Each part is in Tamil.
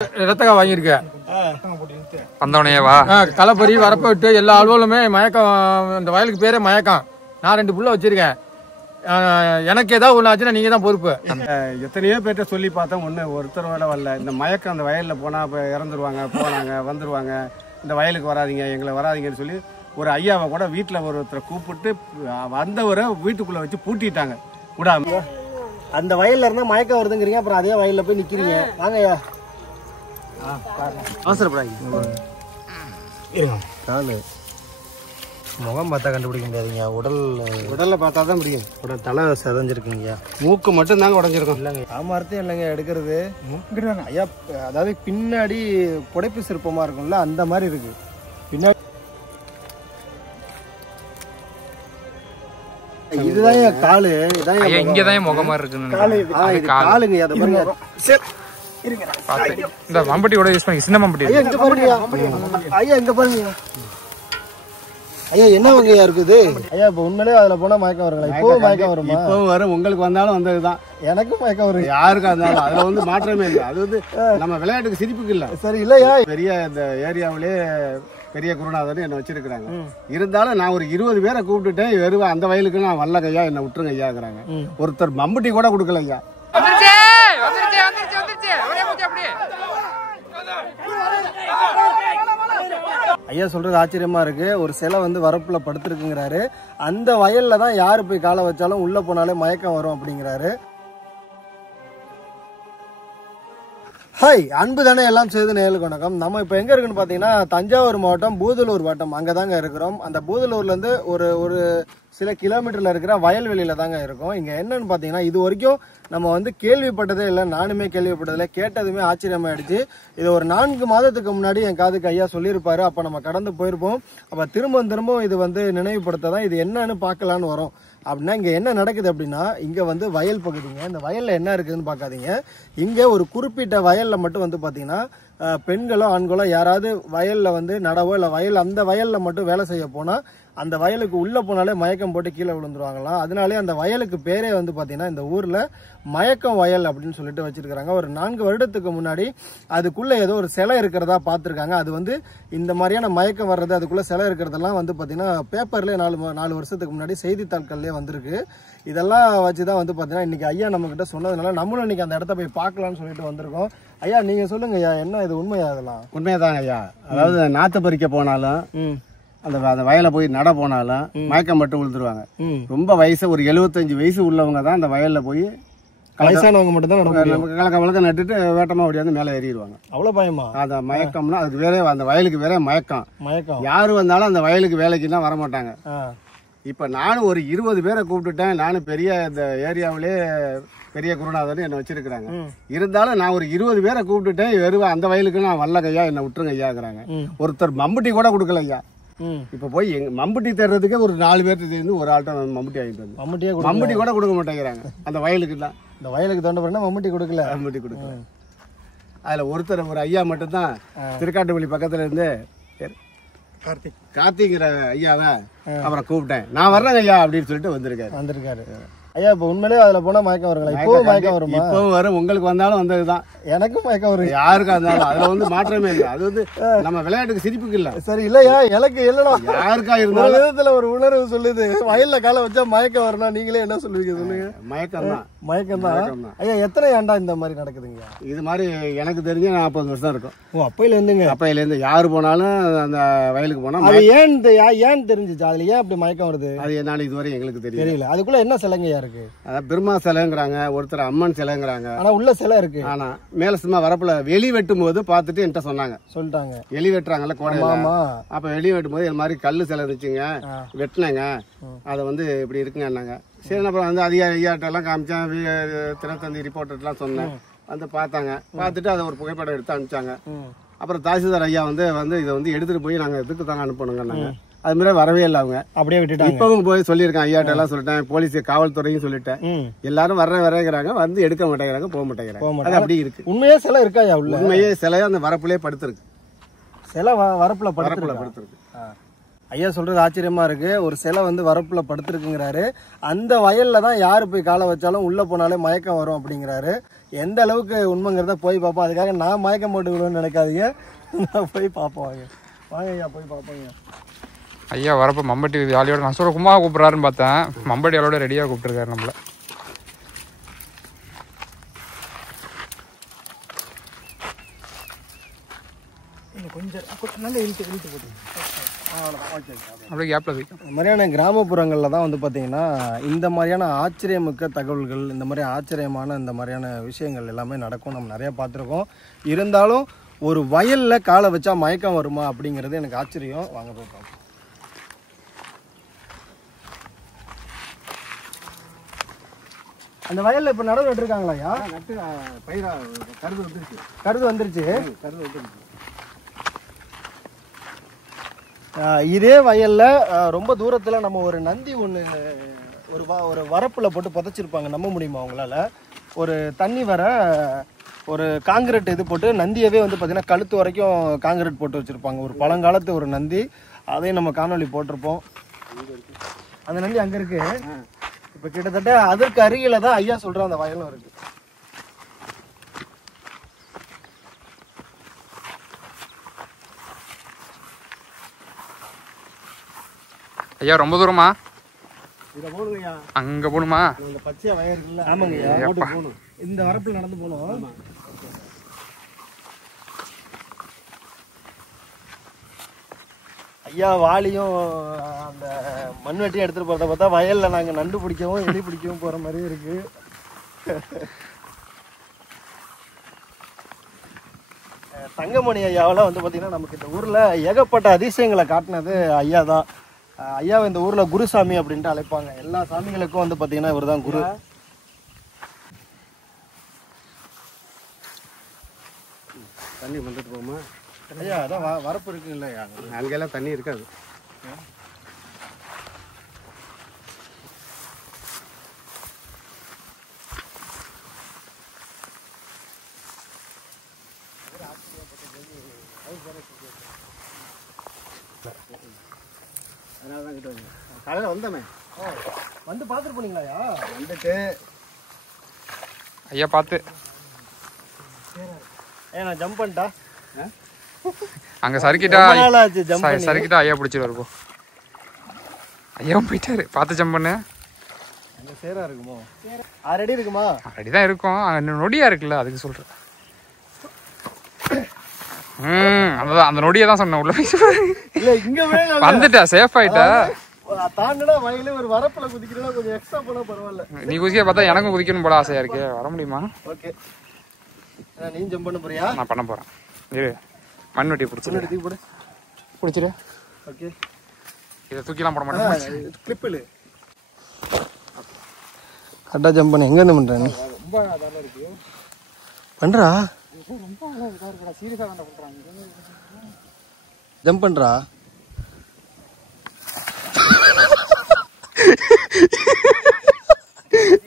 ரத்தக்கா வாங்கியிருக்கேன். வந்தவனையேவா களப்பறி வரப்ப விட்டு எல்லா அலுவலுமே மயக்கம். இந்த வயலுக்கு பேரே மயக்கம். நான் 2 புள்ள வச்சிருக்கேன். எனக்கு ஏதாவது ஒண்ணு ஆச்சுன்னா நீங்க தான் பொறுப்பு. எத்தனையோ பேர்ட்ட சொல்லி பார்த்தோம், ஒருத்தர் வேலை வரல. இந்த மயக்கம் அந்த வயல்ல போனா இறந்துருவாங்க, போனாங்க வந்துருவாங்க, இந்த வயலுக்கு வராதிங்க, எங்களை வராதிங்கன்னு சொல்லி ஒரு ஐயாவை கூட வீட்டுல ஒருத்தரை கூப்பிட்டு வந்தவரை வீட்டுக்குள்ள வச்சு பூட்டிட்டாங்க விடாம. அந்த வயல்ல இருந்தா மயக்கம் வருதுங்கிறீங்க, அப்புறம் அதே வயல்ல போய் நிக்கிறீங்க. வாங்கய்யா, அவசரப்படாதீங்க. காலு முகம் பார்த்தா கண்டுபிடிக்க முடியாதுங்க. உடல்ல பார்த்தா தான் முடியும். உடல் தலை செதஞ்சிருக்குங்க. மூக்கு மட்டும் தாங்க உடஞ்சிருக்கும். இல்லைங்க, சாமர்த்தியம் இல்லைங்க எடுக்கிறது. ஐயா, அதாவது பின்னாடி புடைப்பு சிற்பமா இருக்கும்ல, அந்த மாதிரி இருக்கு பின்னாடி. இதுதான் காலு. இதான் இங்கதான் முகமா இருக்குன்னு காலுங்க. அதை பாருங்க. இந்த மம்பட்டி கூட யூஸ் பண்ணி சின்ன மம்பட்டி. ஐயா இங்க பாருங்க. ஐயா இங்க பாருங்க. ஐயா என்ன வகையா இருக்குது ஐயா? இப்ப உண்மையிலே அதுல போனா மயக்கம் வருங்களா? இப்போ மயக்கம் வருமா? இப்பவும் வரும். உங்களுக்கு வந்தாலும் வந்ததுதான். எனக்கும் மயக்கம் வரும். யாருக்கா இருந்தாலும் அதுல வந்து மாற்றமே இல்லை. அது வந்து நம்ம விளையாட்டுக்கு சிரிப்புக்கு இல்ல. சரி இல்லையா? பெரிய இந்த ஏரியாவிலே பெரிய குருநாதர் என்ன வச்சிருக்கிறாங்க. இருந்தாலும் நான் ஒரு 20 பேரை கூப்பிட்டுட்டேன். வெறும் அந்த வயலுக்கு நான் வரல ஐயா, என்ன விட்டுருங்க ஐயாங்கிறாங்க. ஒருத்தர் மம்பட்டி கூட கொடுக்கல ஐயா. ஐயா சொல்றது ஆச்சரியமா இருக்கு. ஒரு சிலை வந்து வரப்புல படுத்திருக்குங்கிறாரு. அந்த வயல்ல தான் யாரு போய் காலை வச்சாலும் உள்ள போனாலே மயக்கம் வரும் அப்படிங்கிறாரு. ஹாய், அன்பு தானே எல்லாம் செய்து நேயலுக்கு வணக்கம். நம்ம இப்ப எங்க இருக்குன்னு பாத்தீங்கன்னா தஞ்சாவூர் மாவட்டம் பூதலூர் வட்டம் அங்கதாங்க இருக்கிறோம். அந்த பூதலூர்ல இருந்து ஒரு சில கிலோமீட்டர்ல இருக்கிற வயல்வெளியில தாங்க இருக்கும். இங்க என்னன்னு பாத்தீங்கன்னா இது வரைக்கும் நம்ம வந்து கேள்விப்பட்டதே இல்லை. நானுமே கேள்விப்பட்டதில்லை. கேட்டதுமே ஆச்சரியமாயிடுச்சு. இது ஒரு 4 மாதத்துக்கு முன்னாடி என் காதுக்கு ஐயா சொல்லியிருப்பாரு. அப்ப நம்ம கடந்து போயிருப்போம். அப்ப திரும்ப இது வந்து நினைவுபடுத்ததான் இது என்னன்னு பாக்கலான்னு வரும். அப்படின்னா இங்க என்ன நடக்குது அப்படின்னா, இங்க வந்து வயல் பகுதிங்க. இந்த வயல்ல என்ன இருக்குதுன்னு பாக்காதீங்க. இங்க ஒரு குறிப்பிட்ட வயல்ல மட்டும் வந்து பாத்தீங்கன்னா பெண்களோ ஆண்களோ யாராவது வயல்ல வந்து நடவோ இல்ல அந்த வயல்ல மட்டும் வேலை செய்ய போனா அந்த வயலுக்கு உள்ள போனாலே மயக்கம் போட்டு கீழே விழுந்துருவாங்களாம். அதனாலே அந்த வயலுக்கு பேரே வந்து பாத்தீங்கன்னா இந்த ஊர்ல மயக்கம் வயல் அப்படின்னு சொல்லிட்டு வச்சிருக்காங்க. ஒரு 4 வருடத்துக்கு முன்னாடி அதுக்குள்ள ஏதோ ஒரு சிலை இருக்கிறதா பாத்துருக்காங்க. அது வந்து இந்த மாதிரியான மயக்கம் வர்றது, அதுக்குள்ள சிலை இருக்கிறதெல்லாம் வந்து பாத்தீங்கன்னா பேப்பர்லயே 4 வருஷத்துக்கு முன்னாடி செய்தித்தாள்கள்லயே வந்திருக்கு. இதெல்லாம் வச்சுதான் வந்து பாத்தீங்கன்னா இன்னைக்கு ஐயா நம்ம கிட்ட சொன்னதுனால நம்மளும் இன்னைக்கு அந்த இடத்த போய் பார்க்கலாம்னு சொல்லிட்டு வந்திருக்கோம். ஐயா நீங்க சொல்லுங்க ஐயா, என்ன இது உண்மையா? அதெல்லாம் உண்மையதாங்க ஐயா. அதாவது நாத்து பறிக்க போனாலும் அந்த வயலை போய் நட போனாலும் மயக்கம் மட்டும் விழுந்துருவாங்க. ரொம்ப வயசு ஒரு 75 வயசு உள்ளவங்க தான் அந்த வயல்ல போய் வயசானவங்க மட்டும் தான் கலக்க நட்டுட்டு வேட்டமா ஓடியாந்து மேல ஏறிடுவாங்க. அவ்வளவு பயமா? அந்த மயக்கம்னா அதுக்கு வேற, அந்த வயலுக்கு வேற மயக்கம். யாரு வந்தாலும் அந்த வயலுக்கு வேலைக்குன்னா வரமாட்டாங்க. இப்ப நானும் ஒரு 20 பேரை கூப்பிட்டுட்டேன். நானும் பெரிய இந்த ஏரியாவிலே பெரிய குருநாதர் என்ன வச்சிருக்கிறாங்க. இருந்தாலும் நான் ஒரு 20 பேரை கூப்பிட்டுட்டேன். வெறும் அந்த வயலுக்கு நான் வரல ஐயா, என்ன விட்டுருங்க ஐயாங்கிறாங்க. ஒருத்தர் மம்பட்டி கூட கொடுக்கல ஐயா. இப்ப போய் மம்பட்டி தேடுறதுக்கே ஒரு 4 பேர்த்து சேர்ந்து ஒரு ஆள்கிட்ட மம்பட்டி வாங்கிட்டு வந்து மம்பட்டி கூட கொடுக்க மாட்டேங்கிறாங்க. அந்த வயலுக்கு தான், இந்த வயலுக்கு தோண்ட பண்ணா மம்பட்டி கொடுக்கல. அதுல ஒருத்தர் ஒரு ஐயா மட்டும்தான் திருக்காட்டுப்பள்ளி பக்கத்துல இருந்து கார்த்திகிற ஐயாவை அவரை கூப்பிட்டேன். நான் வர்றேன் ஐயா அப்படின்னு சொல்லிட்டு வந்திருக்காரு. ஐயா இப்ப உண்மையிலேயே அதுல போனா மயக்கம் வருங்களா? இப்பவும் மயக்கம் வருமா? இப்பவும் வரும். உங்களுக்கு வந்தாலும் வந்ததுதான். எனக்கும் மயக்கம் வரும். யாருக்கா இருந்தாலும் அதுல வந்து மாற்றமே இல்லை. அது வந்து நம்ம விளையாட்டுக்கு சிரிப்புக்கு இல்ல. சரி இல்லையா? எனக்கு இல்லடா, யாருக்கா இருந்தாலும் விதத்துல ஒரு உணர்வு சொல்லுது. வயல்ல காலை வச்சா மயக்கம் வரணும். நீங்களே என்ன சொல்லுவீங்க சொல்லுங்க? மயக்கம் தான். ஐயா எத்தனை ஆண்டா இந்த மாதிரி நடக்குதுங்க? இது மாதிரி எனக்கு தெரிஞ்ச 40 வருஷம் இருக்கும். ஓ, அப்பையில இருந்துங்க? அப்பையில இருந்து யாரு போனாலும் அந்த வயலுக்கு போனா அது ஏன் தெரிஞ்சுச்சு? அதுல ஏன் அப்படி மயக்கம் வருது? அது என்னால இதுவரை எங்களுக்கு தெரியல. அதுக்குள்ள என்ன சிலைங்க இருக்கு? அதான் பிரம்மா சிலைங்கிறாங்க, ஒருத்தர் அம்மன் சிலைங்கிறாங்க. ஆனா உள்ள சிலை இருக்கு. ஆனா மேல சும்மா வரப்புல வெளி வெட்டும் போது பாத்துட்டு என்கிட்ட சொல்லிட்டாங்க. வெளி வெட்டுறாங்கல்ல கோடையில. அப்ப வெளி வெட்டும் போது இது மாதிரி கல்லு சிலை இருந்துச்சுங்க, வெட்டினங்க, அதை வந்து இப்படி இருக்குங்க. சரி, அப்புறம் வந்து ஐயாட்டெல்லாம் காமிச்சேன், தினத்தந்தி ரிப்போர்ட்டர்லாம் சொன்னேன். வந்து பார்த்தாங்க. பார்த்துட்டு அதை ஒரு புகைப்படம் எடுத்து அனுப்பிச்சாங்க. அப்புறம் தாசில்தார் ஐயா வந்து இதை வந்து எடுத்துட்டு போய் நாங்க இதுக்கு தாங்க அனுப்பணுங்க. அது மாதிரி வரவே இல்லை. அவங்க அப்படியே விட்டுட்டாங்க. இப்பவும் போய் சொல்லியிருக்கேன், ஐயாட்ட எல்லாம் சொல்லிட்டேன், போலீஸ் காவல்துறையும் சொல்லிட்டேன். எல்லாரும் வரேங்கிறாங்க, வந்து எடுக்க மாட்டேங்கிறாங்க, போக மாட்டேங்கிறாங்க. அது அப்படி இருக்கு. உண்மையே சிலை இருக்கா? உண்மையே சிலை அந்த வரப்புலயே படுத்திருக்கு. சிலை வரப்புல படுத்திருக்கு. ஐயா சொல்றது ஆச்சரியமா இருக்கு. ஒரு சிலை வந்து வரப்புல படுத்திருக்குங்கிறாரு. அந்த வயல்ல தான் யாரு போய் காலை வச்சாலும் உள்ள போனாலே மயக்கம் வரும் அப்படிங்கிறாரு. எந்த அளவுக்கு உண்மைங்கிறத போய் பார்ப்போம். அதுக்காக நான் மயக்கம் போட்டு விடுவேன்னு நினைக்காதீங்க, நான் போய் பார்ப்போம். வாங்க ஐயா, போய் பார்ப்போங்க. ஐயா வரப்போ மம்பட்டி ஆளியோட நான் சொல்ல கும்மா கூப்பிட்றாருன்னு பார்த்தேன். மம்பட்டி ஆளோட ரெடியாக கூப்பிட்டுருக்காரு நம்மள. கொஞ்சம் நல்லா இழுத்து போட்டு அப்படியே கேப்பில் வைக்கும். இந்த மாதிரியான கிராமப்புறங்களில் தான் வந்து பார்த்திங்கன்னா இந்த மாதிரியான ஆச்சரியமிக்க தகவல்கள், இந்த மாதிரி ஆச்சரியமான இந்த மாதிரியான விஷயங்கள் எல்லாமே நடக்கும். நம்ம நிறையா பார்த்துருக்கோம். இருந்தாலும் ஒரு வயலில் காலை வச்சா மயக்கம் வருமா அப்படிங்கிறது எனக்கு ஆச்சரியம். வாங்க போய் பார்ப்போம். அந்த வயலில் இப்போ நடவு நட்டுருக்காங்களாயா? நட்டு பயிரா கருது வந்துருச்சு. இதே வயல்ல ரொம்ப தூரத்துல நம்ம ஒரு நந்தி ஒன்று ஒரு வரப்புல போட்டு புதைச்சிருப்பாங்க. நம்ப முடியுமா உங்களால? ஒரு தண்ணி வர ஒரு காங்கிரீட் இது போட்டு நந்தியவே வந்து பார்த்தீங்கன்னா கழுத்து வரைக்கும் காங்கிரீட் போட்டு வச்சிருப்பாங்க. ஒரு பழங்காலத்து ஒரு நந்தி, அதையும் நம்ம காணொலி போட்டிருப்போம். அந்த நந்தி அங்க இருக்கு. இப்போ கிட்டத்தட்ட அதற்கு அருகில தான் ஐயா சொல்ற அந்த வயலும் இருக்கு. ஐயா ரொம்ப தூரமா? இதை போகணுங்கய்யா. அங்கே போகணுமா? இந்த பச்சையா வயல் இருக்குல்ல? ஆமாங்கய்யா, போகணும். இந்த வரப்பில் நடந்து போகணும். ஐயா வாளியும் அந்த மண்வெட்டியும் எடுத்துட்டு போறத பார்த்தா வயல்ல நாங்க நண்டு பிடிக்கவும் எலி பிடிக்கவும் போற மாதிரி இருக்கு. தங்கமணி ஐயாவெல்லாம் வந்து பாத்தீங்கன்னா நமக்கு இந்த ஊர்ல ஏகப்பட்ட அதிசயங்களை காட்டினது ஐயா தான். ஐயாவை இந்த ஊர்ல குருசாமி அப்படின்ட்டு அழைப்பாங்க. எல்லா சாமிகளுக்கும் வந்து பாத்தீங்கன்னா இவர் தான் குரு. தண்ணி வந்துட்டு போமா ஐயா? அதான் வரப்பு இருக்கு இல்லையா? அங்கெல்லாம் தண்ணி இருக்காது. அதனாலதான் கிட்ட வந்து காலையில் வந்தோமே. வந்து பார்த்துட்டு போனீங்களாயா? வந்துட்டு ஐயா பார்த்து நான் ஜம்ப் பண்ணிட்டா. அங்கே சறுக்கிட்டா ஜம்ப் சறுக்கிட்டா ஐயா பிடிச்சிட்டு இருக்கும். ஐயாவும் போயிட்டாரு. பார்த்து ஜம்ப் பண்ணு. அங்கே சேரா இருக்குமோ? ஆல்ரெடி இருக்குமா? ஆல்ரெடி தான் இருக்கும். அங்கே நொடியா இருக்குல்ல, அதுக்கு சொல்கிறேன். அதான் அந்த நொடியை தான் சொன்னேன். உள்ள இல்ல இங்க வந்துட்டா, சேஃப் ஆயிட்டா. தாண்டனா வயலே ஒரு வரப்புல குதிக்கிறதா கொஞ்சம் எக்ஸ்ட்ரா போனா பரவாயில்ல. நீ குதிக்க பார்த்தா எனக்கும் குதிக்கணும் போல ஆசையா இருக்கு. வர முடியுமா? ஓகே, நீ ஜம்ப் பண்ண போறியா? நான் பண்ண போறேன். இரு, மண் வெட்டி பிடிச்சிரு. தூக்கி போடு. பிடிச்சிரு. ஓகே, இதை தூக்கிலாம் போட மாட்டேன். கிளிப் இல்ல. கரெக்டா ஜம்ப் பண்ணு. எங்க இருந்து பண்ற? ரொம்ப அதால இருக்கு. பண்றா? ரொம்ப இதா இருக்குடா. சீரியஸா தான் பண்றாங்க. ஜம்ப் பண்றா?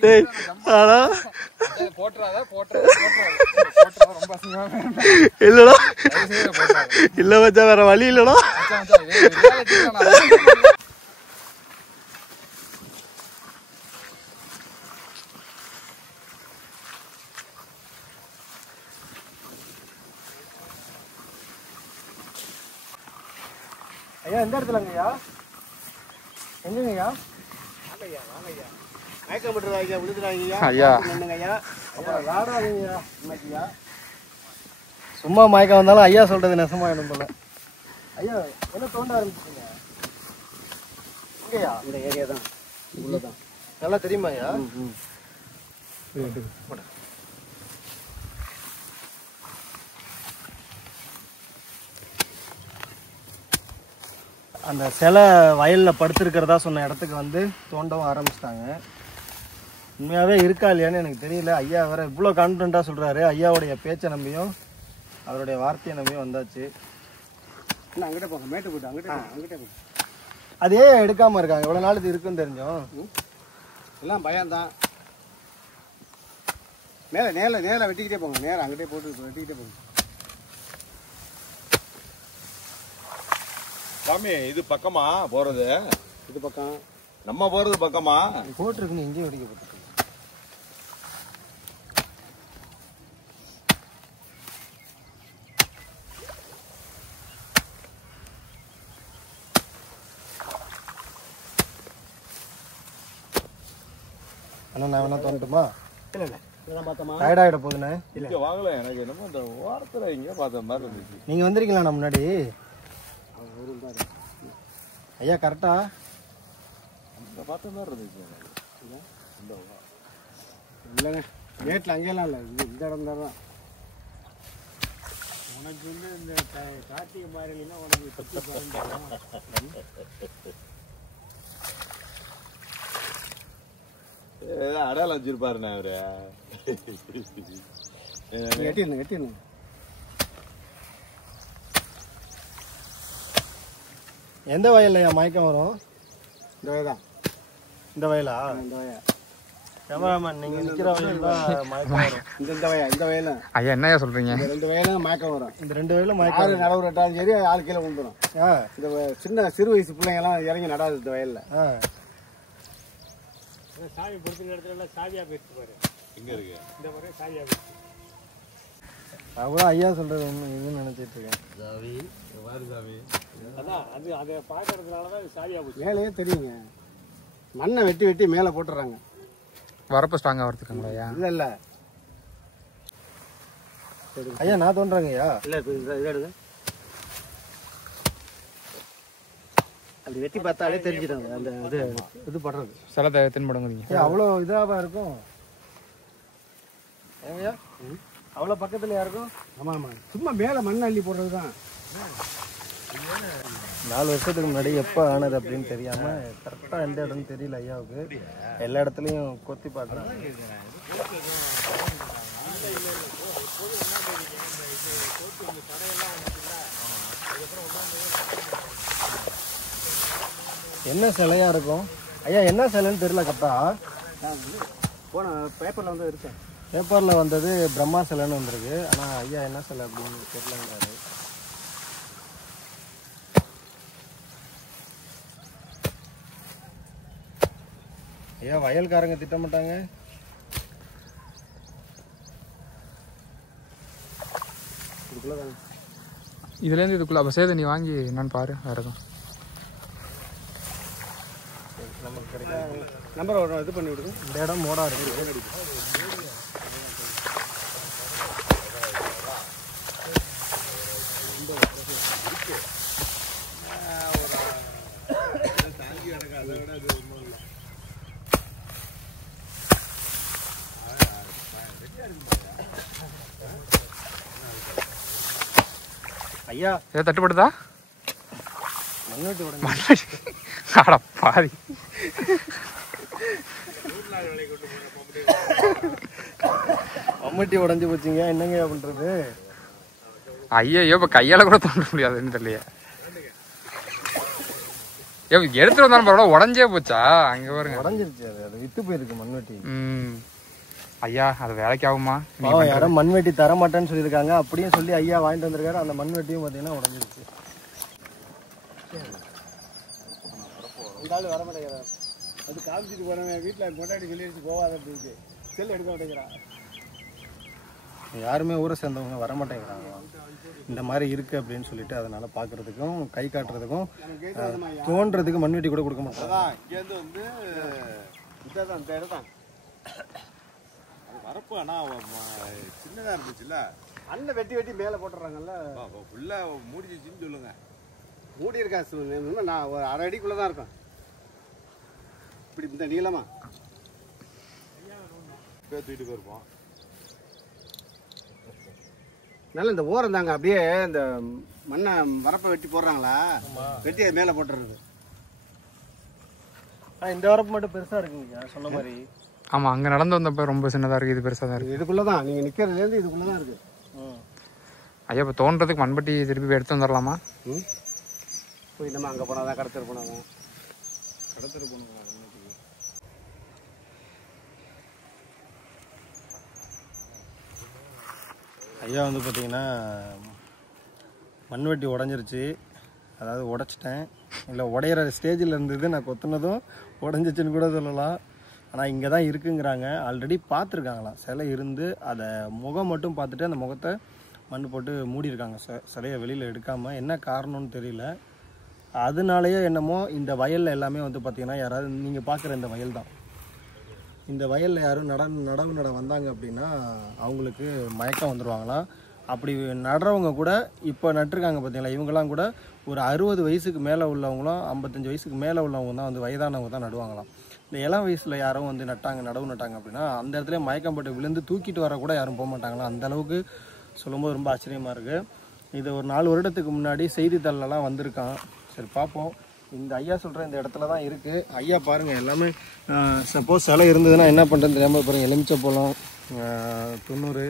டேய் ஆனா இல்லடா, இல்ல மச்சான், வேற வழி இல்லடா. ஐயா எந்த இடத்துலங்கய்யா? எங்கங்கய்யா? மயக்கம் பட்டுறாங்க, விழுதுறாங்கய்யா. ஐயா என்னங்கய்யா? அப்புறம் விளாடாதீங்கய்யா இன்னைக்குயா. சும்மா மயக்கம் வந்தாலும் ஐயா சொல்றது நெசமாயிடும் போல. ஐயா என்ன தோண்ட ஆரம்பிச்சிட்டீங்க? எங்கய்யா? இந்த ஏரியா தான் உள்ளதான். நல்லா தெரியுமா ஐயா? அந்த சிலை வயலில் படுத்திருக்கிறதா சொன்ன இடத்துக்கு வந்து தோண்டவும் ஆரம்பிச்சிட்டாங்க. உண்மையாகவே இருக்கா இல்லையான்னு எனக்கு தெரியல. ஐயா வேற இவ்வளோ கான்ஃபிடண்ட்டாக சொல்கிறாரு. ஐயாவுடைய பேச்சை நம்பியும் அவருடைய வார்த்தையை நம்பியும் வந்தாச்சு. இல்லை அங்கிட்ட போங்க, மேட்டு போட்டு அங்கிட்ட போங்க. அதே எடுக்காமல் இருக்காங்க. எவ்வளோ நாள் இது இருக்குன்னு தெரிஞ்சோம். எல்லாம் பயம்தான். நேரில் வெட்டிக்கிட்டே போங்க. நேரம் அங்கிட்டே போட்டு வெட்டிக்கிட்டே போங்க. சாமி இது பக்கமா போறது? இது பக்கம் நம்ம போறது பக்கமா? போட்டிருக்குன்னு இங்கேயும் வெடிக்க போட்டுருக்கு. அண்ணா நான் வேணா தோண்டுமா? இல்லை இல்லை இதெல்லாம் பார்த்தோமா? டயர்டாகிட போகுதுண்ணே. இங்க வாங்கல, எனக்கு என்னமோ இந்த ஓரத்துல இங்க பார்த்த மாதிரி இருந்துச்சு. நீங்கள் வந்திருக்கீங்களா முன்னாடி? ஐயா கரெக்டா இந்த பார்த்த மாதிரி இருந்துச்சு எனக்கு. இல்லைங்க ரேட்டில் அங்கேயெல்லாம் இல்லை, இந்த இடம் தான். உனக்கு வந்து இந்த கார்த்திகை மாறினா உனக்கு பற்றி ஏதோ அடையாளம் வச்சிருப்பாருண்ணே அவரு. எட்டிடணும் எந்த வயல்லையா மயக்கம் வரும்? இந்த வயல் தான். இந்த வயலா? இந்த வயல் கேமராமேன் நீங்கள் நிற்கிற வயல் தான் மயக்கம் வரும். இந்த வயலும் ஐயா என்னையா சொல்றீங்க? இந்த 2 வயலும் மயக்கம் வரும். இந்த 2 வயலும் மயக்கம் ஆறு நடவு நட்டாலும் சரி, ஆள் கீழே விழுந்துடும். இந்த சின்ன சிறு வயசு பிள்ளைங்கெல்லாம் இறங்கி நடாது இந்த வயலில். சாமி கொடுத்துருக்க இடத்துல எல்லாம் சாவியா போயிட்டு பாரு. எங்க இருக்கு இந்த முறை சாவியா போயிட்டு அவ்வளோ ஐயா சொல்கிறது ஒன்று இதுன்னு நினச்சிட்டு இருக்கேன். சாமி வாரு சாமி. அதான் அது அதை பார்க்கறதுனாலதான் இது சாவியா போச்சு. மேலேயே தெரியுங்க, மண்ணை வெட்டி வெட்டி மேலே போட்டுறாங்க. வரப்பு ஸ்ட்ராங்காக வரத்துக்குங்களா ஐயா? இல்லை இல்லை ஐயா நான் தோன்றேங்க ஐயா. இல்லை இப்போ இதை எடுங்க, அப்படி வெட்டி பார்த்தாலே தெரிஞ்சிடும் அந்த இது படுறது. சிலத்தை தென்படுங்கிறீங்க. ஐயா அவ்வளோ இதாகவா இருக்கும்? ஏங்கய்யா அவ்வளோ பக்கத்துலையா இருக்கும்? ஆமாம் ஆமாம், சும்மா மேலே மண் அள்ளி போடுறது தான். 4 வருஷத்துக்கு முன்னாடி எப்போ ஆனது அப்படின்னு தெரியாமல் கரெக்டாக எந்த இடம்னு தெரியல ஐயாவுக்கு. எல்லா இடத்துலையும் கொத்தி பார்க்குறாங்க. என்ன சிலையா இருக்கும் ஐயா? என்ன சிலைன்னு தெரியல கரெக்டா. போன பேப்பரில் வந்து இருக்கேன், பேப்பரில் வந்தது பிரம்மா சிலைன்னு வந்திருக்கு. ஆனால் ஐயா என்ன சிலை அப்படின்னு தெரியலங்கிறாரு. ஐயா வயல்காரங்க திட்டமாட்டாங்க. இதுலேருந்து இதுக்குள்ள அப்போ சேத நீ வாங்கி என்னன்னு பாரு. வேற எதுவும் நம்பர் ஒரு இது பண்ணி விடுங்க. இந்த இடம் மோடா இருக்கு. ஐயா ஏதோ தட்டுப்படுதா? மண்ணோட்டி உடனே அட பாதி. மம்மட்டி உடஞ்சி போச்சுங்க, என்னங்க பண்றது? ஐயோ இப்போ கையால் கூட தோண்ட முடியாதுன்னு தெரியலையே. எடுத்துட்டு வந்தாலும் பரவாயில்ல, உடஞ்சே போச்சா? அங்கே பாருங்க உடஞ்சிருச்சு. அது வித்து போயிருக்கு மண்வெட்டி. ஐயா அது வேலைக்கு ஆகுமா? யாரும் மண்வெட்டி தர மாட்டேன்னு சொல்லியிருக்காங்க. அப்படியும் சொல்லி ஐயா வாங்கிட்டு வந்திருக்காரு. அந்த மண்வெட்டியும் பார்த்தீங்கன்னா உடஞ்சிருச்சு. வர மாட்டேங்கிறார். அது காமிச்சிட்டு போறவன் வீட்டில் கொண்டாடி சொல்லிடுச்சு போவாத அப்படின்னு செல் எடுக்க மாட்டேங்கிறான். யாருமே ஊரை சேர்ந்தவங்க வர மாட்டேங்கிறாங்க. இந்த மாதிரி இருக்கு அப்படின்னு சொல்லிட்டு அதனால பாக்குறதுக்கும் கை காட்டுறதுக்கும் தோன்றதுக்கு மண்வெட்டி கூட கொடுக்க மாட்டாங்க. இங்கேருந்து வந்து இதான் இந்த இடம் தான் வரப்பு. ஆனால் சின்னதாக இருந்துச்சுல்ல, அண்ணன் வெட்டி வெட்டி மேலே போட்டுறாங்கல்ல. ஃபுல்லாக மூடிச்சின்னு சொல்லுங்க. மூடி இருக்கா? நான் ஒரு 1/2 அடிக்குள்ளே தான் இருக்கேன். இப்படி இந்த நீளமா தூக்கிட்டு போயிருப்போம். நல்ல இந்த ஓரம் தாங்க, அப்படியே இந்த மண்ணை வரப்பை வெட்டி போடுறாங்களா, வெட்டி அது மேலே போட்டுறது. இந்த வரப்பு மட்டும் பெருசா இருக்குங்க சொன்ன மாதிரி. ஆமாம், அங்கே நடந்து வந்தப்போ ரொம்ப சின்னதாக இருக்குது, இது பெருசாக தான் இருக்குது. இதுக்குள்ளே தான் நீங்கள் நிற்கிறதுலேருந்து இதுக்குள்ளே தான் இருக்குது. ஐயா இப்போ தோன்றதுக்கு மண்பட்டி திருப்பி எடுத்து வந்துடலாமா? போய் நம்ம அங்கே போனால் தான் கடத்தர் போனாதான் கடத்தர் போனாங்க. ஐயா வந்து பார்த்தீங்கன்னா மண்வெட்டி உடஞ்சிருச்சு. அதாவது உடைச்சிட்டேன், இல்லை உடையிற ஸ்டேஜில் இருந்தது. நான் கொத்துனதும் உடஞ்சிச்சின்னு கூட சொல்லலாம். ஆனால் இங்கே தான் இருக்குங்கிறாங்க. ஆல்ரெடி பார்த்துருக்காங்களாம் சிலை இருந்து. அதை முகம் மட்டும் பார்த்துட்டு அந்த முகத்தை மண் போட்டு மூடியிருக்காங்க. சிலையை வெளியில் எடுக்காமல். என்ன காரணம்னு தெரியல. அதனாலேயே என்னமோ இந்த வயலில் எல்லாமே வந்து பார்த்திங்கன்னா யாராவது நீங்கள் பார்க்குற இந்த வயல் தான். இந்த வயலில் யாரும் நடவு நட வந்தாங்க அப்படின்னா அவங்களுக்கு மயக்கம் வந்துடுவாங்களாம். அப்படி நடுறவங்க கூட இப்போ நட்டுருக்காங்க பார்த்தீங்களா, இவங்கெல்லாம் கூட ஒரு 60 வயசுக்கு மேலே உள்ளவங்களும் 55 வயசுக்கு மேலே உள்ளவங்க தான் வந்து வயதானவங்க தான் நடுவாங்களாம். இந்த இளம் வயசில் யாரும் வந்து நடவு நட்டாங்க அப்படின்னா அந்த இடத்துல மயக்கம் போட்டு விழுந்து தூக்கிட்டு வர கூட யாரும் போக மாட்டாங்களாம். அந்த அளவுக்கு சொல்லும்போது ரொம்ப ஆச்சரியமாக இருக்குது. இது ஒரு 4 வருடத்துக்கு முன்னாடி செய்தித்தாளெலாம் வந்திருக்கான். சரி பார்ப்போம். இந்த ஐயா சொல்கிற இந்த இடத்துல தான் இருக்குது. ஐயா பாருங்கள் எல்லாமே சப்போஸ் சிலை இருந்ததுன்னா என்ன பண்ணுறதுன்னு தெரியாமல் பாருங்கள். எலுமிச்சப்பழம், துண்ணூறு,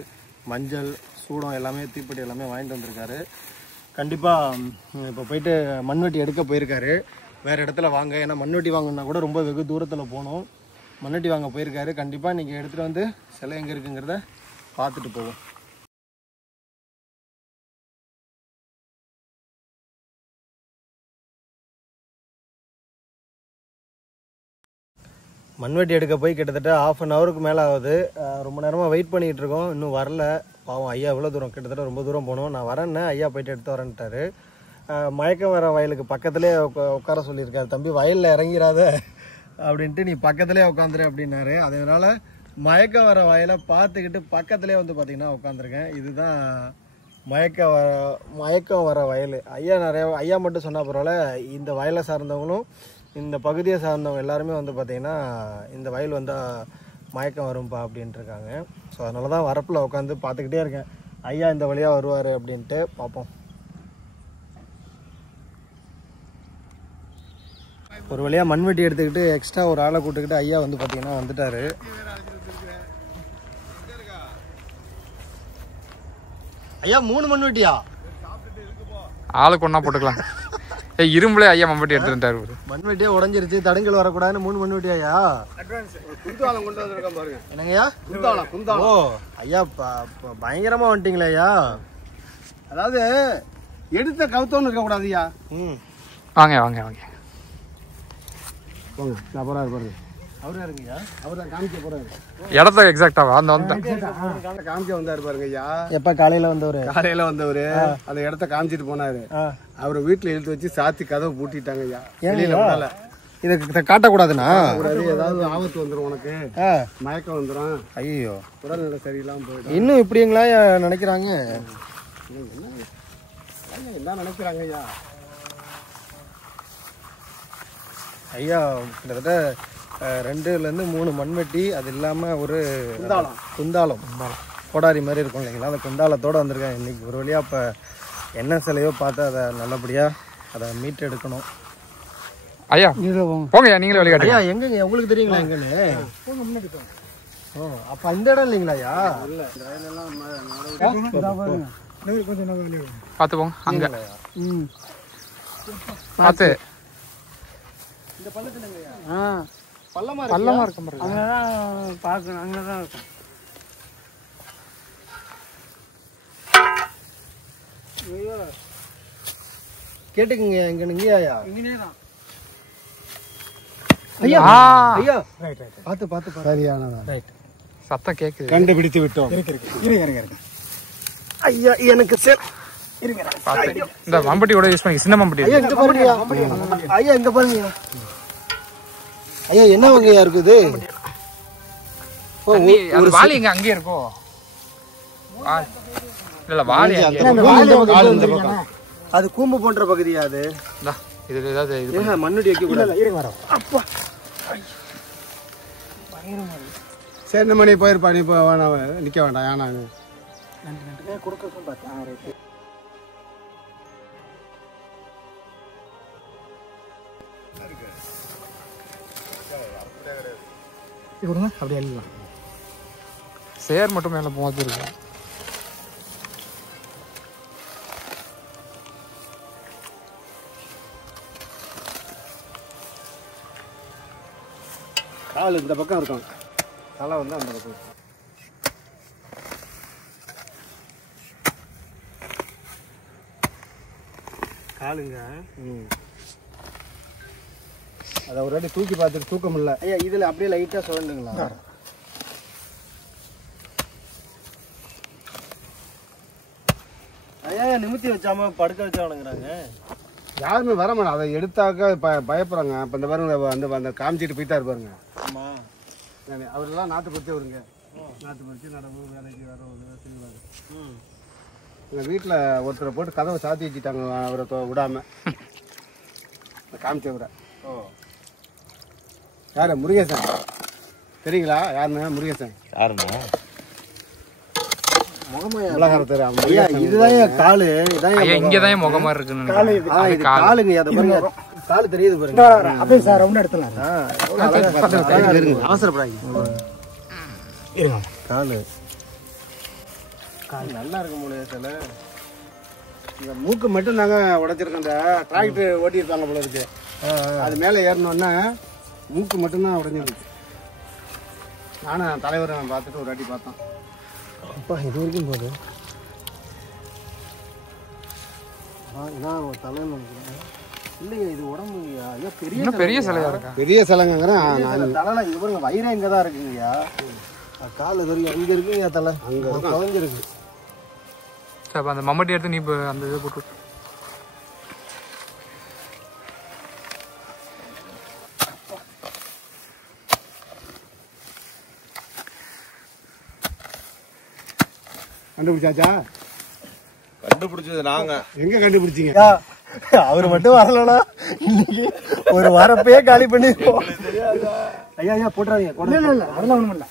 மஞ்சள், சூடம் எல்லாமே தீப்பெட்டி எல்லாமே வாங்கிட்டு வந்திருக்காரு. கண்டிப்பாக இப்போ போயிட்டு மண்வெட்டி எடுக்க போயிருக்காரு. வேறு இடத்துல வாங்க, ஏன்னா மண்வெட்டி வாங்கினா கூட ரொம்ப வெகு தூரத்தில் போகணும். மண்வெட்டி வாங்க போயிருக்காரு. கண்டிப்பாக நீங்கள் எடுத்துகிட்டு வந்து சிலை எங்கே இருக்குங்கிறத பார்த்துட்டு போவோம். மண்வெட்டி எடுக்க போய் கிட்டத்தட்ட 1/2 ஹவருக்கு மேலே ஆகுது. ரொம்ப நேரமாக வெயிட் பண்ணிகிட்டு இருக்கோம், இன்னும் வரல. பாவம் ஐயா எவ்வளோ தூரம், கிட்டத்தட்ட ரொம்ப தூரம் போகணும். நான் வரேன்னு ஐயா போயிட்டு எடுத்து வரேன்ட்டாரு. மயக்கம் வர வயலுக்கு பக்கத்துலேயே உட்கார சொல்லியிருக்காரு. தம்பி வயலில் இறங்கிறாத அப்படின்ட்டு, நீ பக்கத்துலேயே உட்காந்துரு அப்படின்னாரு. அதனால மயக்கம் வர வயலை பார்த்துக்கிட்டு பக்கத்துலேயே வந்து பார்த்திங்கன்னா உட்காந்துருக்கேன். இதுதான் மயக்கம் வர வயல். ஐயா மட்டும் சொன்னால் பரவாயில்ல, இந்த வயலை சார்ந்தவங்களும் இந்த பகுதியை சார்ந்தவங்க எல்லாருமே வந்து பார்த்திங்கன்னா இந்த வயல் வந்தால் மயக்கம் வரும்பா அப்படின்ட்டு இருக்காங்க. ஸோ அதனால தான் வரப்பில் உட்காந்து பார்த்துக்கிட்டே இருக்கேன். ஐயா இந்த வழியாக வருவார் அப்படின்ட்டு பார்ப்போம். ஒரு வழியாக மண்வெட்டி எடுத்துக்கிட்டு எக்ஸ்ட்ரா ஒரு ஆளை கூட்டுக்கிட்டு ஐயா வந்து பார்த்திங்கன்னா வந்துட்டார். ஐயா 3 மண்வெட்டியா? ஆளுக்கு ஒன்றா போட்டுக்கலாம். இரும்புல ஐயா மண்வெட்டி எடுத்துட்டாரு. மண்வெட்டியே உடஞ்சிருச்சு, தடங்கள் வரக்கூடாதுன்னு 3 மண்வெட்டி ஐயா. குந்தாலம் கொண்டு வந்திருக்கேன் பாருங்க. என்னங்கய்யா? குந்தாலம். ஓ ஐயா பயங்கரமா வந்துட்டீங்களா ஐயா? அதாவது எடுத்த கவுத்தோன்னு இருக்க கூடாது ஐயா. வாங்க வாங்க வாங்க போங்க, நான் போறாரு பாருங்க. அவரா இருக்குங்கய்யா? அவர் தான் காமிக்க போறாரு. இடத்த எக்ஸாக்டாவா அந்த வந்து காமிக்க வந்தாரு பாருங்க ஐயா. எப்ப காலையில வந்தவரு? காலையில வந்தவரு அந்த இடத்த காமிச்சிட்டு போனாரு. அவரை வீட்டுல இழுத்து வச்சு சாத்தி கதவை பூட்டிட்டாங்க ஐயா. இதை காட்டக்கூடாதுண்ணா, ஏதாவது ஆபத்து வந்துடும், உனக்கு மயக்கம் வந்துடும். ஐயோ உடல்நிலை சரியில்லாம போயிடும். இன்னும் இப்படிங்களா நினைக்கிறாங்க? என்ன நினைக்கிறாங்க ஐயா? ஐயா கிட்டத்தட்ட 2லேருந்து 3 மண்வெட்டி, அது இல்லாமல் ஒரு குந்தாலம் கோடாரி மாதிரி இருக்கும் இல்லைங்களா, அந்த குந்தாலத்தோடு வந்திருக்கேன் இன்னைக்கு. ஒரு வழியாக இப்போ என்ன சிலையோ பார்த்து அதை நல்லபடியாக அதை மீட்டு எடுக்கணும். ஐயா போங்க, நீங்களே வழிகாட்டு. ஐயா எங்கங்க உங்களுக்கு தெரியுங்களா எங்கன்னு? ஓ அப்போ அந்த இடம் இல்லைங்களா ஐயா? பார்த்து போங்க, அங்கே பார்த்து. இந்த பள்ளத்துல பள்ளமா இருக்கும், அங்கதான் பார்க்கணும், அங்கதான் இருக்கும். கேட்டுக்குங்க எங்கன்னு ஐயா? இங்கேதான் ஐயா ஐயா பார்த்து பார்த்து சரியானதான். ரைட், சத்தம் கேக்குது. கண்டுபிடித்து விட்டோம். ஐயா எனக்கு இந்த மம்பட்டி கூட யூஸ் பண்ணி, சின்ன மம்பட்டி. ஐயா இங்க பாருங்க ஐயா, இங்க பாருங்க ஐயா. என்ன வகையா இருக்குது? வாலி எங்க அங்கே இருக்கும். இல்ல வாலி அது கூம்பு போன்ற பகுதியா? அது இது ஏதாவது இது மண்ணுடி வைக்க கூடாது. அப்பா சரி, இந்த மணி போயிருப்பா. நீ இப்போ நிக்க வேண்டாம். ஏன்னா அப்படியே இல்லை, சேர் மட்டும் மேல போகாது இருக்கு. கால் இந்த பக்கம் இருக்கும், தலை வந்து அந்த பக்கம். காலுங்க. அதை ஒரு வாட்டி தூக்கி பார்த்துட்டு தூக்கம் இல்லை ஐயா. இதுல அப்படியே லைட்டா சுரண்டுங்களா? ஐயா நிமித்தி வச்சாம படுக்க வச்சானுங்கிறாங்க. யாருமே வர மாட்டோம். அதை எடுத்தாக்க பயப்படுறாங்க. இப்போ இந்த பாருங்க, அந்த காமிச்சிட்டு போயிட்டாரு பாருங்க. ஆமா அவரெல்லாம் நாட்டு பறிச்சு வருங்க, நாட்டு பறிச்சு நடவு வேலைக்கு வர செய்வாங்க. எங்கள் வீட்டில் ஒருத்தரை போட்டு கதவை சாத்தி வச்சுட்டாங்க, அவரை விடாம காமிச்சவரை. யாரு? முருகேசன் தெரியுங்களா? யாருன்னு? முருகேசன் யாருண்ணா? இதுதான் காலு, இங்கதான் முகமா இருக்குன்னு காலுங்க. அதை பாருங்க, காலு தெரியுது பாருங்க. அப்படியே சார் ரவுண்ட் எடுத்துலாம். அவசரப்படாதீங்க. காலு நல்லா இருக்கும் போல சில. இந்த மூக்கு மட்டும் நாங்கள் உடைச்சிருக்கோம். இந்த டிராக்டர் ஓட்டியிருப்பாங்க போல இருக்கு, அது மேலே ஏறினோன்னா மூக்கு மட்டும்தான் உடைஞ்சிருக்கு. நானும் தலைவரை பார்த்துட்டு ஒரு வாட்டி பார்த்தோம். அப்பா இது வரைக்கும் போகுது. இதான் தலைன்னு நினைக்கிறேன். இல்லைங்க, இது உடம்புங்கய்யா. ஐயா பெரிய சிலையா இருக்கா? பெரிய சிலைங்கிறேன். தலைலாம் இங்க பாருங்க, வயிறே இங்கே தான் இருக்குங்கய்யா. கால் இது வரைக்கும் அங்கே இருக்குங்கய்யா. தலை அங்கே குறைஞ்சிருக்கு. சரி, அந்த மம்மட்டி எடுத்து நீ இப்போ அந்த இதை போட்டு கண்டுபிடிச்சாச்சா? கண்டுபிடிச்சது நாங்க. எங்க கண்டுபிடிச்சீங்க? அவரு மட்டும் வரலனா இன்னைக்கு ஒரு வரப்பே காலி பண்ணிருப்போம். ஐயா ஐயா போட்டுறாதீங்க. இல்ல அதெல்லாம் ஒண்ணும் இல்ல.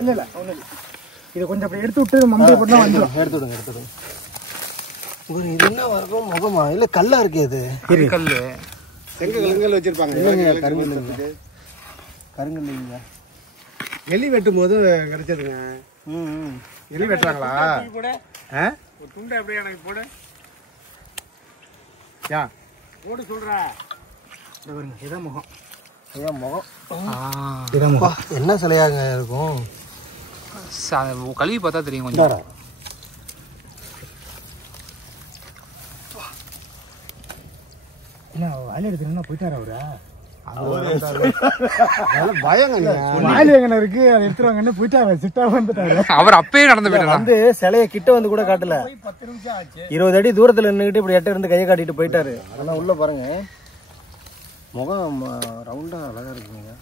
இல்ல இல்ல ஒண்ணும் இல்ல. இத கொஞ்சம் அப்படி எடுத்து விட்டு மம்பி போட்டா வந்துரும். எடுத்துடுங்க. ஒரு இது என்ன வர்க்கம் முகமா இல்ல கல்லா இருக்கு? இது கல்லு செங்கல் வச்சிருப்பாங்க. இல்லங்க, கருங்கல். கருங்கல் இல்லைங்க. எலி வெட்டும் போது கிடைச்சதுங்க. எலி வெட்டுறாங்களா? ஒரு துண்டை அப்படியே எனக்கு போடு. யா போடு சொல்றா. இதான் முகம். இதான் முகம். இதான் முகம். என்ன சிலையாங்க இருக்கும்? கழுவி பார்த்தா தெரியும் கொஞ்சம். என்ன வாயில எடுத்துனா போயிட்டாரு அவரா? பயங்க. வாயில எங்க இருக்கு, அதை எடுத்துருவாங்கன்னு போயிட்டாரு. சிட்டா வந்துட்டாரு. அவர் அப்பயே நடந்து போயிட்டாரு. வந்து சிலைய கிட்ட வந்து கூட காட்டல. 10 நிமிஷம் ஆச்சு. 20 அடி தூரத்துல நின்னுக்கிட்டு இப்படி எட்ட இருந்து கையை காட்டிட்டு போயிட்டாரு. ஆனா உள்ள பாருங்க, முகம் ரவுண்டா அழகா இருக்குங்க.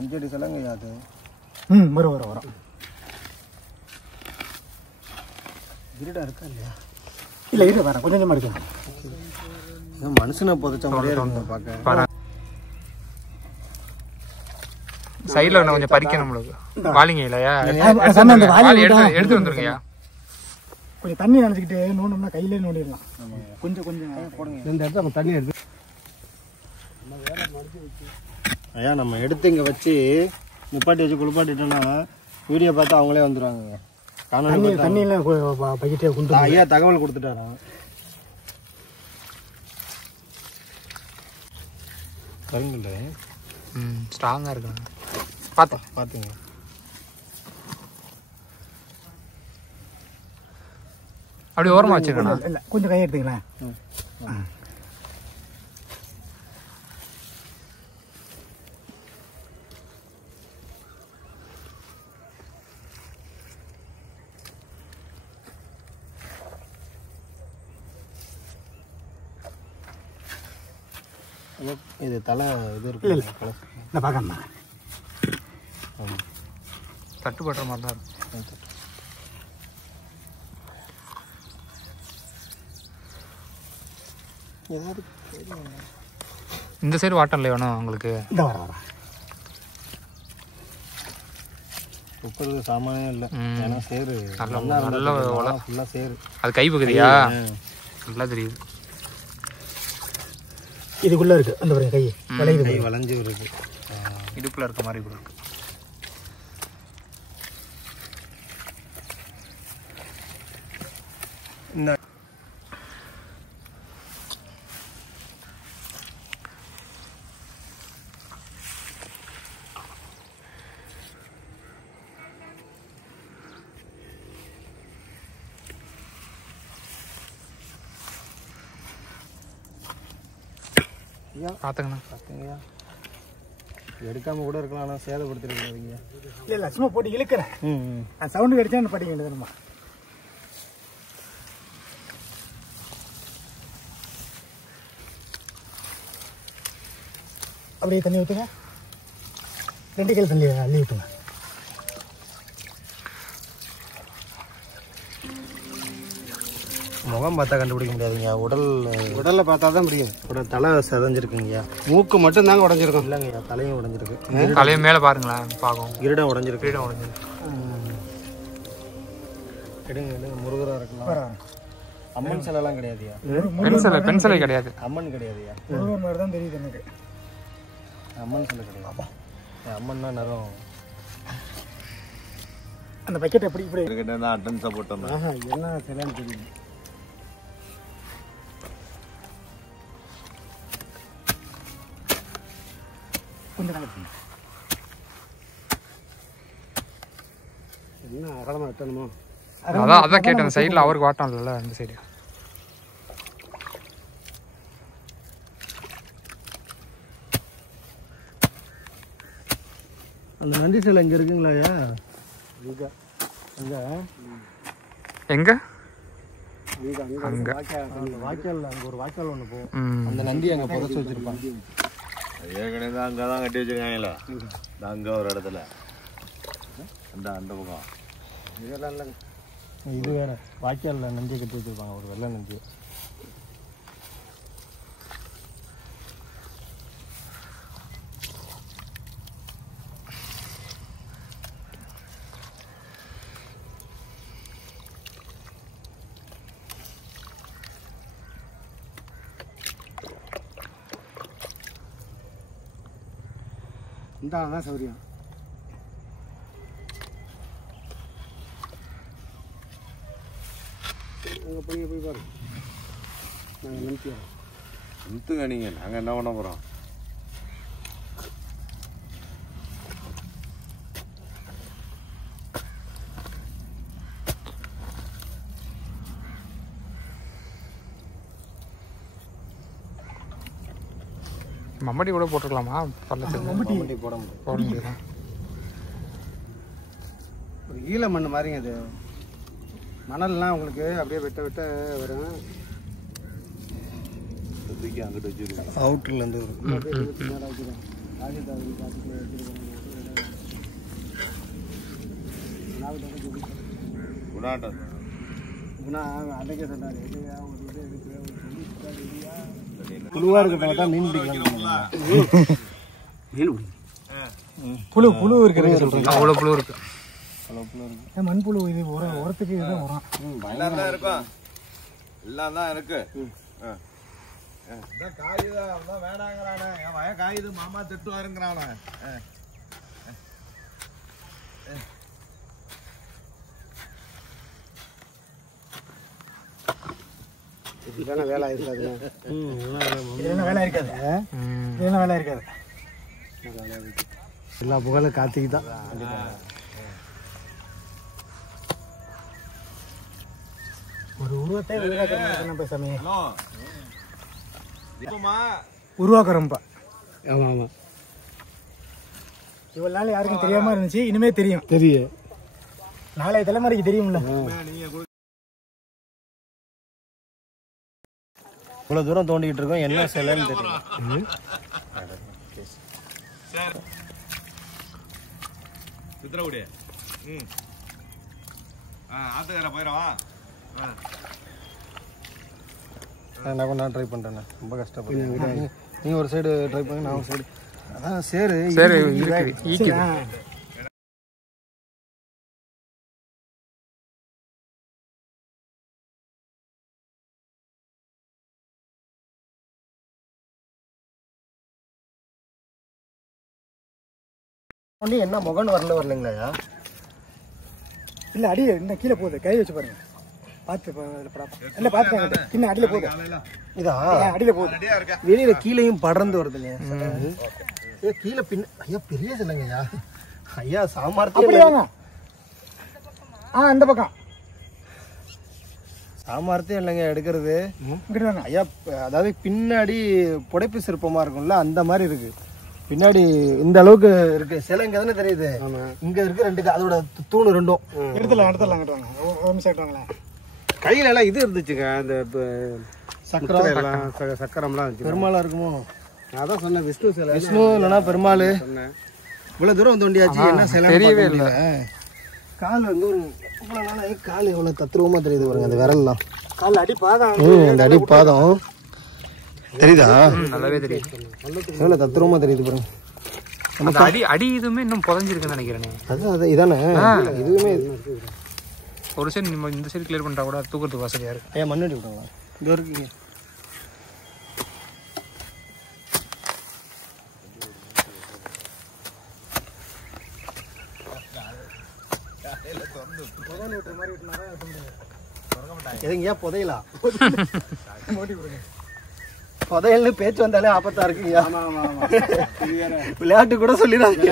5 அடி சிலைங்க அது. வரும். இருடா இருக்கா இல்லையா? இல்ல இரு வரேன், கொஞ்சம் கொஞ்சமா இருக்கு. மனுஷனை புதைச்ச மாதிரியே இருக்கு பாக்க. சைடுல கொஞ்சம் பறிக்கணும் நம்மளுக்கு. வாலிங்க இல்லையா? எடுத்து வந்துருங்கய்யா. கொஞ்சம் தண்ணி நினைச்சுக்கிட்டு நோண்டோம்னா கையிலே நோண்டிடலாம். கொஞ்சம் போடுங்க. இந்த இடத்துல நம்ம தண்ணி எடுத்து ஐயா நம்ம எடுத்து இங்க வச்சு நிப்பாட்டி வச்சு குளிப்பாட்டிட்டோம்னா வீடியோ பார்த்து அவங்களே வந்துருவாங்க. தண்ணியெல்லாம் பைக்கிட்டே கொண்டு ஐயா தகவல் கொடுத்துட்டாராம். கருங்கல்ல ஸ்ட்ராங்கா இருக்காங்க. பாத்துங்க. அப்படி ஓரமா வச்சிருக்கேன். இல்ல கொஞ்சம் கையை எடுத்துக்கலாம். இது தலை இது இருக்கு. இல்ல பாக்கமா தட்டுப்பட்ட மாதிரி தான் இருக்கும். இந்த சைடு வாட்டம் இல்லை வேணும் உங்களுக்கு. இந்த வர உப்புறது சாமானியம் இல்லை. ஏன்னா சேரு நல்ல ஃபுல்லா சேரு. அது கை பகுதியா? நல்லா தெரியுது. இதுக்குள்ள இருக்கு அந்த பாருங்க, கை வளைஞ்சு இருக்கு. இடுப்புல இருக்க மாதிரி கூட இருக்கு. பாத்துங்கண்ணா எடுக்காம கூட இருக்கலாம். ஆனா சேதப்படுத்திருக்கீங்க. இல்ல சும்மா போட்டு இழுக்கிறேன். அந்த சவுண்டு கிடைச்சா படிக்க வேண்டியதுமா. அப்படியே தண்ணி ஊத்துங்க. 2 கையில் தள்ளி அள்ளி விட்டுங்க. முகம் பார்த்தா கண்டுபிடிக்க முடியாதுங்க. உடலில் பார்த்தா தான் முடியும். தலை செதஞ்சிருக்குங்கய்யா. மூக்கு மட்டும் தாங்க உடஞ்சிருக்கும். இல்லைங்கய்யா, தலையும் உடஞ்சிருக்கு. தலையும் மேலே பாருங்களேன், பார்க்கும். கிரீடம் உடஞ்சிருக்கு. எடுங்க முருகராக இருக்கலாம். அம்மன் சிலைலாம் கிடையாதுயா. பெண் சிலை கிடையாது. அம்மன் கிடையாதுயா. முருகர் மாதிரி தான் தெரியுது எனக்கு. அம்மன் சிலை கிடையாது. அம்மன்னா நேரம் அந்த பக்கெட் எப்படி இப்படி அட்டன் சப்போர்ட் என்ன சிலைன்னு தெரியுது. கொஞ்சம் நாளைக்கு என்ன அகலமா வெட்டணுமோ? அதான் கேட்டேன். அந்த சைடில் அவருக்கு வாட்டம் இல்லைல்ல, அந்த சைடு. அந்த நந்தி சிலை இங்கே இருக்குங்களாயா? எங்க வாய்க்கால் அங்கே ஒரு வாய்க்கால் ஒன்று போகும். அந்த நந்தி அங்கே புதைச்சி வச்சிருப்பாங்க. ஏற்கனவே தான் அங்கே தான் கட்டி வச்சிருக்காங்களா, அங்கே ஒரு இடத்துல அந்த பக்கம். இதெல்லாம் இல்லைங்க. இது வேற வாய்க்காலில் நந்தியை கட்டி வச்சிருப்பாங்க, ஒரு வெள்ளை நந்தி. இந்த ஆள் தான் சௌரியம். அங்கே போய் பாருங்க. நாங்கள் நிறுத்தியோம். நிறுத்துங்க நீங்கள், நாங்கள் என்ன பண்ண போகிறோம்? மம்பட்டி கூட போட்டுக்கலாமா? மம்பட்டி போட முடியும். ஒரு ஈழ மண் மாதிரிங்க அது. மணல்லாம் உங்களுக்கு அப்படியே வெட்ட வெட்ட வரும். தூக்கி அங்கிட்டு வச்சுருக்கோம். அவுட்டர்லேருந்து வரும். மேலே வச்சுருக்கோம். ராஜதாவி பார்த்துட்டு குணாட்டம் குணா அன்றைக்கே சொன்னார். இல்லையா ஒரு இது இருக்கு, ஒரு புழுவாக இருக்கிறத தான் மீன் பிடிக்கலாம். புழு புழு இருக்கிறது சொல்றேன். அவ்வளோ புழு இருக்கு. மண்புழு இது உரத்துக்கு இதுதான் உரம். எல்லாம் தான் இருக்கும், எல்லாம் தான் இருக்கு. காயுதான் வேணாங்கிறானே, என் வய காயுது மாமா திட்டுவாருங்கிறானே. இதுதானே வேலை இருக்காது. இதெல்லாம் வேலை இருக்காது. இதெல்லாம் வேலை இருக்காது. எல்லா புகழும் கார்த்திக் தான். ஒரு உருவத்தை உருவாக்குறோம் பேசாமே. இப்பமா உருவாக்குறோம்ப்பா. ஆமாம் ஆமாம். இவ்வளவு நாள் யாருக்கும் தெரியாம இருந்துச்சு, இனிமே தெரியும். தெரியும். நாளைய தலைமுறைக்கு தெரியும்ல. இவ்வளோ தூரம் தோண்டிக்கிட்டு இருக்கோம், என்ன சிலைன்னு தெரியும். சித்திரகுடி ஆத்துக்கார போயிடவா? நான் கொஞ்ச நாள் ட்ரை பண்ணுறேண்ணே, ரொம்ப கஷ்டப்படுறேன். நீ ஒரு சைடு ட்ரை பண்ணி, நான் ஒரு சைடு. அதான் சரி சரி ஈக்குது. என்ன முகன்னு வரலைங்களா? இல்ல அடி இந்த கீழே போகுது, கை வச்சு பாருங்க. பார்த்து இல்ல பார்த்து கிண்ண அடியில போகுது. இதா அடியில போகுது. வெளியில கீழையும் படர்ந்து வருதுங்க. கீழே பின்ன ஐயா பெரிய இல்லைங்கய்யா. ஐயா சாமர்த்தியம் வாங்க. அந்த பக்கம் சாமர்த்தியம் இல்லைங்க எடுக்கிறது. ஐயா அதாவது பின்னாடி புடைப்பு சிற்பமா இருக்கும்ல, அந்த மாதிரி இருக்கு. பின்னாடி இந்த அளவுக்கு இருக்கு சிலை. இங்க தானே தெரியுது. இங்க இருக்கு ரெண்டு, அதோட தூணு ரெண்டும் எடுத்துலாம் கையில எல்லாம் இது இருந்துச்சுங்க, அந்த சக்கரம்லாம் இருந்துச்சு. பெருமாளா இருக்குமோ? அதான் சொன்னேன், விஷ்ணு சிலை. விஷ்ணு இல்லைன்னா பெருமாள் சொன்னேன். இவ்வளவு தூரம் வந்து வண்டியாச்சு என்ன செய்யலாம் தெரியவே இல்ல. கால் வந்து ஒரு இவ்வளவு நாளா கால் எவ்வளவு தத்ரூபமா தெரியுது பாருங்க அந்த விரல்லாம். கால் அடி பாதம் அந்த அடி பாதம் தெரியுதா? நல்லாவே தெரியும். எவ்வளவு தத்ரூபமா தெரியுது பாருங்க. அந்த அடி இதுவுமே இன்னும் புதஞ்சிருக்குன்னு நினைக்கிறேன். அது இதானே இதுவுமே ஒரு சைடு நம்ம இந்த சைடு கிளியர் பண்ணிட்டா கூட தூக்கிறதுக்கு வசதியா இருக்கு. ஏன் மண்ணடி விட்டாங்களா? இது இருக்கு. எதுங்கயா புதையலா? புதையல்னு பேச்சு வந்தாலே ஆபத்தா இருக்குங்கயா. விளையாட்டு கூட சொல்லிடாங்க.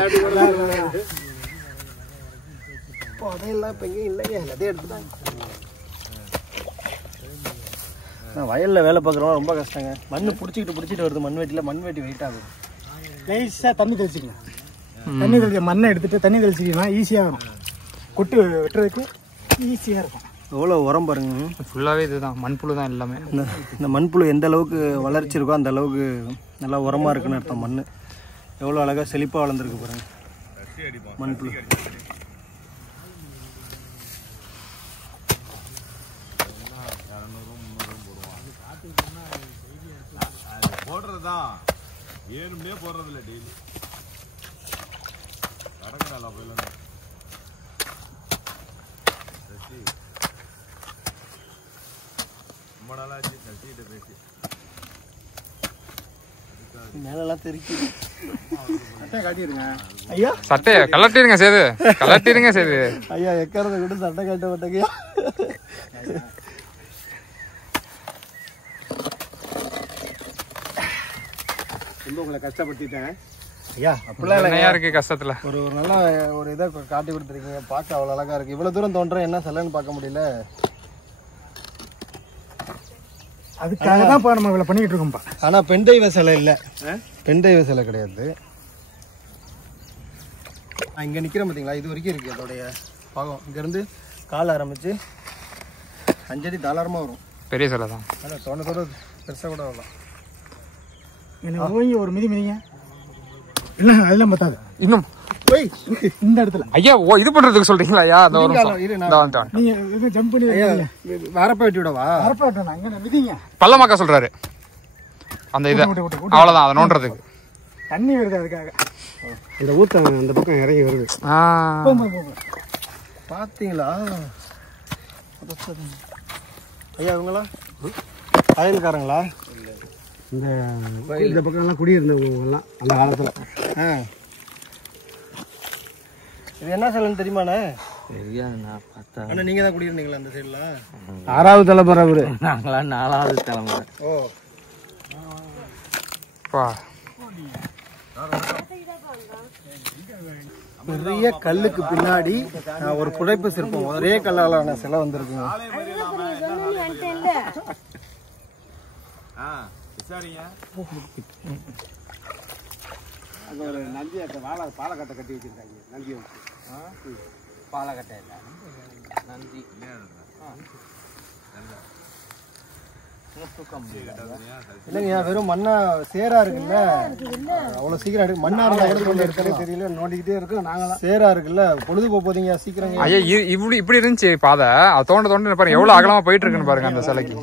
புதையெல்லாம் இப்ப எங்கேயும் இல்லையா? எல்லாத்தையும் எடுத்துட்டாங்க. வயல்ல வேலை பார்க்குறவங்க ரொம்ப கஷ்டங்க. மண்ணு பிடிச்சிக்கிட்டு வருது. மண் வெட்டி வெயிட் ஆகுது. லேசாக தண்ணி தெளிச்சிக்கலாம். தண்ணி தெளிச்சு மண்ணை எடுத்துட்டு தண்ணி தெளிச்சிக்கலாம். ஈஸியாக இருக்கும். கொட்டு வெட்டுறதுக்கு ஈஸியாக இருக்கும். எவ்வளோ உரம் பாருங்க. ஃபுல்லாவே இதுதான் மண்புழு தான் எல்லாமே. இந்த மண்புழு எந்த அளவுக்கு வளர்ச்சி இருக்கோ அந்த அளவுக்கு நல்லா உரமா இருக்குன்னு அர்த்தம். மண் எவ்வளோ அழகா செழிப்பா வளர்ந்துருக்கு பாருங்க மண்புழு. போடுறதுதான் ஏழுமே போடுறது இல்லை. டெய்லி கடற்கரை போயிடலாம். ரொம்ப நாளாச்சு சசிகிட்ட பேசி. மேலெல்லாம் தெரிக்கி காட்டிடுங்க ஐயா. சட்டையை கலட்டிருங்க சேது, கலட்டிருங்க சேது. ஐயா எக்கறத கூட சட்டை கட்ட மாட்டேங்கய்யா. ரொம்ப உங்களை கஷ்டப்படுத்திட்டேன் ஐயா. அப்படிலாம் என்னையா இருக்கு கஷ்டத்துல. ஒரு நல்ல ஒரு இதை காட்டி கொடுத்துருக்கீங்க. பார்க்க அவ்வளோ அழகா இருக்கு. இவ்வளோ தூரம் தோன்ற என்ன சிலைன்னு பார்க்க முடியல. அதுக்காக தான் இப்போ நம்ம இவ்வளோ பண்ணிக்கிட்டு இருக்கோம்ப்பா. ஆனால் பெண் தெய்வ சிலை இல்லை. பெண் தெய்வ சிலை கிடையாது. இங்கே நிற்கிறேன் பார்த்தீங்களா? இது வரைக்கும் இருக்குது அதோடைய பாகம். இங்கேருந்து கால் ஆரம்பித்து 5 அடி தாராளமாக வரும். பெரிய சிலை தான். ஆனால் தோணத்தோட பெருசாக கூட வரலாம். எனக்கு ஓங்கி ஒரு மிதிங்க. இல்லை அதெல்லாம் பத்தாது. இன்னும் இந்த இடத்துல ஐயா இது பண்றதுக்கு சொல்றீங்களா? ஐயா அந்த ஒரு நீங்க ஜம்ப் பண்ணி வரப்ப வெட்டி விடவா? வரப்ப வெட்டணும். அங்கே மிதிங்க. பள்ளமாக்கா சொல்றாரு அந்த இதை. அவ்வளவுதான் அதை நோண்டுறதுக்கு. தண்ணி வருது அதுக்காக. இந்த ஊத்தம் அந்த பக்கம் இறங்கி வருது. பார்த்தீங்களா ஐயா? இவங்களா வயல்காரங்களா? இந்த பக்கம் எல்லாம் குடியிருந்தவங்க எல்லாம் அந்த காலத்துல. இது என்ன சிலைன்னு தெரியுமாண்ணே? அண்ணா நீங்க தான் குடியிருந்தீங்களா அந்த சைடுல? 6வது தலைமுறை அவரு. நாங்களா 4வது தலைமுறை. ஓ பெரிய கல்லுக்கு பின்னாடி ஒரு புடைப்பு சிற்பம் ஒரே கல்லாலான சிலை வந்திருக்குங்க. ஒரு நந்தி பாலக்கட்டை கட்டி வச்சிருக்காங்க. நந்தியை வச்சு பாலக்கட்டை நந்தி இல்லைங்கய்யா, வெறும் மண்ணா சேரா இருக்குல்ல. அவ்வளவு சீக்கிரம் மண்ணா இருந்தா தெரியல. நோண்டிக்கிட்டே இருக்கும். நாங்களாம் சேரா இருக்குல்ல. பொழுது போதீங்க சீக்கிரம். ஐயா இப்படி இருந்துச்சு பாதை. அது தோண்ட பாருங்க எவ்வளவு அகலமா போயிட்டு இருக்குன்னு பாருங்க அந்த சிலைக்கு.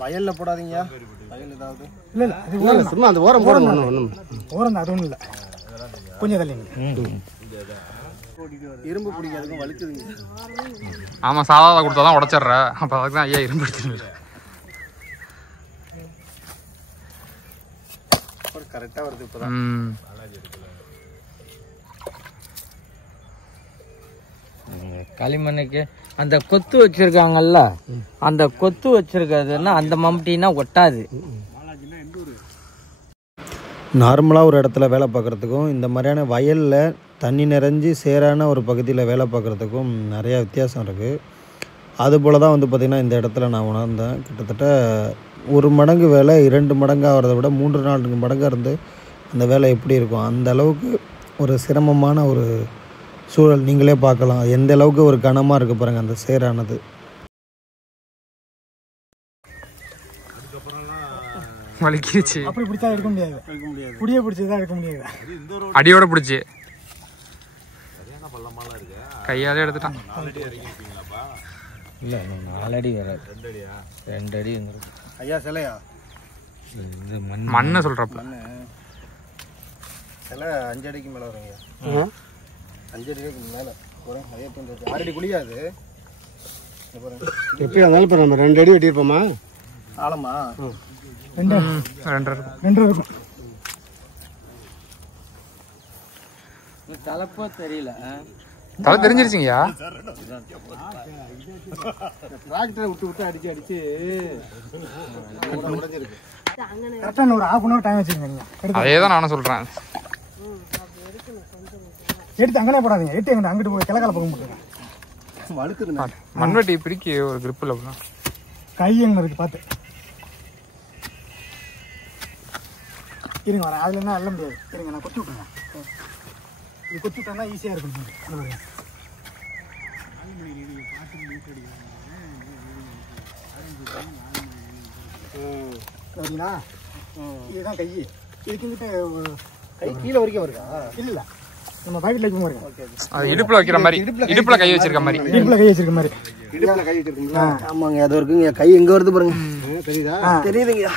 வயல்ல போடாதீங்க. வயல் ஏதாவது இல்ல சும்மா அந்த ஓரம் போடணும். ஓரம் அது ஒன்றும் இல்லை. கொஞ்சம் தள்ளிங்க. இரும்பு பிடிக்காதுக்கும் வலிக்குதுங்க. ஆமா சாதாரண கொடுத்தாதான் உடச்சிடுற. அப்ப அதுக்கு தான் ஐயா இரும்பு எடுத்துட்டு கரெக்டா வருது இப்பதான். களிமண்ணுக்கு அந்த கொத்து வச்சிருக்காங்கல்ல, அந்த கொத்து வச்சிருக்கிறதுனா அந்த மம்டினா ஒட்டாது. நார்மலாக ஒரு இடத்துல வேலை பார்க்குறதுக்கும் இந்த மாதிரியான வயலில் தண்ணி நிறைஞ்சி சேரான ஒரு பகுதியில் வேலை பார்க்குறதுக்கும் நிறையா வித்தியாசம் இருக்குது. அதுபோல் தான் வந்து பார்த்திங்கன்னா இந்த இடத்துல நான் உணர்ந்தேன். கிட்டத்தட்ட 1 மடங்கு வேலை 2 மடங்கு ஆகிறத விட 3-4 மடங்காக இருந்து அந்த வேலை எப்படி இருக்கும், அந்த அளவுக்கு ஒரு சிரமமான ஒரு சூழல். நீங்களே பார்க்கலாம் எந்த அளவுக்கு ஒரு கனமாக இருக்குது பாருங்கள் அந்த சேரானது. வலிக்கிச்சு அப்படி பிடிச்சா எடுக்க முடியாது. புடியே பிடிச்சதா எடுக்க முடியாது. அடியோட பிடிச்சி கையாலே எடுத்துட்டான். இல்லை 4 அடி வராது, 2 அடி வந்துடும். ஐயா சிலையா இது மண்ணை சொல்கிறப்ப சிலை 5 அடிக்கு மேலே வருங்க. 5 அடிக்கு மேலே வரும். அதே 6 அடி குழியாது. எப்படி இருந்தாலும் இப்போ நம்ம 2 அடி வெட்டியிருப்போமா? ஆழமா 2 இருக்கும். தலைப்போ தெரியல. தலை தெரிஞ்சிருச்சிங்கய்யா. டிராக்டரை விட்டு அடிச்சு கரெக்டா ஒரு 1/2 hour டைம் வச்சுக்கோங்க. அதே தான் நானும் சொல்கிறேன். எடுத்து அங்கனே போடாதீங்க. எடுத்து எங்க அங்கிட்டு போய் கிழக்கால பக்கம் போட்டுருங்க. வழுக்குதுண்ணா. மண்வெட்டி பிரிக்கி ஒரு கிரிப்பில் அப்படின்னா கை எங்க இருக்கு பார்த்து இருங்க. வரேன். அதுல என்ன அள்ள முடியாது. இருங்க நான் கொத்தி விட்டுறேன். இது கொத்தி விட்டா ஈஸியா இருக்கும். சரிங்களா? இதுதான் கை. இதுக்கிட்ட கை கீழே வரைக்கும் வருதா? இல்ல நம்ம பாக்கெட்ல வைக்கும் பாருங்க. அது இடுப்புல வைக்கிற மாதிரி, இடுப்புல கை வச்சிருக்க மாதிரி. இடுப்புல கை வச்சிருக்க மாதிரி. இடுப்புல கை வச்சிருக்கீங்களா? ஆமாங்க, அது இருக்குங்க. கை எங்க வருது பாருங்க. தெரியுதா? தெரியுதுங்க.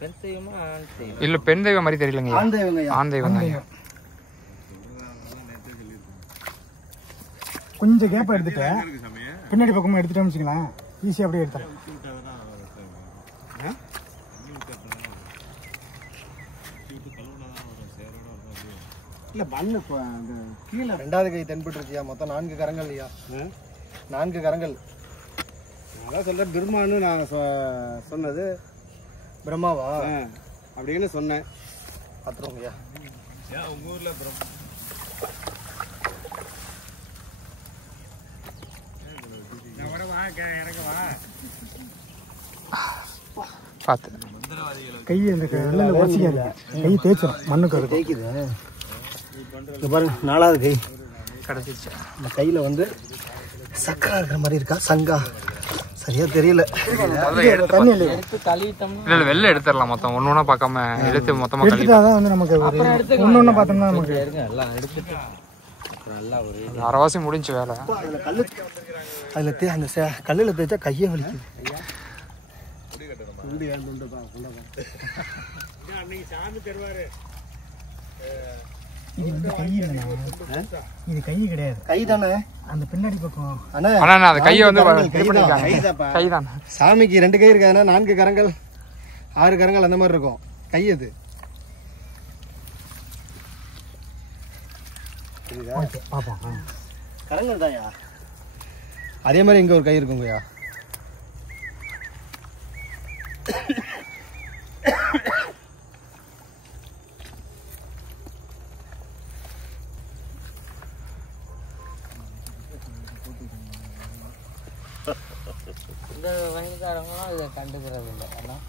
பெண் தெய்வமா ஆண் தெய்வம்? இல்ல பெண் தெய்வம் மாதிரி தெரியலங்க. ஆண் தெய்வங்க. ஆண் தெய்வம் தான். கொஞ்சம் கேப்பை எடுத்துட்டு பின்னாடி பக்கமா எடுத்துட்டோம்னு வச்சுக்கலாம், ஈஸியா அப்படியே எடுத்துடலாம். இல்ல பண்ணு அந்த கீழே 2வது கை தென்பட்டுருச்சியா? மொத்தம் 4 கரங்கள் ஐயா. 4 கரங்கள். அதான் சொல்றேன், பிரம்மான்னு நான் சொன்னது. பிரம்மாவா அப்படின்னு சொன்னேன். பார்த்துருவோங்க ஐயா. உங்க ஊர்ல பார்த்து கை அந்த உடச்சிக்காது. கை தேய்ச்சிடும், மண்ணுக்கு அது தேய்க்குது. இங்க பாருங்க, 4வது கை கிடைச்சிருச்சு. இந்த கையில வந்து சக்கரை இருக்கிற மாதிரி இருக்கா, சங்கா சரியா தெரியல. தண்ணி இல்லையா? எடுத்து கழுவிட்டோம்னா இல்ல வெளில எடுத்துடலாம். மொத்தம் ஒன்னொன்னா பார்க்காம எடுத்து மொத்தமா கழுவி எடுத்துட்டாதான் வந்து நமக்கு ஒண்ணு பார்த்தோம்னா நமக்கு இருங்க எல்லாம் எடுத்துட்டு நல்லா ஒரு அரைவாசி முடிஞ்சு வேலை. அதுல கல்லு, அதுல அந்த கல்லுல தேய்ச்சா கையே வலிக்குது. இது வந்து கை இல்லைண்ணா, இது கை கிடையாது. கை தானே அந்த பின்னாடி பக்கம் அண்ணா. ஆனா நான் அந்த கையை வந்து கைதான். கைதான். சாமிக்கு 2 கை இருக்காதுன்னா 4 கரங்கள் 6 கரங்கள் அந்த மாதிரி இருக்கும். கை அது பார்ப்போம். கரங்கள் தான்யா. அதே மாதிரி இங்க ஒரு கை இருக்குங்கய்யா. இந்த வயலுக்காரங்களும் இதை கண்டுக்கிறது இல்லை. ஆனால்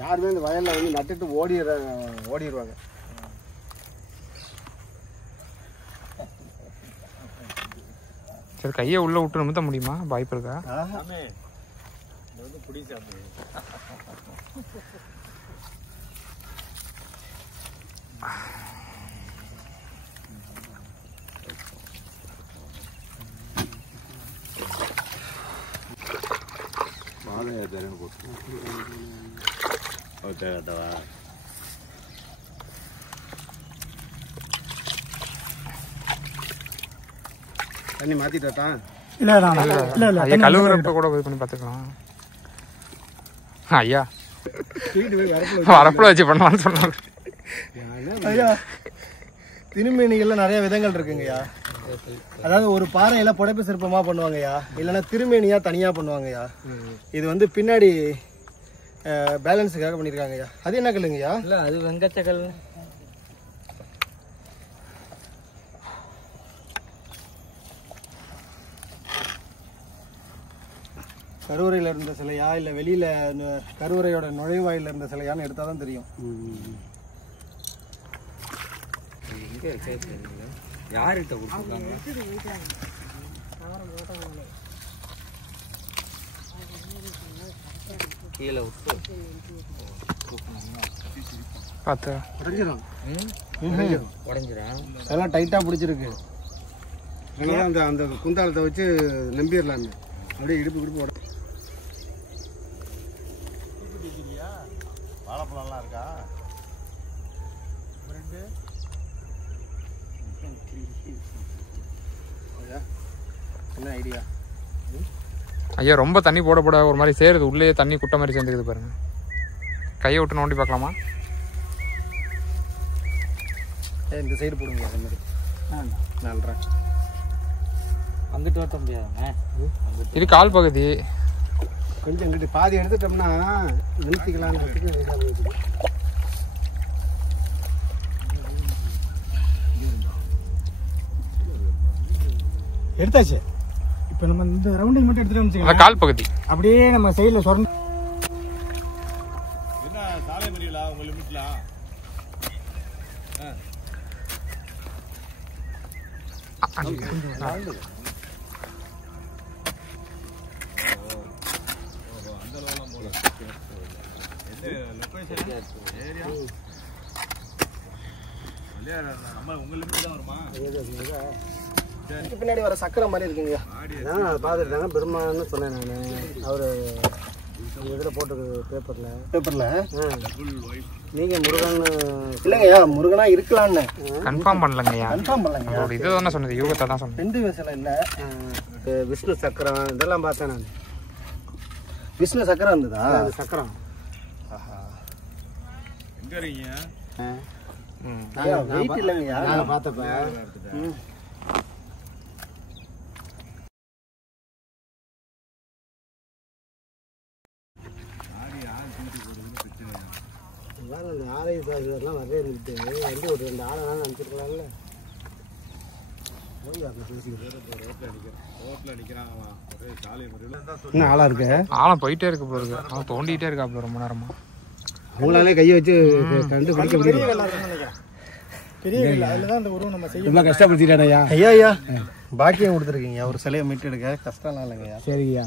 யாருமே இந்த வயல்ல வந்து நட்டுட்டு ஓடிடுவாங்க. சரி கையை உள்ள விட்டு நிமித்த முடியுமா? வாய்ப்பு இருக்கா? தண்ணி மாத்திட்டா? இல்ல இல்ல ஐயா கழுவுறப்ப கூட இது பண்ணி பார்த்துக்கலாம். ஐயா வரப்புல வச்சு பண்ணுவான்னு சொன்னாங்க. ஐயா திருமேனிகள்ல நிறைய விதங்கள் இருக்குங்கய்யா. அதாவது ஒரு பாறையில புடைப்பு சிற்பமா பண்ணுவாங்கய்யா, இல்லைன்னா திருமேனியா தனியா பண்ணுவாங்கய்யா. இது வந்து பின்னாடி பேலன்ஸுக்காக பண்ணியிருக்காங்கய்யா. அது என்ன கல்லுங்கய்யா? இல்லை அது வெங்கச்சக்கல். கருவறையில இருந்த சிலையா இல்ல வெளியில கருவறையோட நுழைவாயில இருந்த சிலையான்னு எடுத்தாதான் தெரியும். யார்கிட்ட கொடுத்துருக்காங்க? கீழே விட்டு பார்த்து உடஞ்சிரும். உடஞ்சிரும். அதெல்லாம் டைட்டா பிடிச்சிருக்கு. அந்த அந்த குந்தாலத்தை வச்சு நம்பிடலாமே. அப்படியே இடுப்பு இடுப்பு உட. வாழைப்பழம்லாம் இருக்கா? என்ன ஐடியா? ஐயா ரொம்ப தண்ணி போட போட ஒரு மாதிரி சேருது, உள்ளே தண்ணி குட்டை மாதிரி சேர்ந்துக்குது பாருங்க. கையை விட்டு நோண்டி பார்க்கலாமா? இந்த சைடு போடுங்க. அந்த மாதிரி நல்றேன். அங்கிட்டு ஓட்ட முடியாதுங்க. இது கால் பகுதி. கொஞ்சம் இங்கிட்டு பாதி எடுத்துட்டோம்னா நிறுத்திக்கலாம்னு எடுத்தாச்சு. இப்போ நம்ம இந்த ரவுண்டிங் மட்டும் எடுத்துட்டு அந்த வந்துச்சு. கால் பகுதி அப்படியே நம்ம சைடில் சொரண்டு என்ன சாலை மறியலா உங்க லிமிட்ல? நம்ம உங்க லிமிட் தான் வருமா? பின்னாடி வர சக்கரை மாதிரி இருக்குங்க. பார்த்துட்டாங்க பெருமான்னு சொன்னேன் நான். அவரு உங்க இதில் போட்டு பேப்பர்ல நீங்க முருகன் இல்லைங்கய்யா, முருகனா இருக்கலான்னு கன்ஃபார்ம் பண்ணலங்கய்யா. கன்ஃபார்ம் பண்ணலங்க. அவரோட இது தானே சொன்னது, யூகத்தை தான் சொன்னது. ரெண்டு சிலை இல்ல, விஷ்ணு சக்கரம் இதெல்லாம் பார்த்தேன் நான். விஷ்ணு சக்கரம் இருந்ததா? சக்கரம் எங்க இருக்கீங்க? வெயிட் இல்லைங்கய்யா. நான் பார்த்தப்ப அந்த ஆலய சாதிலாம் நிறைய இருந்துட்டு வந்து ஒரு 2 ஆளை நினச்சிருக்கலாம்ல. இன்னும் ஆளா இருக்கு. ஆழம் போயிட்டே இருக்கு போறது, அவன் தோண்டிகிட்டே இருக்காப்புல ரொம்ப நேரமா. அவங்களாலே கையை வச்சு கண்டுபிடிக்க முடியும். பெரிய கல், அதில் தான் இந்த உருவம் நம்ம செய்ய. ரொம்ப கஷ்டப்படுத்திட்டானய்யா. ஐயா ஐயா பாக்கியம் கொடுத்துருக்கீங்க. ஒரு சிலையை மீட்டு எடுக்க கஷ்டம்லாம் இல்லைங்கய்யா. சரிங்கய்யா.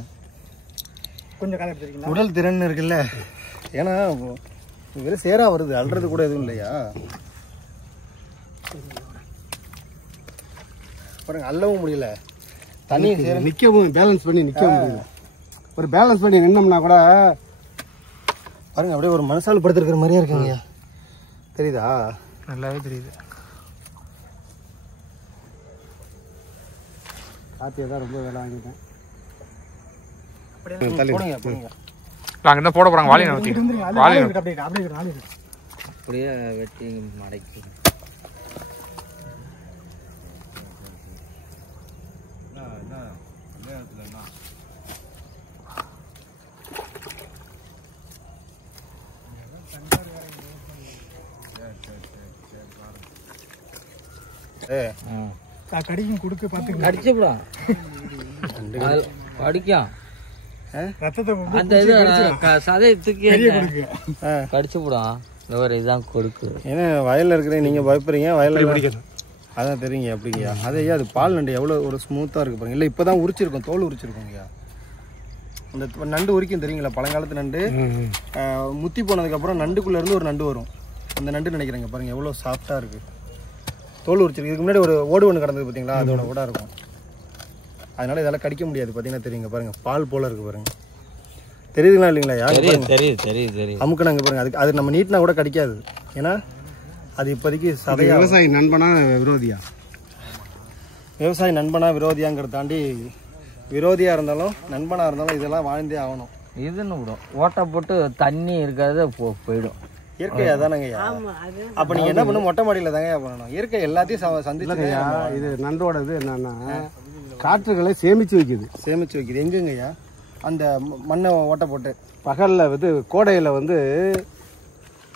கொஞ்சம் காலம் எடுத்துருக்கீங்களா? உடல் திறன் இருக்குல்ல. ஏன்னா வெறும் சேரா வருது, அல்றது கூட எதுவும் இல்லையா? பாருங்க, அள்ளவும் முடியல. தண்ணி நிற்கவும் பேலன்ஸ் பண்ணி நிற்க முடியல. ஒரு பேலன்ஸ் பண்ணி நின்னோம்னா கூட பாருங்க அப்படியே ஒரு மனசால் படுத்திருக்கிற மாதிரியே இருக்குங்கய்யா. தெரியுதா? நல்லாவே தெரியுது. காத்தியை தான் ரொம்ப வேலை வாங்கிட்டேன். போடுங்க போடுங்க. அங்கிட்ட போட போறாங்க. வாலி நிறுத்தி வாலி அப்படியே வெட்டி மடக்கி கடிக்கும் கொடுக்க பார்த்து கடிச்சுப்படாம். கடிக்கும் ரத்தத்தை அந்த இது சதையை தூக்கி கடிச்சு போடும். இதுதான் கொடுக்கு. ஏன்னா வயல்ல இருக்கிற நீங்க பயப்படுறீங்க, வயல்ல பிடிக்கணும். அதான் தெரியுங்க அப்படிங்கய்யா. அதையா அது பால் நண்டு எவ்வளோ ஒரு ஸ்மூத்தாக இருக்கு பாருங்க. இல்லை இப்போதான் உரிச்சிருக்கோம், தோல் உரிச்சிருக்கோங்கய்யா. அந்த நண்டு உரிக்கும் தெரியுங்களா? பழங்காலத்து நண்டு முத்தி போனதுக்கப்புறம் நண்டுக்குள்ளே இருந்து ஒரு நண்டு வரும். அந்த நண்டு நினைக்கிறேங்க பாருங்க எவ்வளோ சாஃப்டாக இருக்குது. தோல் உரிச்சிருக்கு. இதுக்கு முன்னாடி ஒரு ஓடு ஒன்று கிடந்தது பார்த்தீங்களா? அதோட ஓடாக இருக்கும். அதனால இதெல்லாம் கடிக்க முடியாது. பார்த்தீங்கன்னா தெரியுங்க பாருங்க, பால் போல இருக்கு பாருங்க. தெரியுதுங்களா இல்லைங்களா? தெரியுது அமுக்குனாங்க பாருங்க. அதுக்கு அது நம்ம நீட்டினா கூட கடிக்காது. ஏன்னா அது இப்போதைக்கு சதையா. விவசாயி நண்பனா விரோதியா? விவசாயி நண்பனா விரோதியாங்கிறத தாண்டி விரோதியாக இருந்தாலும் நண்பனாக இருந்தாலும் இதெல்லாம் வாழ்ந்தே ஆகணும். இதுன்னு விடும். ஓட்டை போட்டு தண்ணி இருக்காது போயிடும். இயற்கை அதானங்கய்யா. அப்போ நீங்கள் என்ன பண்ணணும்? மொட்டை மாடியில் தாங்க பண்ணணும். இயற்கை எல்லாத்தையும் சந்திச்சுங்கய்யா. இது நண்டோட இது என்னன்னா காற்றுகளை சேமிச்சு வைக்குது. சேமிச்சு வைக்குது எங்கங்கய்யா? அந்த மண்ணை ஓட்டை போட்டு பகலில் வந்து கோடையில் வந்து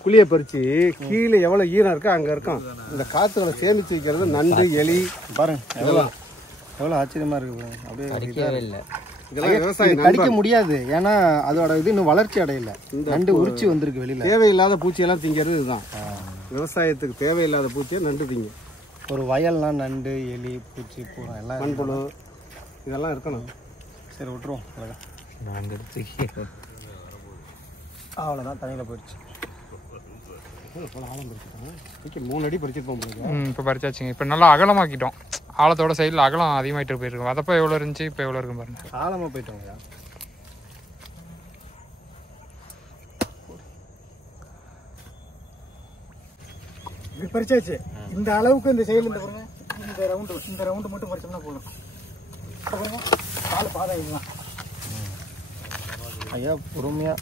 குழியை பறித்து கீழே எவ்வளோ ஈரம் இருக்கோ அங்கே இருக்கும். இந்த காற்றுகளை சேமிச்சு வைக்கிறது நண்டு, எலி பாருங்க. எவ்வளோ ஆச்சரியமாக இருக்குது பாருங்க. அப்படியே கடிக்கவே இல்லை. இதெல்லாம் விவசாயம் கடிக்க முடியாது, ஏன்னா அதோட இது இன்னும் வளர்ச்சி அடையல. நண்டு உரிச்சு வந்திருக்கு வெளியில. தேவையில்லாத பூச்சியெல்லாம் திங்கிறது இதுதான். விவசாயத்துக்கு தேவையில்லாத பூச்சியை நண்டு திங்க. ஒரு வயல்னா நண்டு, எலி, பூச்சி, பூரா எல்லாம் மண்புழு இதெல்லாம் இருக்கணும். சரி விட்டுருவோம். அவ்வளோதான், தண்ணியில் போயிடுச்சு. 3 அடி பறிச்சிருப்போம். இப்போ பறிச்சாச்சுங்க. இப்போ நல்லா அகலமாக்கிட்டோம். ஆழத்தோட சைடில் அகலம் அதிகமாகிட்டு போயிருக்கும். அதப்போ எவ்வளோ இருந்துச்சு, இப்போ எவ்வளோ இருக்கும் பாருங்க. ஆழமாக போயிட்டோங்கய்யா. இப்படி பறிச்சாச்சு. இந்த அளவுக்கு இந்த செயல் இந்த ரவுண்டு மட்டும் பறிச்சோம்னா போதும். கால் பாதை இதுதான் ஐயா. பொறுமையா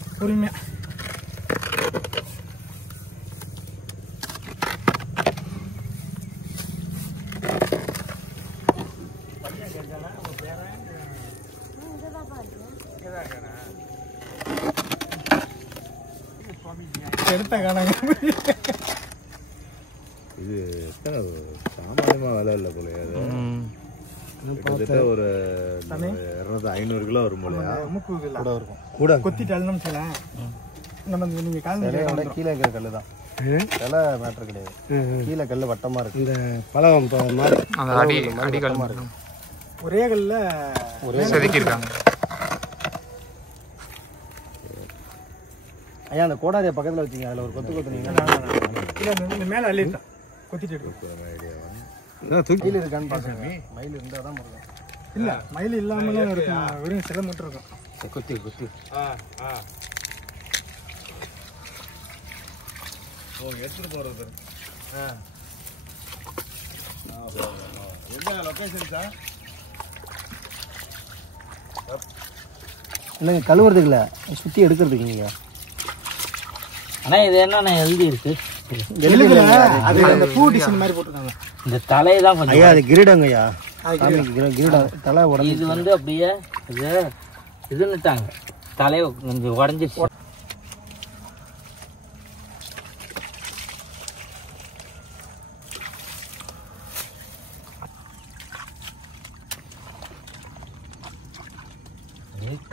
எடுத்த காணாங்க. இது சாமானியமா விலை இல்லை போல. கிட்டத்தட்ட ஒரு 500 கிலோ வரும் போலயா. கூட இருக்கும். கூட கொத்திட்டு அழுந்தோம் சில நம்ம நீங்க கால் கீழே இருக்கிற கல்லு தான். சில மேட்டர் கிடையாது. கீழே கல்லு வட்டமா இருக்கு. இந்த பழம் அந்த அடிக்கல் இருக்கு. ஒரே கல்ல செதுக்கியிருக்காங்க. ஐயா அந்த கோடாரியை பக்கத்துல வச்சுங்க. அதுல ஒரு கொத்து கொத்துனீங்க மேல அள்ளிட்டோம். கொத்திட்டு கீழே இருக்கான்னு பாருங்க. மயில் இருந்தால் தான் முடியும். இல்லை மயில் இல்லாமலும் இருக்கும். வெறும் சில மட்டும் இருக்கும். கொத்தி எடுத்துட்டு போறது என்ன லொகேஷன் சார்? இல்லைங்க, கழுவுறதுக்கு இல்லை, சுற்றி எடுக்கிறதுக்கு. நீங்கள் ஆனால் இது என்ன எழுதி இருக்கு? அது அந்த பூ டிசைன் மாதிரி போட்டுருக்காங்க. இந்த தலையை தான் கொஞ்சம். ஐயா அது கிரீடங்கய்யா. கிரீடம் தலை உடஞ்சி. இது அப்படியே இதுன்னுட்டாங்க. தலையை கொஞ்சம் உடஞ்சிச்சு.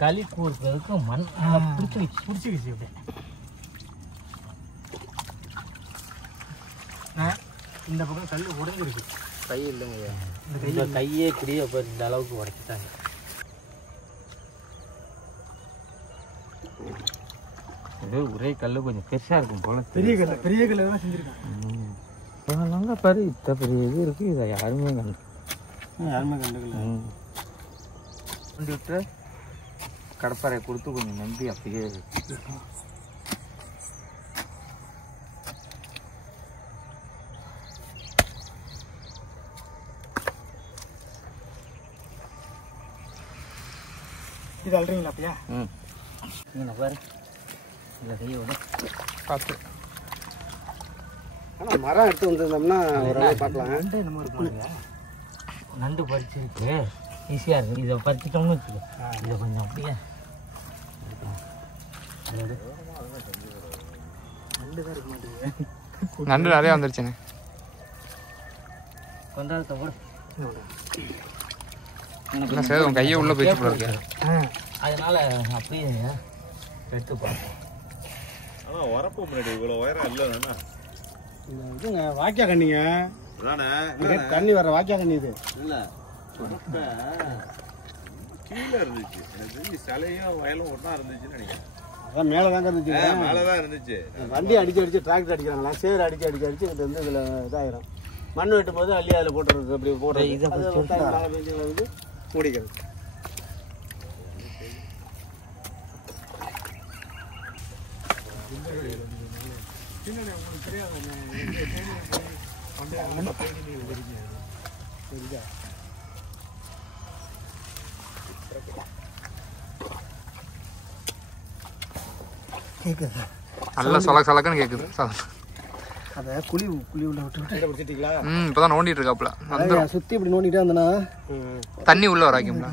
களி கூறுறதுக்கு மண் பிடிச்சிக்கிச்சு. இந்த பக்கம் கல் உடைஞ்சிருக்கு. கை இல்லைங்கய்யா. இந்த கையே இப்படியே இந்த அளவுக்கு உடைச்சிட்டாங்க. ஒரே கல் கொஞ்சம் பெருசா இருக்கும் போல. பெரிய கல் தான் செஞ்சிருக்காங்க. பாரு இத்த பெரிய இது இருக்கு. இதை யாருமே கண்டுக்கல. விட்டு கடப்பாறை கொடுத்து கொஞ்சம் நம்பி அப்படியே இது அல்றீங்களா அப்பயா? பாரு இந்த கையோட பார்த்து. ஆனால் மரம் எடுத்து வந்திருந்தோம்னா ஓரளவு பார்க்கலாம். நண்டு பறிச்சிருக்கு, ஈஸியாக இருக்குது. இதை பறிச்சிட்டோம்னு வச்சுக்கோ. இதை கொஞ்சம் அப்படியே நண்டு நிறையா வந்துருச்சுண்ணே. கொண்டாடத்தை கூட என்ன சார் உன் கையை உள்ளே போயிட்டு போல இருக்கு. அதனால அப்படியே எடுத்துப்போம். ஆனால் வரப்பு முன்னாடி இவ்வளோ உயரம் இல்லைண்ணா. இதுங்க வாக்கியா கண்ணிங்க அதானே தண்ணி வர வாக்கியா கண்ணி. இது இல்லை கீழே இருந்துச்சு. எனக்கு தெரிஞ்சு சிலையும் வயலும் ஒன்றா இருந்துச்சுன்னு நினைக்கிறேன். அதான் மேலே தாங்க இருந்துச்சு. மேலே தான் இருந்துச்சு. வண்டி அடிச்சு டிராக்டர் அடிக்கிறாங்களா, சேர் அடிச்சு இது வந்து இதில் இதாயிரும். மண் வெட்டும் போது அள்ளி அதில் போட்டுறது. அப்படி போடுறது. இதை வந்து மூடிக்கிறது. நல்லா சலக்குன்னு கேட்குது. அதை குழி உள்ள விட்டு பிடிச்சிட்டீங்களா? இப்போதான் நோண்டிட்டு இருக்காப்புல. வந்துடும். சுற்றி இப்படி நோண்டிட்டே வந்தனா தண்ணி உள்ள வராக்கும்ல.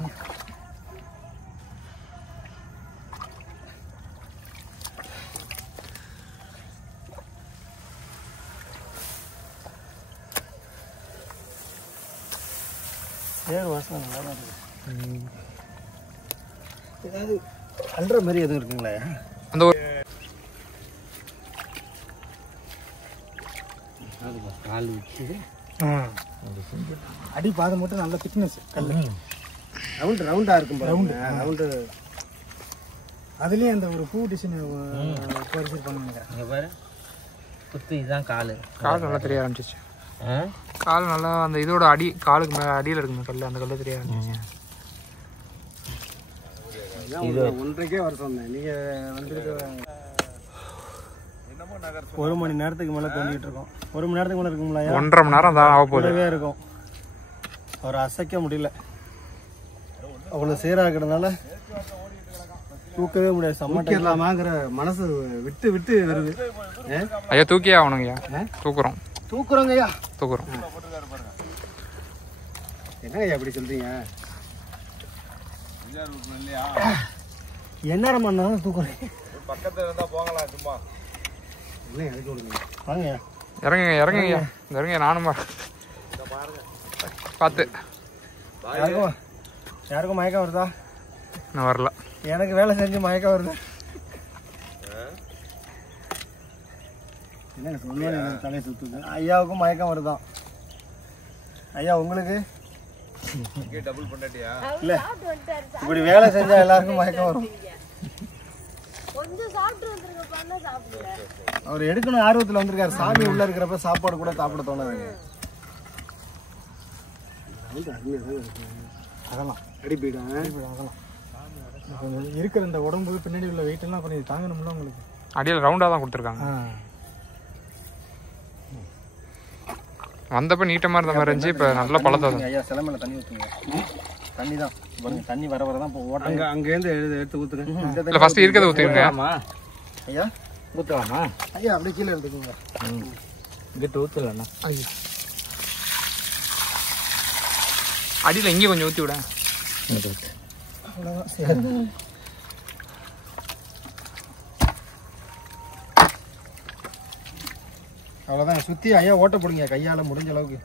ஏழு வருஷம் நல்லா தான் இருக்கு. ஏதாவது அல்ற மாதிரி எதுவும் இருக்குங்களா? அந்த ஒரு கால் வச்சு அடி பாதை மட்டும் நல்ல திக்னஸ் கல். ரவுண்டா இருக்கும் ரவுண்டு. அதுலயும் அந்த ஒரு பூ டிசைன் பறிச்சிருப்பாங்க. இங்க பாரு குத்து, இதுதான் கால். கால் நல்லா தெரிய ஆரம்பிச்சிச்சு. கால் நல்லா அந்த இதோட அடி காலுக்கு மேலே அடியில் இருக்குங்க கல், அந்த கல் தெரிய ஆரம்பிச்சிச்சு. ஒன்றைக்கே வர சொன்னேன். நீங்க வந்துட்டு 1 மணி நேரத்துக்கு மேல தோண்டிட்டு இருக்கோம். 1 மணி நேரத்துக்கு மேல இருக்குங்களா? 1.5 மணி நேரம் தான் ஆக போகுது. இருக்கும். அவர் அசைக்க முடியல, அவ்வளவு சேராகிறதுனால தூக்கவே முடியாது. சமாளிக்கலாமாங்கிற மனசு விட்டு விட்டு வருது. ஐயா தூக்கியே ஆகணுங்கய்யா. தூக்குறோம் தூக்குறோங்கய்யா, தூக்குறோம். என்னங்கய்யா இப்படி சொல்றீங்க? என்ன பண்ணாலும் தூக்குறேன். பக்கத்துல இருந்தா போகலாம் சும்மா. என்ன இறக்கி விடுங்க. வாங்க இறங்குங்க இறங்குங்கய்யா, இறங்க. நானும் பார்த்து. யாருக்கும் மயக்கம் வருதா? நான் வரல. எனக்கு வேலை செஞ்சு மயக்கம் வருது. என்ன சொல்லுவாங்க, தலை சுத்துது. ஐயாவுக்கும் மயக்கம் வருதான். ஐயா உங்களுக்கு டபுள் பண்ணட்டியா? இல்ல, இப்படி வேலை செஞ்சா எல்லாருக்கும் மயக்கம் வரும். அவர் எடுக்கணும் ஆர்வத்துல வந்திருக்காரு. சாமி உள்ள இருக்கிறப்ப சாப்பாடு கூட சாப்பிட தோணாதுங்க. அதெல்லாம் அடிப்பீடும் அதெல்லாம் இருக்கிற இந்த உடம்பு பின்னாடி உள்ள வெயிட் எல்லாம் கொஞ்சம் தாங்கணும்ல உங்களுக்கு. அடியில் ரவுண்டாக தான் கொடுத்துருக்காங்க. வந்தப்ப நீட்டமாக இருந்த மாதிரி இருந்துச்சு, இப்போ நல்ல பழத்தை. ஐயா சிலமையில தண்ணி ஊற்றுங்க. தண்ணி தான் பாருங்க, தண்ணி வர வரதான் இப்போ ஓட்டாங்க. அங்கேருந்து எடுத்து ஊற்றுங்க. இல்லை ஃபஸ்ட்டு இருக்கிறத ஊற்றிடுங்க ஐயா. ஊற்றலாமா? ஐயா அப்படியே கீழே எடுத்துக்கோங்க. இங்கிட்ட ஊற்றலண்ணா. ஐயோ, அடியில் இங்கே கொஞ்சம் ஊற்றி விட. அவ்வளோதான். சரி, அவ்வளோதான். சுற்றி ஐயா ஓட்ட போடுங்க கையால் முடிஞ்ச அளவுக்கு.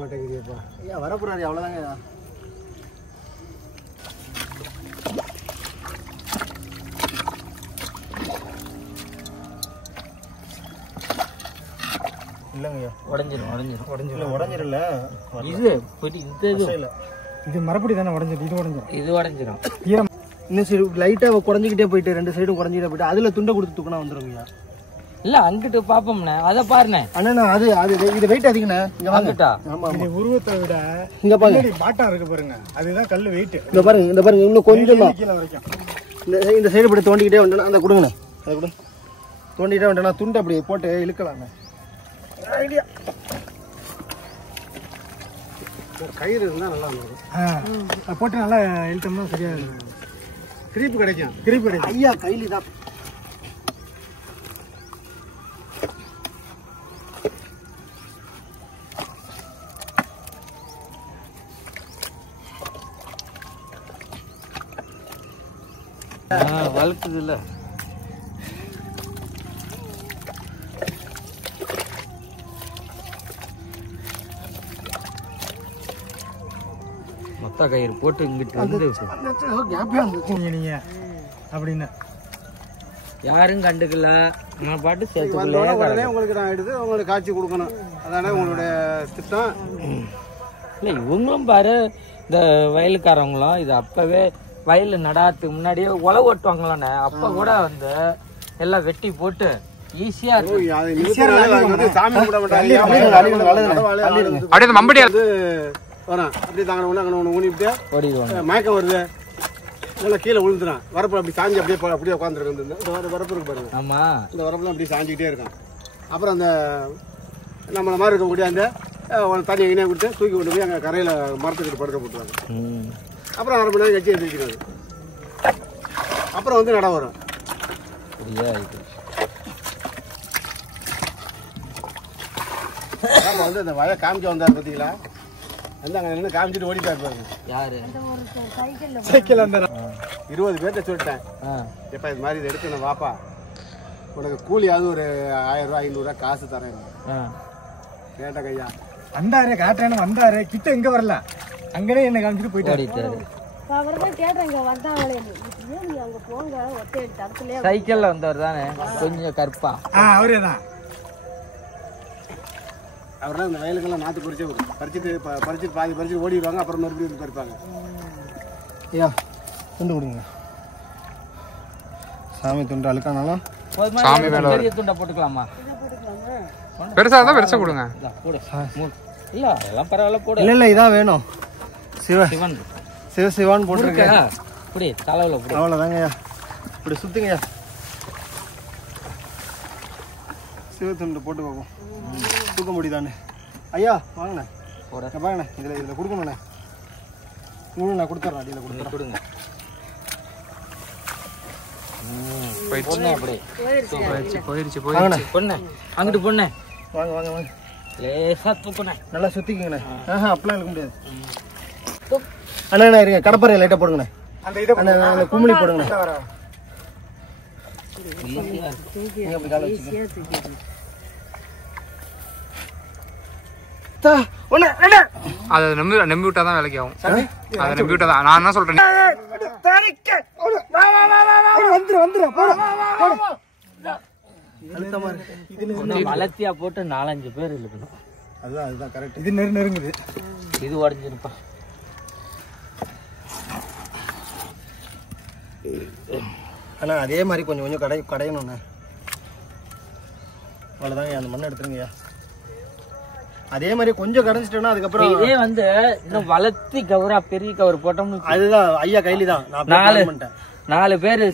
மாட்டேங்குதுப்பா ஐயா, வரப்போறாரு. அவ்வளோதாங்க. இல்லைங்கய்யா, உடஞ்சிடல. இது இது மரப்படி தானே உடஞ்சிடும். இது உடஞ்சிடும். இது உடஞ்சிடும். இன்னும் சரி லைட்டாக குறைஞ்சிக்கிட்டே போயிட்டு 2 சைடும் குறைஞ்சிக்கிட்டே போயிட்டு அதில் துண்டை கொடுத்து தூக்கினா வந்துடுங்கய்யா. இல்ல அங்கிட்டு பாப்போம்ண்ணே, அதை பாருண்ணே. அண்ணா அது அது இது வெயிட் அதிகண்ணே. இங்க வாங்கட்டா. ஆமா, இது உருவத்தை விட இங்க பாருங்க பாட்டா இருக்கு பாருங்க, அதுதான் கல் வெயிட். இந்த பாருங்க இன்னும் கொஞ்சம் கீழ வரைக்கும் இந்த சைடு இப்படி தோண்டிக்கிட்டே வந்தா அந்த கொடுங்கண்ணே. அதை கூட தோண்டிக்கிட்டே வந்தா துண்டை அப்படி போட்டு இழுக்கலாண்ணே. ஐடியா கயிறு இருந்தால் நல்லா இருக்கும். போட்டு நல்லா இழுத்தோம்னா சரியா கிரீப்பு கிடைக்கும். ஐயா கைலி தான். வளர்க்குது இல்ல. ஒத்த கயிறு போட்டு இங்கிட்டு வந்து நீங்க அப்படின்னு யாரும் கண்டுக்கல நான் பாட்டு வந்தோடனே உடனே சேர்த்து உங்களுக்கு நான் எடுத்து உங்களுக்கு காட்சி கொடுக்கணும். அதானே உங்களுடைய திட்டம். இல்லை இவங்களும் பாரு இந்த வயலுக்காரவங்களும் இது அப்பவே வயல் நடாத்துக்கு முன்னாடியே உழவு ஓட்டுவாங்களானே அப்ப கூட வந்து எல்லாம் வெட்டி போட்டு ஈஸியா அதை நிறுத்தினாலே வந்து சாமி கும்பிட மாட்டாங்க. அப்படியே அந்த மம்பட்டி வந்து வரும் அப்படியே தாங்க ஒன்று ஊனிவிட்டு ஓடிடுவாங்க. மயக்கம் வருது நல்லா கீழே விழுந்துடும். வரப்பு அப்படி சாஞ்சி அப்படியே உட்காந்துருக்கு. இந்த வரப்பு இருக்கு பாருங்க. ஆமா இந்த வரப்புலாம் அப்படி சாஞ்சிக்கிட்டே இருக்கும். அப்புறம் அந்த நம்மளை மாதிரி இருக்கக்கூடிய அந்த தண்ணி எங்கேயா கொடுத்து தூக்கி கொண்டு போய் அங்கே கரையில் மரத்துக்கிட்ட படுக்க போட்டுருவாங்க. அப்புறம் 1/2 மணி நேரம் கட்சி எழுதிக்கிறது. அப்புறம் வந்து நட வரும். நம்ம வந்து அந்த வய காமிக்க வந்தார் பார்த்தீங்களா, வந்து அங்கே நின்று காமிச்சிட்டு ஓடிட்டா இருப்பாங்க. யாரு சைக்கிள் அந்த 20 பேர்கிட்ட சொல்லிட்டேன், எப்போ இது மாதிரி இதை எடுத்து நான் வாப்பா உனக்கு கூலியாவது ஒரு 1000 ரூபா 500 ரூபா காசு தரேன். கேட்ட கையா வந்தாரு காட்டுறேன்னு வந்தாரு கிட்ட எங்க வரல அங்கனே என்ன காமிச்சிட்டு போயிட்டாரு. சைக்கிள்ல வந்தவர் தானே கொஞ்சம் கருப்பா. அவரேதான். அவரெல்லாம் இந்த வயலுக்கெல்லாம் நாற்று குறிச்சே பறிச்சுட்டு பாதி பறிச்சுட்டு ஓடிடுவாங்க. அப்புறம் மறுபடியும் பறிப்பாங்க. ஐயா துண்டு கொடுங்க. சாமி துண்டு அழுக்கானாலும் சாமி மேல பெரிய துண்டை போட்டுக்கலாமா? பெருசா இருந்தா பெருசா கொடுங்க. இல்ல அதெல்லாம் பரவாயில்ல போடு. இல்ல இதான் வேணும். சிவன் சிவான் போட்டுருக்கேன். இப்படி தலைவுல போடு. அவ்வளோதாங்க ஐயா. இப்படி சுத்துங்கய்யா. சிவத்துண்டு போட்டு பார்ப்போம் தூக்க முடியுதானே. ஐயா வாங்கண்ணே பாருங்கண்ணே. இதில் கொடுக்கணுண்ணே. நான் கொடுத்துட்றேன். அடியில் கொடுங்க. போயிருச்சு. பொண்ணு அங்கிட்டு பொண்ணு வாங்க வாங்க வாங்க. லேசா தூக்குண்ணே. நல்லா சுத்திக்கங்கண்ணே. அப்படிலாம் இருக்க முடியாது. அண்ணா இருங்க. கடப்பாறை லைட்டாக போடுங்கண்ணே. அந்த குமிழி போடுங்கண்ணே. அப்படி காலை வச்சுக்கோங்க. அதை நம்பி விட்டாதான் வேலைக்கு ஆகும். அதை நம்பி விட்டாதான். நான் என்ன சொல்றேன், வளர்த்தியா போட்டு 4-5 பேர் இழுக்கணும். அதுதான் கரெக்ட். இது நெருங்குது. இது உடஞ்சிருப்பா. அண்ணா அதே மாதிரி கொஞ்சம் கொஞ்சம் கடையணுண்ணே. அவ்வளோதாங்க. அந்த மண்ணை எடுத்துருங்கய்யா. அதே மாதிரி கொஞ்சம் கடைஞ்சிட்டோம்னா அதுக்கப்புறம் இதே வந்து இன்னும் வளர்த்தி கவரா பெரிய கவர் போட்டோம்னு அதுதான் ஐயா கைலி தான். 4 பேர்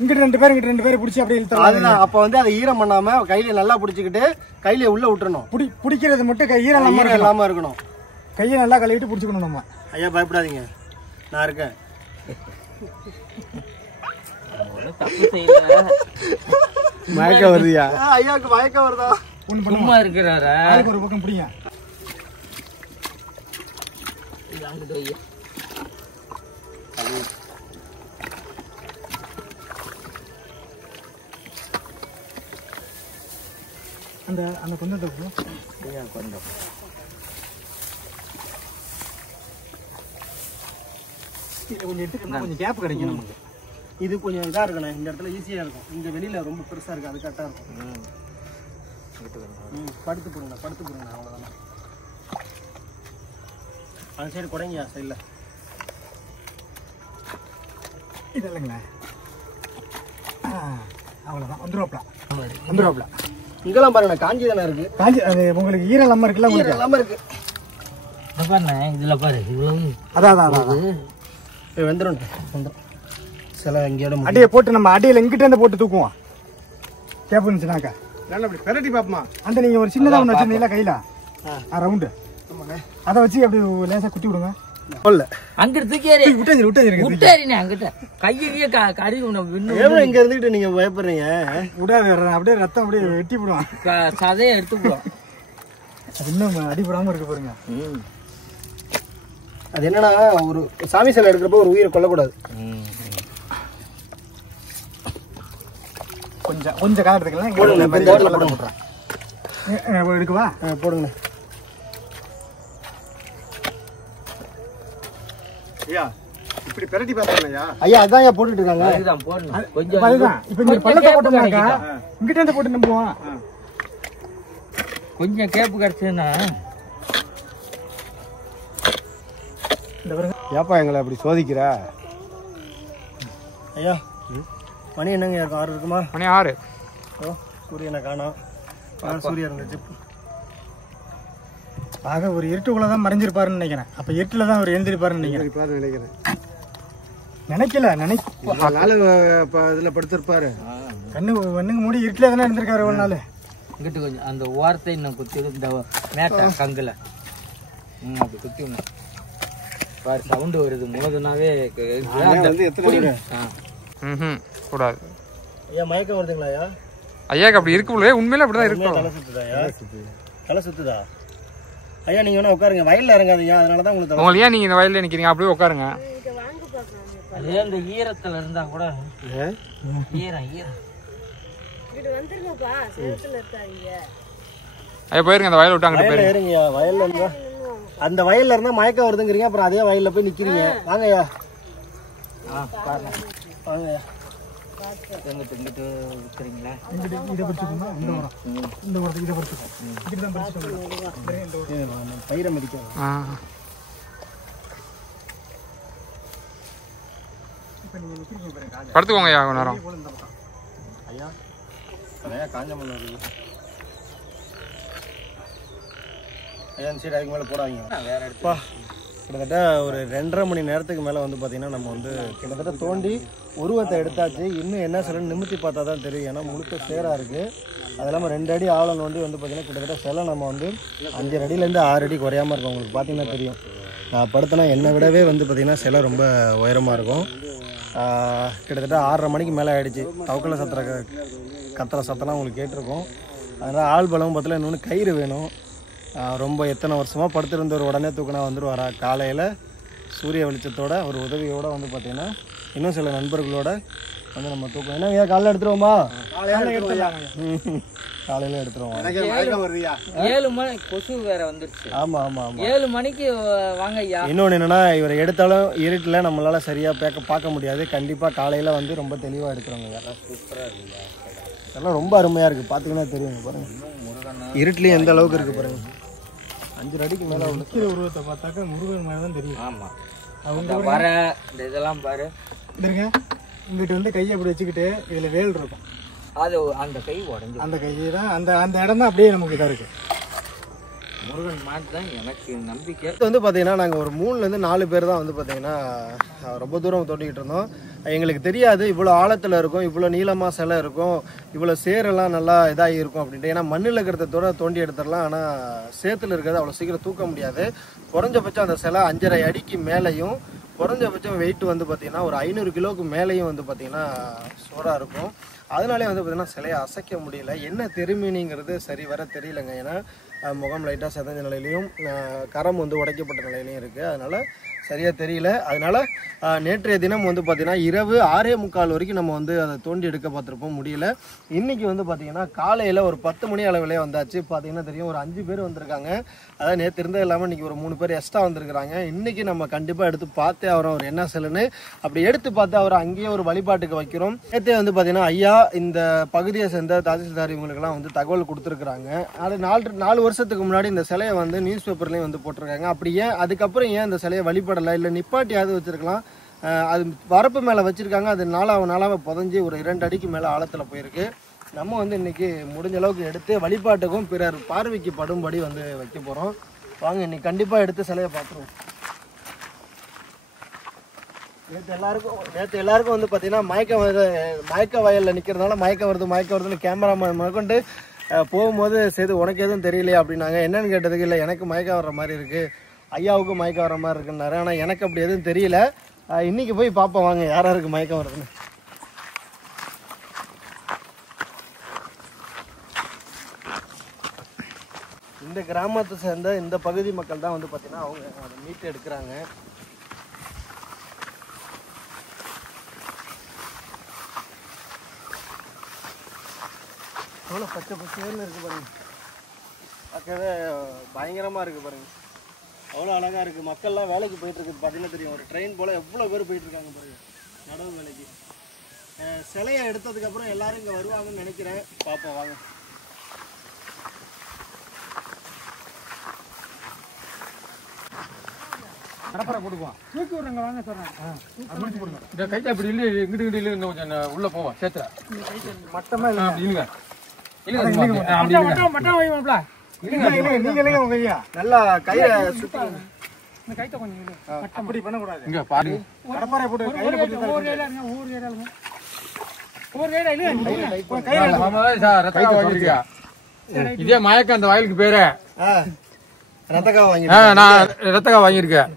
இங்கிட்ட 2 பேர் இங்கிட்ட 2 பேர் பிடிச்சி அப்படியே இழுத்து. அதுதான். அப்ப வந்து அதை ஈரம் பண்ணாம கையில நல்லா பிடிச்சிக்கிட்டு கையில உள்ள விட்டுறணும். பிடிக்கிறது மட்டும் ஈரம் இல்லாம இருக்கணும். கையை நல்லா கழுவிட்டு பிடிச்சிக்கணும் நம்ம. ஐயா பயப்படாதீங்க, நான் இருக்கேன். தப்பு செய்யல. மயக்கம் வருதுயா. ஐயாவுக்கு மயக்கம் வருதா? சும்மா இருக்கிறாரா? ஒரு பக்கம் பிடிங்க. அந்த கொஞ்சம் கொஞ்சம் எடுத்துக்கணும். கொஞ்சம் கேப் கிடைக்கும் நமக்கு. இது கொஞ்சம் இதா இருக்கணும். இந்த இடத்துல ஈஸியா இருக்கும். இந்த வெளியில ரொம்ப பெருசா இருக்கு. அது கரெக்டா இருக்கும். படுத்து போடுங்க. அவ்வளவுதான். அந்த சைடு குறைங்க சைட்ல. இது இல்லைங்களா? அவ்வளோதான். வந்துருவாப்ல. இங்கெல்லாம் பாருங்க காஞ்சி தானே இருக்கு. காஞ்சி அது உங்களுக்கு ஈரம் இல்லாம இருக்குல்ல. உங்களுக்கு இல்லாம இருக்கு. இதுல பாரு இவ்வளவு. அதான் வெந்துடும். சில எங்கேயோட அடியை போட்டு நம்ம அடியில எங்கிட்ட இருந்து போட்டு தூக்குவோம். கேப் இருந்துச்சுனாக்கா நல்லா அப்படி பெரட்டி பாப்போமா. அந்த நீங்க ஒரு சின்னதா ஒன்று வச்சிருந்தீங்களா கையில ரவுண்டு, அதை வச்சு அப்படி லேசா குத்தி விடுங்க. அங்கிட்டு விட்டேன் அங்கிட்ட கையிலேயே கறி இங்க இருந்துட்டு நீங்க பயப்படுறீங்க. விடாது, அப்படியே ரத்தம் அப்படியே வெட்டி விடுவான். சதையை எடுத்து போடுவான். அது இன்னும் அடிபடாம இருக்கு பாருங்க. அது என்னன்னா ஒரு சாமி சிலை எடுக்கிறப்ப ஒரு உயிரை கொல்லக்கூடாது. கொஞ்சம் காலம் எடுத்துக்கலாம். எடுக்கவா? போடுங்க. ஐயா இப்படி பிரட்டி பார்த்தா ஐயா அதான் ஐயா போட்டுட்டு இருக்காங்க. அதுதான் போடணும். கொஞ்சம் இப்ப நீங்க பள்ளத்தை போட்டோம்னாக்கா இங்கிட்ட இருந்து போட்டு நம்புவோம். கொஞ்சம் கேப்பு கிடைச்சதுன்னா ஏப்பா எங்களை அப்படி சோதிக்கிற? ஐயா மணி என்னங்க இருக்கும்? 6 இருக்குமா? மணி 6. ஓ சூரியனை காணோம். சூரியன் இருந்துச்சு. ஆக ஒரு இருட்டுக்குள்ளதான் மறைஞ்சிருப்பாருன்னு நினைக்கிறேன். அப்ப இருட்டுல தான் அவர் எழுந்திருப்பாருன்னு நினைக்கிறேன். நினைக்கல இதுல படுத்திருப்பாரு. கண்ணுங்க மூடி இருட்டுல தானே இருந்திருக்காரு ஒரு நாள். இங்கிட்டு கொஞ்சம் அந்த ஓரத்தை இன்னும் குத்தி இந்த மேட்டை கங்குல அப்படி குத்தி பாரு சவுண்டு வருது. முழுதுனாவே கூடாது. ஐயா மயக்கம் வருதுங்களா ஐயா? ஐயாக்கு அப்படி இருக்குல்ல, உண்மையில அப்படிதான் இருக்கும். தலை சுத்துதா ஐயா? தலை சுத்துதா ஐயா? நீங்க வேணா உட்காருங்க, வயல்ல இறங்காதீங்க. அதனாலதான் உங்களுக்கு ஏன் நீங்க இந்த வயல்ல நிக்கிறீங்க? அப்படியே உட்காருங்க. அதே அந்த ஈரத்துல இருந்தா கூட ஈரம் ஐயா போயிருங்க, அந்த வயல் விட்டு அங்கிட்டு போயிருங்க. இருங்கய்யா. வயல்ல இருந்தா அந்த வயல்ல இருந்தா மயக்கம் வருதுங்கிறீங்க, அப்புறம் அதே வயல்ல போய் நிக்கிறீங்க. வாங்கய்யா வாங்கய்யா. இங்கிட்டு விட்டுறீங்களா? பயிரை மதிக்க படுத்துக்கோங்க ஐயா கொஞ்ச நேரம். ஐயா நிறையா காஞ்ச மண் வருது ஐயா. அந்த சைடு அதுக்கு மேலே போடாதீங்க. வேற எடுப்பா கிட்டத்தட்ட ஒரு 2.5 மணி நேரத்துக்கு மேலே வந்து பார்த்தீங்கன்னா நம்ம வந்து கிட்டத்தட்ட தோண்டி உருவத்தை எடுத்தாச்சு. இன்னும் என்ன சிலைன்னு நிமித்தி பார்த்தா தான் தெரியும். ஏன்னா முழுக்க சேராக இருக்குது. அது இல்லாமல் 2 அடி ஆழம் நோண்டி வந்து பார்த்தீங்கன்னா கிட்டத்தட்ட சிலை நம்ம வந்து 5 அடியிலேருந்து 6 அடி குறையாமல் இருக்கும். உங்களுக்கு பார்த்தீங்கன்னா தெரியும். நான் படுத்தினா என்னை விடவே வந்து பார்த்திங்கன்னா சிலை ரொம்ப உயரமாக இருக்கும். கிட்டத்தட்ட 6:30 மணிக்கு மேலே ஆகிடுச்சு. தவக்கலை கத்துற சத்தம்லாம் உங்களுக்கு கேட்டிருக்கும். அதனால் ஆள் பலம் பத்தில் இன்னொன்று கயிறு வேணும். ரொம்ப எத்தனை வருஷமாக படுத்திருந்தவர் உடனே தூக்கினா வந்துடுவாரா? காலையில் சூரிய வெளிச்சத்தோட ஒரு உதவியோடு வந்து பார்த்திங்கன்னா இன்னும் சில நண்பர்களோட வந்து நம்ம தூக்கம். ஏன்னா ஏன் காலையில் எடுத்துருவோமா? காலையில் எடுத்துருவோம். 7 மணி கொசு வேற வந்துருச்சு. ஆமாம் ஆமாம் ஆமாம் 7 மணிக்கு வாங்க ஐயா. இன்னொன்று என்னென்னா இவரை எடுத்தாலும் இருட்டில் நம்மளால் சரியாக பார்க்க முடியாது. கண்டிப்பாக காலையில் வந்து ரொம்ப தெளிவாக எடுத்துருவாங்க. சூப்பராக இருக்குங்க. அதெல்லாம் ரொம்ப அருமையாக இருக்குது. பார்த்தீங்கன்னா தெரியுங்க பாருங்கள். இருட்டிலையும் எந்த அளவுக்கு இருக்குது பாருங்கள். 5 அடிக்கு மேலே நிற்கிற உருவத்தை பார்த்தாக்கா முருகன் மேலே தான் தெரியும். ஆமாம் அவங்க வர இந்த இதெல்லாம் பாரு. இருங்க இங்கிட்ட வந்து கையை அப்படி வச்சுக்கிட்டு இதில் வேல் இருக்கும். அது அந்த கை உடஞ்சி அந்த கை தான் அந்த இடம் தான் அப்படியே நமக்கு இதாக இருக்குது. முருகன் மாட்டு தான் எனக்கு நம்பிக்கை. இது வந்து பார்த்தீங்கன்னா நாங்கள் ஒரு 3லேருந்து 4 பேர் தான் வந்து பார்த்தீங்கன்னா ரொம்ப தூரம் தோண்டிக்கிட்டு இருந்தோம். எங்களுக்கு தெரியாது இவ்வளோ ஆழத்தில் இருக்கும், இவ்வளோ நீளமாக சிலை இருக்கும், இவ்வளோ சேரெல்லாம் நல்லா இதாகி இருக்கும் அப்படின்ட்டு. ஏன்னா மண்ணில் இருக்கிறத தோண்டி எடுத்துடலாம். ஆனால் சேத்துல இருக்கிறது அவ்வளோ சீக்கிரம் தூக்க முடியாது. குறைஞ்சபட்சம் அந்த சிலை 5.5 அடிக்கு மேலேயும் குறைஞ்சபட்சம் வெயிட் வந்து பார்த்தீங்கன்னா ஒரு 500 கிலோவுக்கு மேலேயும் வந்து பார்த்தீங்கன்னா சோறாக இருக்கும். அதனாலே வந்து பார்த்தீங்கன்னா சிலையை அசைக்க முடியல. என்ன திரும்பினிங்கிறது சரி வர தெரியலங்க. ஏன்னா முகம் லைட்டாக செதஞ்ச நிலையிலையும் கரம் வந்து உடைக்கப்பட்ட நிலையிலையும் இருக்குது. அதனால் சரியாக தெரியல. அதனால் நேற்றைய தினம் வந்து பார்த்திங்கன்னா இரவு 6:45 வரைக்கும் நம்ம வந்து அதை தோண்டி எடுக்க பார்த்துருப்போம், முடியல. இன்றைக்கி வந்து பார்த்திங்கன்னா காலையில் ஒரு 10 மணி அளவிலே வந்தாச்சு. பார்த்திங்கன்னா தெரியும் ஒரு 5 பேர் வந்திருக்காங்க. அதாவது நேற்று இருந்தது இல்லாமல் இன்றைக்கி ஒரு 3 பேர் எக்ஸ்ட்ரா வந்திருக்கிறாங்க. இன்றைக்கி நம்ம கண்டிப்பாக எடுத்து பார்த்தே அவரை அவர் என்ன சிலைன்னு அப்படி எடுத்து பார்த்து அவரை அங்கேயே ஒரு வழிபாட்டுக்கு வைக்கிறோம். நேற்றே வந்து பார்த்திங்கன்னா ஐயா இந்த பகுதியை சேர்ந்த தாசில்தார் இவங்களுக்கெல்லாம் வந்து தகவல் கொடுத்துருக்குறாங்க. அது 4 வருஷத்துக்கு முன்னாடி இந்த சிலையை வந்து நியூஸ் பேப்பர்லேயும் வந்து போட்டிருக்காங்க. அப்படி ஏன் அதுக்கப்புறம் ஏன் இந்த சிலையை வழிபடலை, இல்லை நிப்பாட்டியாவது வச்சுருக்கலாம். அது வரப்பு மேலே வச்சுருக்காங்க. அது நாளாக புதஞ்சி ஒரு 2 அடிக்கு மேலே ஆழத்தில் போயிருக்கு. நம்ம வந்து இன்றைக்கி முடிஞ்ச அளவுக்கு எடுத்து வழிபாட்டுக்கும் பிறர் பார்வைக்கு படும்படி வந்து வைக்க போகிறோம். வாங்க இன்றைக்கி கண்டிப்பாக எடுத்து சிலையை பார்த்துருவோம். நேற்று எல்லாருக்கும் வந்து பார்த்தீங்கன்னா மயக்க வயலில் நிற்கிறதுனால மயக்கம் வருதுன்னு கேமராமேன் முதற்கொண்டு போகும்போது சரி உனக்கு எதுவும் தெரியலையா அப்படின்னாங்க. என்னன்னு கேட்டதுக்கு இல்லை எனக்கு மயக்கம் வர்ற மாதிரி இருக்குது, ஐயாவுக்கும் மயக்கம் வர்ற மாதிரி இருக்குன்னாரு. ஆனால் எனக்கு அப்படி எதுவும் தெரியல. இன்றைக்கி போய் பார்ப்போம் வாங்க யாருக்கு மயக்கம் வருதுன்னு. இந்த கிராமத்தை சேர்ந்த இந்த பகுதி மக்கள் தான் வந்து பார்த்தீங்கன்னா அவங்க அதை மீட்டு எடுக்கிறாங்க. எவ்வளோ பச்சை பச்சைன்னு இருக்குது பாருங்க. பார்க்கவே பயங்கரமாக இருக்குது பாருங்க. அவ்வளோ அழகா இருக்கு. மக்கள்லாம் வேலைக்கு போயிட்டு இருக்குது பார்த்தீங்கன்னா தெரியும். ஒரு ட்ரெயின் போல எவ்வளோ பேர் போயிட்டு இருக்காங்க பாருங்க நடவு வேலைக்கு. சிலையை எடுத்ததுக்கு அப்புறம் எல்லாரும் இங்க வருவாங்கன்னு நினைக்கிறேன். பார்ப்போம் வாங்க. கடப்பரை போட்டுக்குவோம். தூக்கி விடுறங்க வாங்க சொல்றேன். இந்த கைட்ட இப்படி இல்ல இங்கிட்டு இங்கிட்டு இல்ல கொஞ்சம் உள்ள போவோம் சேத்துல. மட்டமா இல்ல அப்படி இல்லங்க. இல்லங்க அப்படி இல்லங்க. மட்டம் வை மாப்ள. இல்லங்க நீங்க இல்லங்க உங்க ஐயா. நல்லா கையை சுத்தி இந்த கைட்ட கொஞ்சம் இல்ல. அப்படி பண்ண கூடாது. இங்க பாரு. கடப்பரை போட்டு கையில போட்டு ஊர் ஏரியால ஊர் ஏரியால. ஊர் ஏரியா இல்ல. கையில மாமா சார் ரத்தம் வாங்கிருக்கியா? இதே மயக்கம் அந்த வயலுக்கு பேரு. ரத்தக்கா வாங்கிருக்கேன். நான் ரத்தக்கா வாங்கியிருக்கேன்.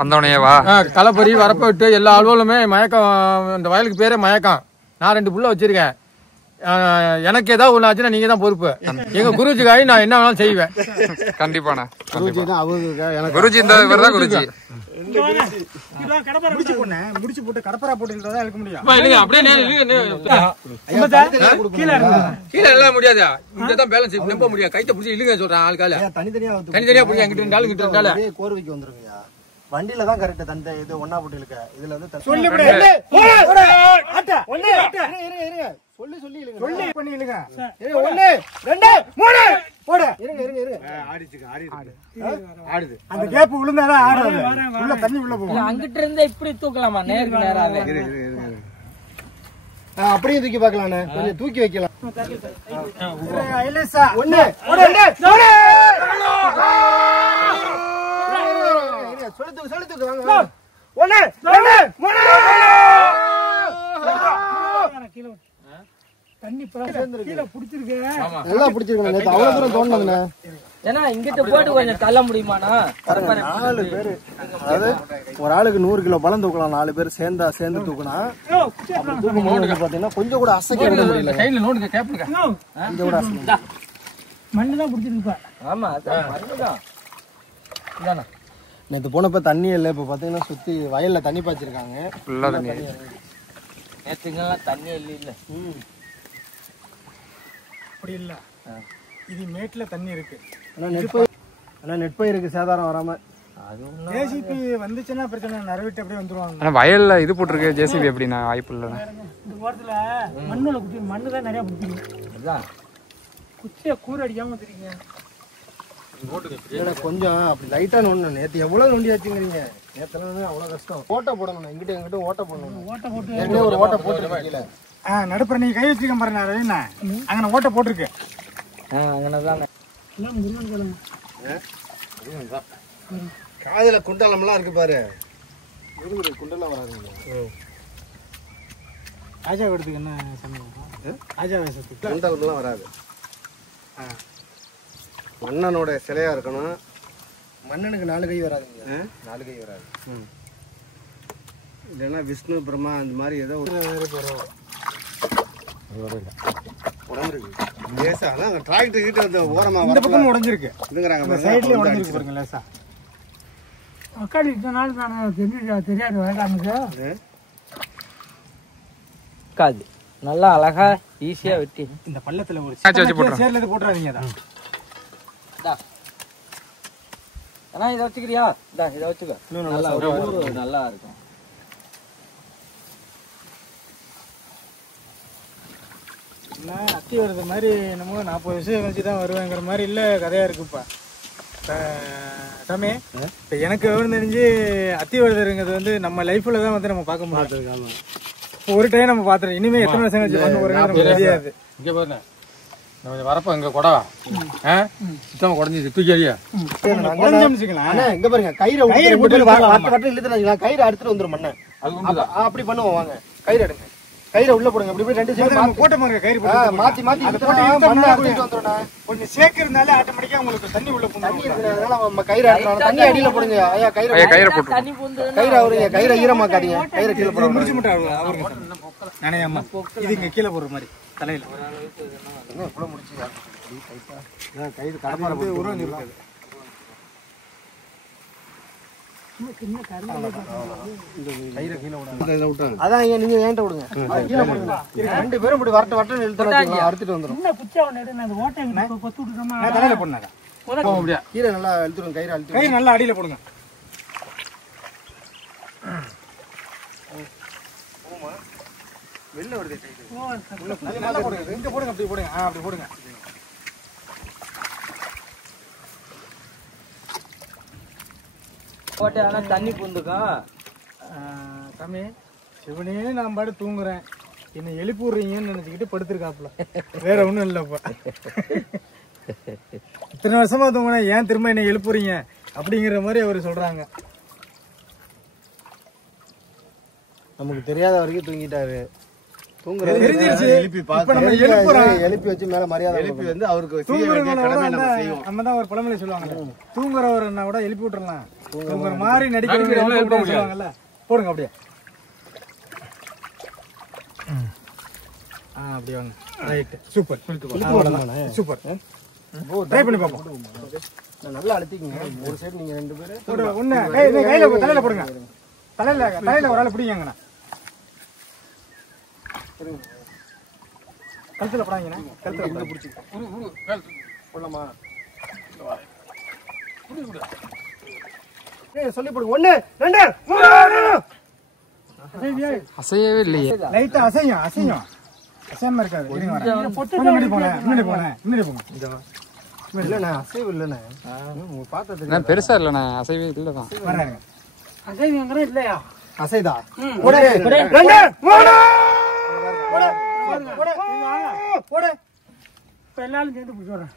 வந்தவனையேவா களப்பறி வரப்ப விட்டு எல்லா அலுவலுமே மயக்கம். இந்த வயலுக்கு பேரே மயக்கம். நான் 2 புள்ள வச்சிருக்கேன். எனக்கு ஏதாவது ஒண்ணு ஆச்சுன்னா நீங்க தான் பொறுப்பு. எங்க குருஜிக்காக நான் என்ன வேணாலும் செய்வேன். கண்டிப்பாண்ணா. குருஜி தான் அவங்க குருஜி இந்த இவர்தான் குருஜி. முடிச்சு போட்டு கடப்பரா போட்டு எடுக்க முடியும். கீழே எல்லாம் முடியாது. இங்கதான் பேலன்ஸ் நம்ப முடியாது. கைத்த பிடிச்சி இல்லுங்க சொல்றேன். ஆளுக்கால தனித்தனியா பிடிச்சி அங்கிட்டு இருந்தாலும் இங்கிட்டு இருந்தாலும் கோர்வைக்கு வந்துருங்கய்யா. வண்டியில தான் கரெக்ட். தந்த இது ஒன்னா போட்டு இழுக்க. இதுல வந்து சொல்லி சொல்லி இழுங்க. சொல்லி பண்ணி இழுங்க. 1 2 3 போடு. இருங்க. ஆடுது. அந்த கேப் விழுந்தாதான் ஆடாது. உள்ள தண்ணி உள்ள போகும். அங்கிட்ட இருந்தா இப்படி தூக்கலாமா? நேருக்கு நேராவே அப்படியே தூக்கி பார்க்கலாண்ணே. கொஞ்சம் தூக்கி வைக்கலாம். 1 சொல்லி தூக்கு வாங்க. 1 2 3 தண்ணி கீழே பிடிச்சிருக்கு. நல்லா பிடிச்சிருக்கணும். நேத்து அவ்வளவு தூரம் தோணுதுண்ணே. ஏன்னா இங்கிட்ட போட்டு கொஞ்சம் தள்ள முடியுமாண்ணா? 4 பேரு, அதாவது ஒரு ஆளுக்கு 100 கிலோ பழம் தூக்கலாம். 4 பேர் சேர்ந்து தூக்கினா தூக்கும் பாத்தீங்கன்னா கொஞ்சம் கூட அசைக்க விட முடியல. கையில நோடுங்க கேப்புங்க. கொஞ்சம் கூட அசைக்க. மண்ணு தான் பிடிச்சிருக்கு. ஆமா மண்ணுதான். இதானா நேற்று போனப்ப தண்ணி இல்லை. இப்ப பாத்தீங்கன்னா சுத்தி வயல்ல தண்ணி பாய்ச்சிருக்காங்க. நேற்றுங்கெல்லாம் தண்ணி இல்ல. அப்படி இல்ல. இது மேட்ல தண்ணி இருக்கு. ஆனா நெற்பயிருக்கு சேதாரம் வராம ஜேசிபி வந்துச்சுன்னா பிரச்சனை. நரவிட்டு அப்படியே வந்துருவாங்க. ஆனா வயல்ல இது போட்டிருக்கு ஜேசிபி எப்படின்னா வாய்ப்பு இல்ல. இந்த ஓரத்துல மண்ணுல குத்தி மண்ணு தான் நிறைய பிடிச்சிருக்கு. குச்சியை கூறு அடிக்காம வந்துருக்கீங்க. கொஞ்சம் அப்படி லைட்டா நோண்டணும். நேற்று எவ்வளவு நோண்டி ஆச்சுங்கிறீங்க? நேற்றுலாம் அவ்வளவு கஷ்டம். ஓட்ட போடணும். எங்கிட்ட ஓட்ட போடணும். ஓட்ட போட்டு ஏற்கனவே ஒரு ஓட்ட போட்டு நடுப்புற நீங்க கை வச்சிருக்க பாருங்க. என்ன அங்க ஓட்ட போட்டிருக்கு. அங்கனதாங்க காதுல குண்டலம்லாம் இருக்கு பாரு. குண்டலம் வராதுங்க. ராஜா எடுத்துக்கு என்ன சமயம்? ராஜா வேஷத்துக்கு குண்டலம்லாம் வராது. மன்னனோட சிலையா இருக்கணும். மன்னனுக்கு 4 கை வராதுங்க. 4 கை வராது. இல்லைன்னா விஷ்ணு பிரம்மா அந்த மாதிரி ஏதோ லேசா டிராக்டர் கிட்ட வந்து ஓரமா இந்த பக்கம் உடைஞ்சிருக்கு. இதுங்கிறாங்க. சைட்லயே உடைஞ்சிருக்கு பாருங்க லேசா. அக்காடி இத்தனை நாள் நான் தெரியாது வேண்டாமுக்கு. காது நல்லா அழகா ஈஸியா வெட்டி இந்த பள்ளத்துல ஒரு வச்சு போட்டுறோம். சேர்ல போட்டுறாதீங்க. ஆனா இதை வச்சுக்கிறியா? இதை வச்சுக்க. நல்லா இருக்கும். அத்தி வருது மாதிரி என்னமோ 40 வருஷம் வச்சுதான் வருவேங்கிற மாதிரி இல்ல கதையா இருக்குப்பா. தமே இப்ப எனக்கு விவரம் தெரிஞ்சு அத்தி வருதுங்கிறது வந்து நம்ம லைஃப்ல தான் வந்து நம்ம பார்க்க முடியாது. ஒரு டைம் நம்ம பாத்துறோம். இனிமே எத்தனை வருஷம் கழிச்சு வந்து ஒரு நமக்கு தெரியாது. இங்க பாருங்க வரப்ப இங்க கொடவா சுத்தமா குடஞ்சிச்சு. தூக்கி எறியா இங்க பாருங்க. கயிறை அடுத்துட்டு வந்துரும் மண்ணை. அப்படி பண்ணுவோம். வாங்க கயிறு எடுங்க. கயிறை உள்ள போடுங்க. அப்படி 2 சைடு போட்ட மாதிரி கயிறு மாத்தி கொஞ்சம் சேக்கு இருந்தாலே ஆட்டோமேட்டிக்கா உங்களுக்கு தண்ணி உள்ள போகும். கயிறு தண்ணி அடியில போடுங்க. ஐயா கயிறை போட்டு கயிறு அவருங்க. கயிறை ஈரமாக்காதீங்க. கயிறை கீழே போட முடிச்சு மட்டும் அவருங்க நினையாம இது இங்க கீழே போடுற மாதிரி தலையில கயிறு கடப்பாறை உருவம் இருக்காது. அதான் நீங்க ஏன்ட்ட விடுங்க. கீழே போடுங்க. 2 பேரும் இப்படி வரட்ட இழுத்து அறுத்துட்டு வந்துடும். தலையில போடுனாங்க. அப்படியே கீரை நல்லா அழுத்துருங்க, கயிறு அழுத்துருங்க. கயிறு நல்லா அடியில போடுங்க. வெளில வருது கயிறு. நல்லா போடுங்க. இங்க போடுங்க, அப்படி போடுங்க. அப்படி போடுங்க. போட்டு ஆனா தண்ணி பூந்துக்கும். சாமி சிவனே நான் பாட்டு தூங்குறேன், என்னை எழுப்பி விடுறீங்கன்னு நினைச்சுக்கிட்டு படுத்திருக்காப்புல. வேற ஒண்ணும் இல்லப்பா. இத்தனை வருஷமா தூங்குனேன், ஏன் திரும்ப என்னை எழுப்புறீங்க அப்படிங்கிற மாதிரி அவரு சொல்றாங்க. நமக்கு தெரியாத வரைக்கும் தூங்கிட்டாரு. தெரிஞ்சிருச்சு. எழுப்பி இப்ப நம்ம எழுப்புறோம். எழுப்பி வச்சு மேல மரியாதை எழுப்பி வந்து அவருக்கு செய்ய வேண்டிய கடமை நம்ம செய்வோம். நம்ம தான் ஒரு பழமொழி சொல்லுவாங்க, தூங்குறவர்னா கூட எழுப்பி விட்டுறலாம், தூங்குற மாதிரி நடிக்கிறவங்க சொல்லுவாங்கல்ல. போடுங்க அப்படியே. அப்படியே வாங்க. Right, super. சூப்பர். ட்ரை பண்ணி பார்ப்போம். நல்லா அழுத்திக்கங்க. ஒரு சைடு நீங்க 2 பேரு ஒண்ணு கையில தலையில போடுங்க. தலையில ஒரு ஆள் பிடிங்கண்ணா. கழுத்துல போடாங்கண்ணா. கழுத்துல பிடிச்சிக்க போடலாமா? சொல்லி போடுங்க. 1 2 3 அசையவே இல்லையே. லைட்டா அசையும். அசையாம இருக்காது. இருங்க வரேன். முன்னாடி போங்க. இல்லண்ணா, அசைவு இல்லண்ணா. பார்த்தது நான் பெருசா இல்லண்ணே, அசைவே இல்லதான். வரேன். அசைவங்கிற இல்லையா? அசைதா? போடு. 2 3 போடு. இப்ப எல்லாரும் சேர்ந்து பிடிச்சி வரேன்.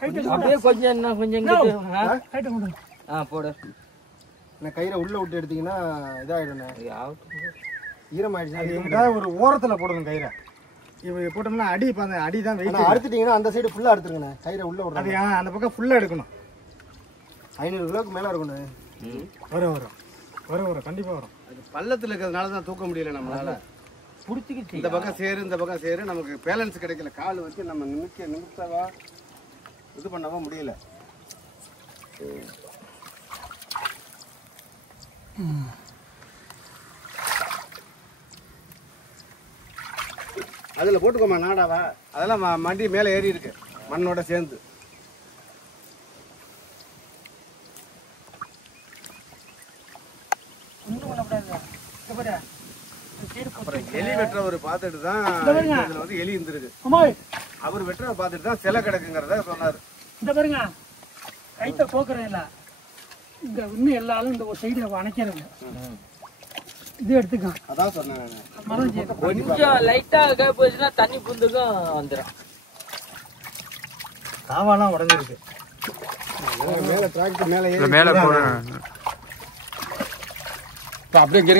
அப்படியே கொஞ்சம் இன்னும் கொஞ்சம் இங்கிட்டு. கைட்டு கொண்டு போடு. கயிறை உள்ள விட்டு எடுத்தீங்கன்னா இதாயிடுண்ணே, ஈரமாயிடுச்சு. எங்கிட்ட ஒரு ஓரத்துல போடணும் கயிறை. இவங்க போட்டோம்னா அடி, இப்ப அந்த அடி தான் வெயிட். அறுத்துட்டீங்கன்னா அந்த சைடு ஃபுல்லா எடுத்துருங்கண்ணே. கயிறை உள்ள விடுறது. அது அந்த பக்கம் ஃபுல்லா எடுக்கணும். 500 கிலோக்கு மேல இருக்குண்ணே. வரும் கண்டிப்பா வரும். அது பள்ளத்துல இருக்கிறதுனால தான் தூக்க முடியல நம்மளால. புடிச்சுக்கிச்சு. இந்த பக்கம் சேரு நமக்கு பேலன்ஸ் கிடைக்கல. கால் வச்சு நம்ம நிமித்தவா இது பண்ணவா முடியல. அதுல போட்டுக்கோமா நாடாவா. அதெல்லாம் மண்டி மேல ஏறி இருக்கு மண்ணோட சேர்ந்து. அப்புறம் எலி வெட்டுறவர் பார்த்துட்டு தான் இதுல வந்து எலி இருந்திருக்கு. அவர் வெட்டுறவ பார்த்துட்டு தான் சிலை கிடக்குங்கிறத சொன்னாரு. இந்த பாருங்க, கைத்த போக்குறேன் இல்ல, இந்த இன்னும் எல்லாரும் இந்த ஒரு சைடு அணைக்கிறது. இது எடுத்துக்கோ. அதான் சொன்னேன். கொஞ்சம் லைட்டா போச்சுன்னா தண்ணி பூந்துக்கும் வந்துடும். காவாலாம் உடஞ்சிருக்கு. மேல டிராக்டர் மேல ஏறி மேல போன அப்படியே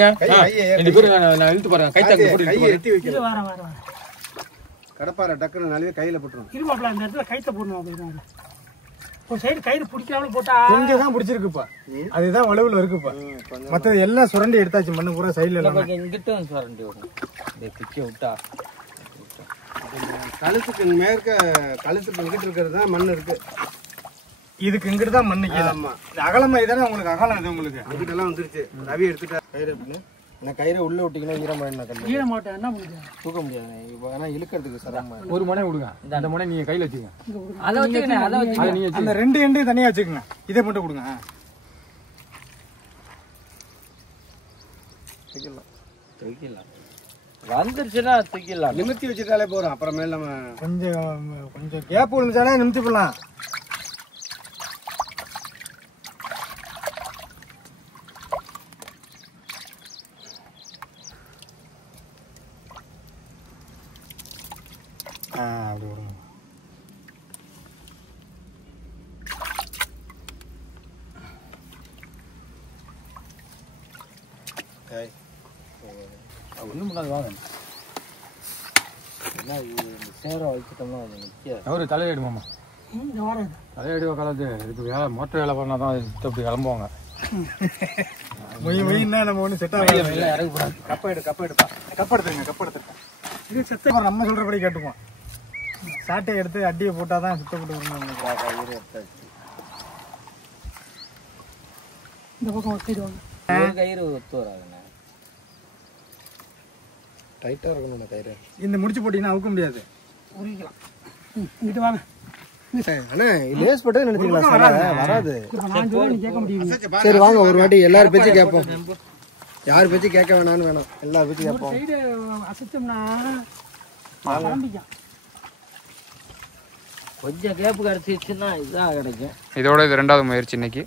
நான் இழுத்து பாருங்க. கையை எட்டி வைக்கிறேன். வரேன் கடப்பாரை டக்குன்னு நழுவி கையில போட்டுரும். இருமாப்ல அந்த இடத்துல கைத்த போடணும். அப்படின்னா ஒரு சைடு கயிறு பிடிக்காம போட்டா கொஞ்சம் பிடிச்சிருக்குப்பா. அதுதான் வலுவில் இருக்குப்பா. மற்றது எல்லாம் சுரண்டி எடுத்தாச்சு. மண்ணு பூரா சைடுல எல்லாம் கொஞ்சம் இங்கிட்டும் சுரண்டி வரும். பிச்சை விட்டா கழுத்துக்கு மேற்க கழுத்துக்கு இங்கிட்டு இருக்கிறது தான் மண் இருக்கு. இதுக்கு இங்கிட்டு தான் மண்ணு கீழே. இது அகலமா இதானே உங்களுக்கு அகலம். இது உங்களுக்கு இங்கிட்டெல்லாம் வந்துருச்சு. ரவி எடுத்துட்டா. கயிறு எப்படின்னு நான் கயிறை உள்ள விட்டீங்கன்னா ஈரமாயிடும். கல்லு ஈர மாட்டேன், என்ன பண்ணுங்க, தூக்க முடியாது. இப்போ ஆனால் இழுக்கிறதுக்கு சிரமமா ஒரு முனை விடுங்க. அந்த முனை நீங்க கையில வச்சுங்க. அதை வச்சுக்கணும். அதை வச்சு நீங்க அந்த 2 எண்டையும் தனியா வச்சுக்கோங்க. இதை மட்டும் கொடுங்க. தூக்கிடலாம். வந்துருச்சுன்னா தூக்கிடலாம். நிமித்தி வச்சுட்டாலே போறோம். அப்புறமேல நம்ம கொஞ்சம் கேப் விழுந்துச்சாலே நிமித்தி போடலாம். அப்படி விடுங்க. ஒண்ணும் பண்ணாது வாங்க. என்ன சேரம் வச்சுட்டோம்னா அது நிற்க. அவரு தலையிடுமாமா. இந்த வாரம் தலையிடுவ காலத்து இதுக்கு வேலை மோட்டர் வேலை பண்ணா தான் இப்படி கிளம்புவாங்க. மொய்னா நம்ம ஒண்ணு செட் ஆகும். இறக்கப்படாது. கப்ப எடுப்பா. கப்ப எடுத்துருங்க. இது செத்த நம்ம சொல்றபடி கேட்டுப்போம். சாட்டை எடுத்து அடியை போட்டாதான் சுத்தப்பட்டு வரணும். இந்த பக்கம் ஒத்திடுவாங்க. ஒரு கயிறு ஒத்து வராதுண்ணே. டைட்டாக இருக்கணும் கயிறு. இந்த முடிச்சு போட்டீங்கன்னா அவுக்க முடியாது. உரிக்கலாம். இங்கிட்டு வாங்க. அண்ணா லேஸ் போட்டது நினைச்சீங்களா? வராது. நான் சொல்ல கேட்க முடியும். சரி வாங்க ஒரு வாட்டி எல்லாரும் பேச்சு கேட்போம். யார் பேச்சு கேட்க வேணாம்னு வேணாம், எல்லாரும் பேச்சு கேட்போம். சைடு அசைச்சோம்னா கொஞ்சம் கேப்பு கிடைச்சிச்சுன்னா இதுதான் கிடைக்கும். இதோட இது 2வது முயற்சி இன்னைக்கு.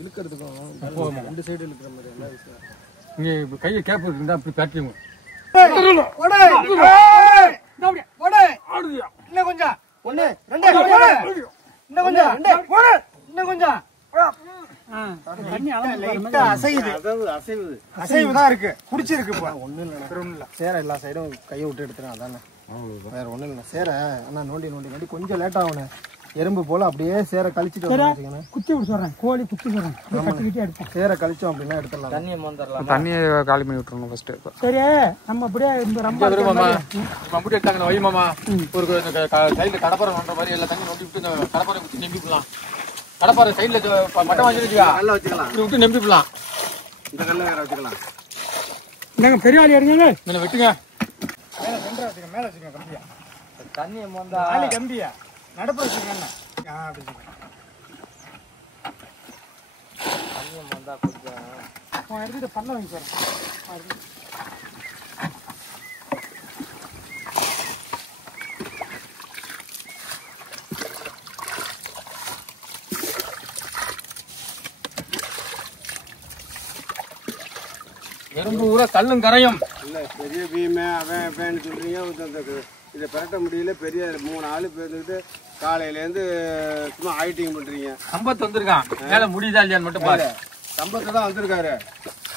இழுக்கிறதுக்கும் 2 சைடு இழுக்கிற மாதிரி எல்லா விஷயம். இங்க கையை கேப் இருந்தா அப்படி தட்டிங்க. இன்னும் கொஞ்சம் 1 2 இன்னும் கொஞ்சம் 2 இன்னும் கொஞ்சம் தண்ணி லைட்டா அசையுது. அசைவு தான் இருக்கு. குடிச்சிருக்கு. இப்ப ஒண்ணும் இல்ல சேர எல்லா சைடும் கையை விட்டு எடுத்துறேன். அதானே வேற ஒண்ணும் இல்ல. சேர அண்ணா நோண்டி கொஞ்சம் லேட் ஆகணும். எறும்பு போல அப்படியே சேர கழிச்சிட்டு வச்சுக்கணும். குத்தி விட்டு சொல்றேன், கோழி குத்தி சொல்றேன், கட்டிக்கிட்டே எடுப்போம். சேர கழிச்சோம் அப்படின்னா எடுத்துடலாம். தண்ணியை மோந்தரலாம். தண்ணியை காலி பண்ணி விட்டுருணும் ஃபர்ஸ்ட். சரி நம்ம அப்படியே இந்த ரொம்ப மம்புட்டி எடுத்தாங்க வை மாமா. ஒரு சைடுல கடப்பாறை நோண்ட மாதிரி எல்லா தண்ணி நோண்டி விட்டு இந்த கடப்பாறை குத்தி நம்பிக்கலாம். கடப்பாறை சைடுல மட்டம் வாங்கிருக்கா கல்ல வச்சுக்கலாம். இப்படி விட்டு நம்பிக்கலாம். இந்த கல்ல வேற வச்சுக்கலாம். நாங்க பெரிய ஆளி இறங்குங்க. என்ன வெட்டுங்க. மேல வச்சுக்கோங்க கம்பியா. தண்ணியை மோந்தா ஆளி கம்பியா நடப்பு வச்சுக்கோங்க. அப்படி தண்ணியை மோந்தா கொஞ்சம் அவன் எடுத்துட்டு பண்ண வாங்கி போறேன். எறும்பு ஊரா கல்லும் கரையும். இல்ல பெரிய பீமே அவன் சொல்றீங்க. இதை பெரட்ட முடியல. பெரிய 3 ஆளு பேர்ந்துக்கிட்டு காலையிலேருந்து சும்மா ஆயிட்டிங் பண்றீங்க. சம்பத்து வந்திருக்கான். மேல முடியுதா இல்லையான்னு மட்டும் பாரு. சம்பத்து தான் வந்திருக்காரு.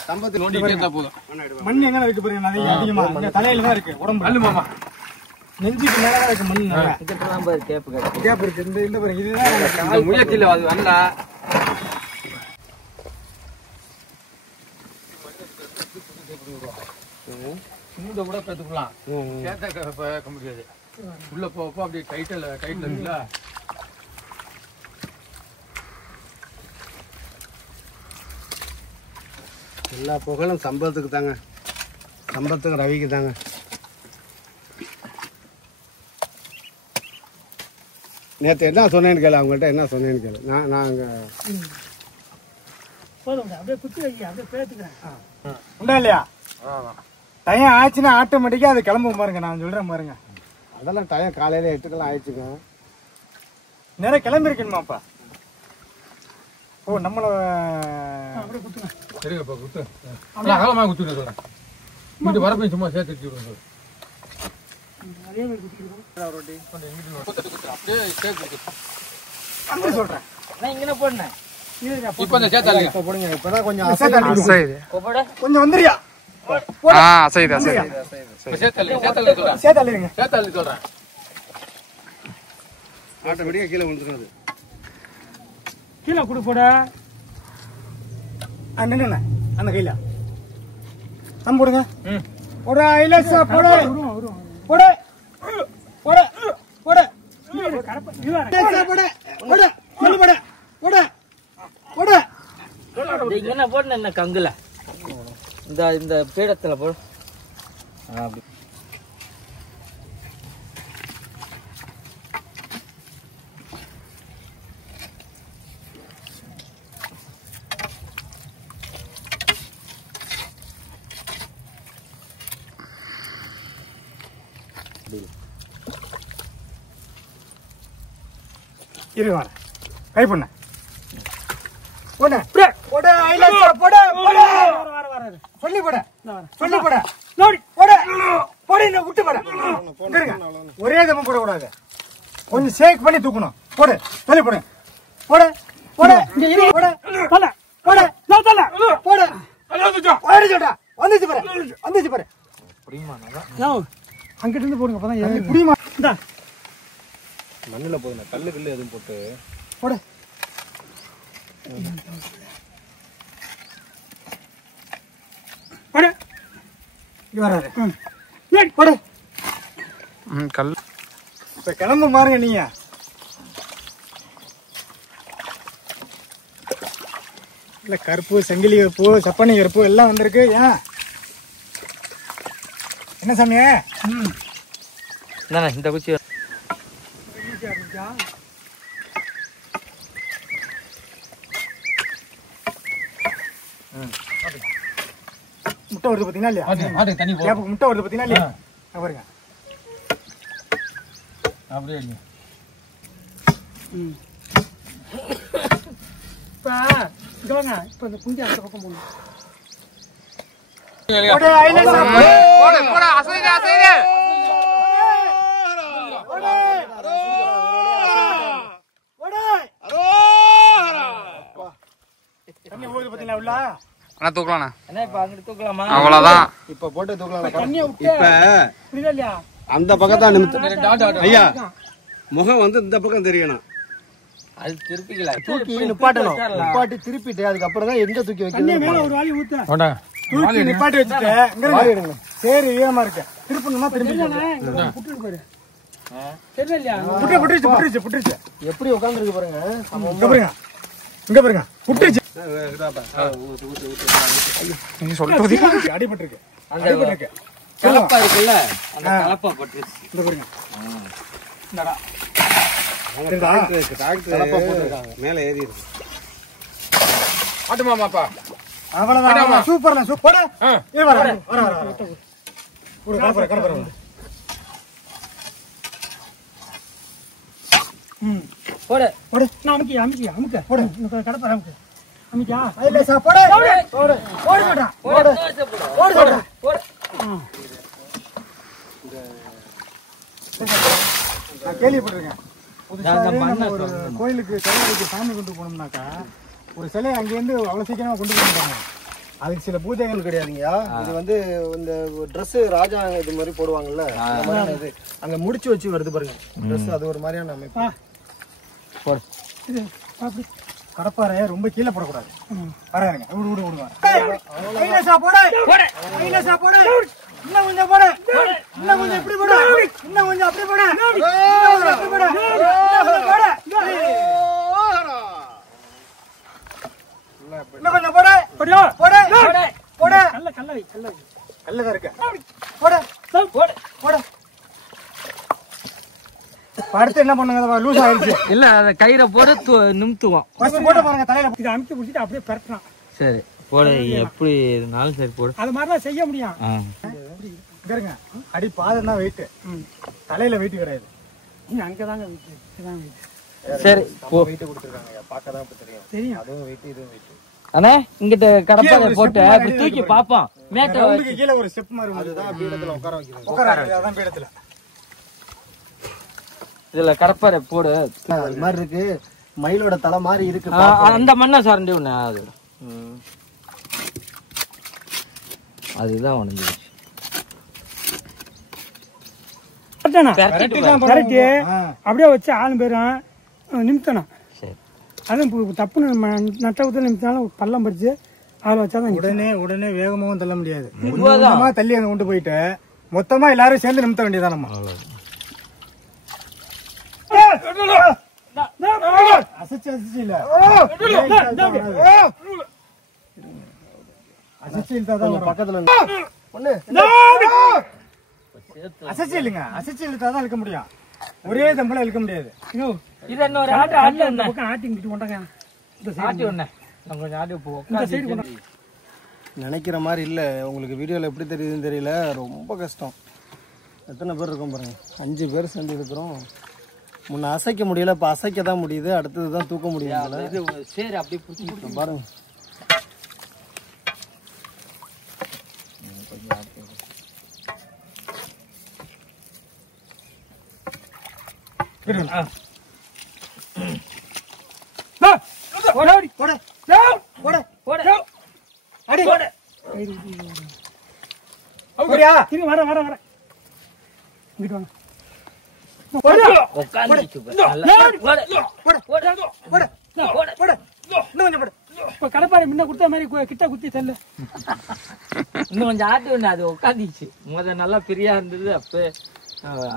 சம்பத்து நோண்டிட்டே இருந்தா போதும். மண் எங்க இருக்கு பாருங்க. நிறைய அதிகமா இந்த தலையில தான் இருக்கு. உடம்பு அல்லு மாமா. நெஞ்சுக்கு மேலதான் இருக்கு மண். இதுக்கெல்லாம் பாரு கேப்பு கிடைக்கும். கேப் இருக்கு. இந்த பாருங்க இதுதான் இந்த முயற்சியில அது வரல. இந்த கூட பேத்துக்கலாம். கேட்க முடியாது. உள்ள போப்போ அப்படியே டைட்ல இருக்குல்ல. எல்லா புகழும் சம்பளத்துக்கு தாங்க. சம்பளத்துக்கு ரவிக்கு தாங்க. நேற்று என்ன சொன்னேன்னு கேளு. அவங்கள்ட்ட என்ன சொன்னேன்னு கேளு. நாங்க போதும் அப்படியே குத்தி வைக்க அப்படியே பேத்துக்கிறேன். உண்டா இல்லையா? டைம் ஆச்சுன்னா ஆட்டோமேட்டிக்கா அது கிளம்பும் பாருங்க. நான் சொல்றேன் பாருங்க. அதெல்லாம் டைம் காலையில 8 ஆயிடுச்சுங்க. நேரம் கிளம்பிருக்கணுமாப்பா. ஓ நம்மள அப்படியே குத்துங்க. சரிங்கப்பா குத்து. அகலமாக குத்துன்னு சொல்றேன். இங்கிட்டு வரப்பையும் சும்மா சேர்த்து வச்சுருவோம். அதே மாதிரி குத்திக்கிறோம். அப்படியே சேர்த்து அப்படி சொல்றேன். நான் இங்கே போடுனேன். இப்ப இந்த சேர்த்தாங்க. இப்ப போடுங்க. இப்பதான் கொஞ்சம் அசைது. கொஞ்சம் வந்துறியா? அசைது சேர்த்தாளிருங்க. சேர்த்தாளி சொல்றேன். ஆட்டோமேட்டிக்கா கீழே விழுந்துருது. கீழே குடு போட. நின்னுண்ணே அந்த கையில நம்ம போடுங்க. போட ஐலசா போட போட போட போட இங்கே போடுன என்ன கங்குல இந்த பீடத்துல போடு. அப்படி இரு வர கை பண்ண போட போட ஐலசா போட போட சொல்லி போட சொல்லி போட நோடி போட போட என்ன விட்டு போட. ஒரே தம்ம போட கூடாது. கொஞ்சம் ஷேக் பண்ணி தூக்கணும். போடு சொல்லி போடு போட போட போட தல போட நான் தல போட வந்துச்சுடா வந்துச்சு பாரு வந்துச்சு பாரு. அங்கிட்டு இருந்து போடுங்க. அப்பதான் புரியுமா? இந்தா மண்ணுல போதுங்க. கல்லு எதுவும் போட்டு போட போட இங்க வராரு. போடு கல். இப்ப கிளம்பு பாருங்க. நீங்க இல்ல கருப்பு செங்கிலி கருப்பு சப்பானி கருப்பு எல்லாம் வந்திருக்கு. ஏன் என்ன சாமியே இந்த குச்சி முட்டை வருது பாத்தீங்களா இல்லையா? தண்ணி முட்டை வருது பாத்தீங்களா இல்லையா? பாருங்க அப்படியே இப்ப இங்க வாங்க. இப்ப இந்த குஞ்சு அந்த பக்கம் போகணும். தூக்கலாண்ணா இப்ப அங்கிட்டு தூக்கலாமா? அவ்வளவுதான். இப்ப போட்டு தூக்கலாம். தண்ணியை விட்டு இப்ப புரியுதா இல்லையா? அந்த பக்கம் தான் நிமித்து. ஐயா முகம் வந்து இந்த பக்கம் தெரியணும். அது திருப்பிக்கலாம். தூக்கி நிப்பாட்டணும். நிப்பாட்டி திருப்பிட்டு அதுக்கப்புறம் தான் எங்க தூக்கி தண்ணியை வைக்கணும். மேல ஒரு வாளி ஊத்து. தூக்கி நிப்பாட்டி வச்சுட்டு இங்க சரி ஈரமா இருக்கு. திருப்பணுமா திரும்பி இங்க புட்டு பாரு. தெரியல இல்லையா? புட்டுருச்சு. எப்படி உட்கார்ந்துருக்கு பாருங்க. இங்க பாருங்க புட்டுருச்சு. நீ சொல்லிட்டு அடிபட்டிருக்கு. கலப்பா இருக்குல்ல, அந்த கலப்பா பட்டுருச்சு. இந்த பாருங்க. மேல ஏறி இருக்கு. ஆட்டுமாமாப்பா அவ்வளவுதான். சூப்பர்ல சூப்பர். வர போடு போடு. நான் அமுக்க போடு. கடப்பாரு அமுக்கு. அமுக்கியா? அதுல சாப்பாடு போடு போடு போடா போடு போடு போடு போடு. நான் கேள்விப்பட்டிருக்கேன். ஒரு கோயிலுக்கு சிலைக்கு சாமி கொண்டு போனோம்னாக்கா ஒரு சிலை அங்கேருந்து அவ்வளவு சீக்கிரமா கொண்டு போக மாட்டாங்க. அதுக்கு சில பூஜைகள் கிடையாதுங்கய்யா. இது வந்து இந்த Dress ராஜா இது மாதிரி போடுவாங்கல்ல, அந்த மாதிரியான இது அங்க முடிச்சு வச்சு வருது பாருங்க Dress. அது ஒரு மாதிரியான அமைப்பு. இது அப்படி கடப்பாறை ரொம்ப கீழே போடக்கூடாது. வராருங்க விடுவாங்க. சாப்பாடு இன்னும் கொஞ்சம் போடு. இன்னும் கொஞ்சம் இப்படி போடு. இன்னும் கொஞ்சம் அப்படி போடு. இன்னும் கொஞ்சம் போடு. போடு போடு. கல்லதான் இருக்கு. போடு போடு போடு. அடுத்து என்ன பண்ணுங்க? லூஸ் ஆயிடுச்சு. இல்ல அத கயிறை போட்டு நிமித்துவோம். போட்டு பாருங்க தலையில. இதை அமுக்கி பிடிச்சிட்டு அப்படியே பரட்டலாம். சரி போடு. எப்படி இருந்தாலும் சரி போடு. அது மாதிரிலாம் செய்ய முடியும். இருங்க. அடி பாதம் தான் வெயிட். தலையில வெயிட் கிடையாது. அங்கதாங்க வெயிட். இதுதான் வெயிட். சரி வெயிட் கொடுத்துருக்காங்க. பார்க்கதான் இப்ப தெரியும். தெரியும். அதுவும் வெயிட் இதுவும் வெயிட். அண்ணே இங்கிட்ட கடப்பாறை போட்டு அப்படி தூக்கி பாப்போம். மேட்ட உங்களுக்கு கீழே ஒரு ஸ்டெப் மாதிரி அதுதான் பீடத்துல உட்கார வைக்கிறது. உட்கார அதான் பீடத்துல. இதுல கடப்பாறை போடு. அது மாதிரி இருக்கு. மயிலோட தலை மாதிரி இருக்கு. அந்த மண்ணை சார்ந்தே ஒண்ணு அது. அதுதான் உடஞ்சிருச்சு. அப்படியே வச்சு ஆளும் பேரும் நிமித்தணும். அதுவும் தப்புன்னு நட்ட ஊத்த நிமித்தாலும் பள்ளம் பறிச்சு அதில் வச்சாதான் உடனே வேகமாவும் தள்ள முடியாது. மொத்தமா தள்ளி அங்க கொண்டு போயிட்டு மொத்தமா எல்லாரும் சேர்ந்து நிமித்த வேண்டியதான். நம்ம அசைச்சு இல்ல அசைச்சு இழுத்தாதான் பக்கத்துல அசைச்சு இல்லைங்க. அசைச்சு இழுத்தாதான் இழுக்க முடியும். ஒரே தம்பளம் இழுக்க முடியாது. இது இன்னொரு ஆட்டு ஆட்டிங்கிட்டு கொண்டாங்க. ஆட்டி ஒண்ணு கொஞ்சம் ஆட்டி போ. நினைக்கிற மாதிரி இல்லை. உங்களுக்கு வீடியோவில் எப்படி தெரியுதுன்னு தெரியல. ரொம்ப கஷ்டம். எத்தனை பேர் இருக்கோம் பாருங்க. 5 பேர் சேர்ந்து இருக்கிறோம். முன்ன அசைக்க முடியல, இப்போ அசைக்க தான் முடியுது. அடுத்தது தான் தூக்க முடியும். சரி அப்படியே பிடிச்சி பாருங்க. வர கடப்பாறை முன்ன குடுத்த மாதிரி கிட்ட குத்தி தள்ளு. இன்னும் கொஞ்சம் ஆட்டு ஒண்ணு அது உட்காந்துச்சு. நல்லா பிரியா இருந்தது. அப்ப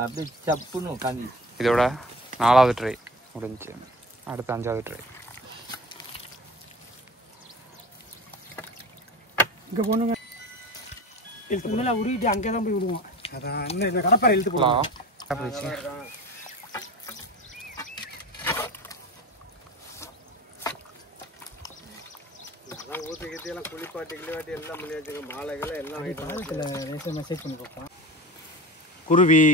அப்படியே சப்புன்னு உட்காந்துச்சு. இதோட 4வது ட்ரை முடிஞ்சு. அடுத்த 5வது ட்ரை. இங்க போனுங்க. உருகிட்டு அங்கேதான் போய் விடுவோம். அதான் இந்த கடப்பாறை இழுத்து போடலாம். குருவி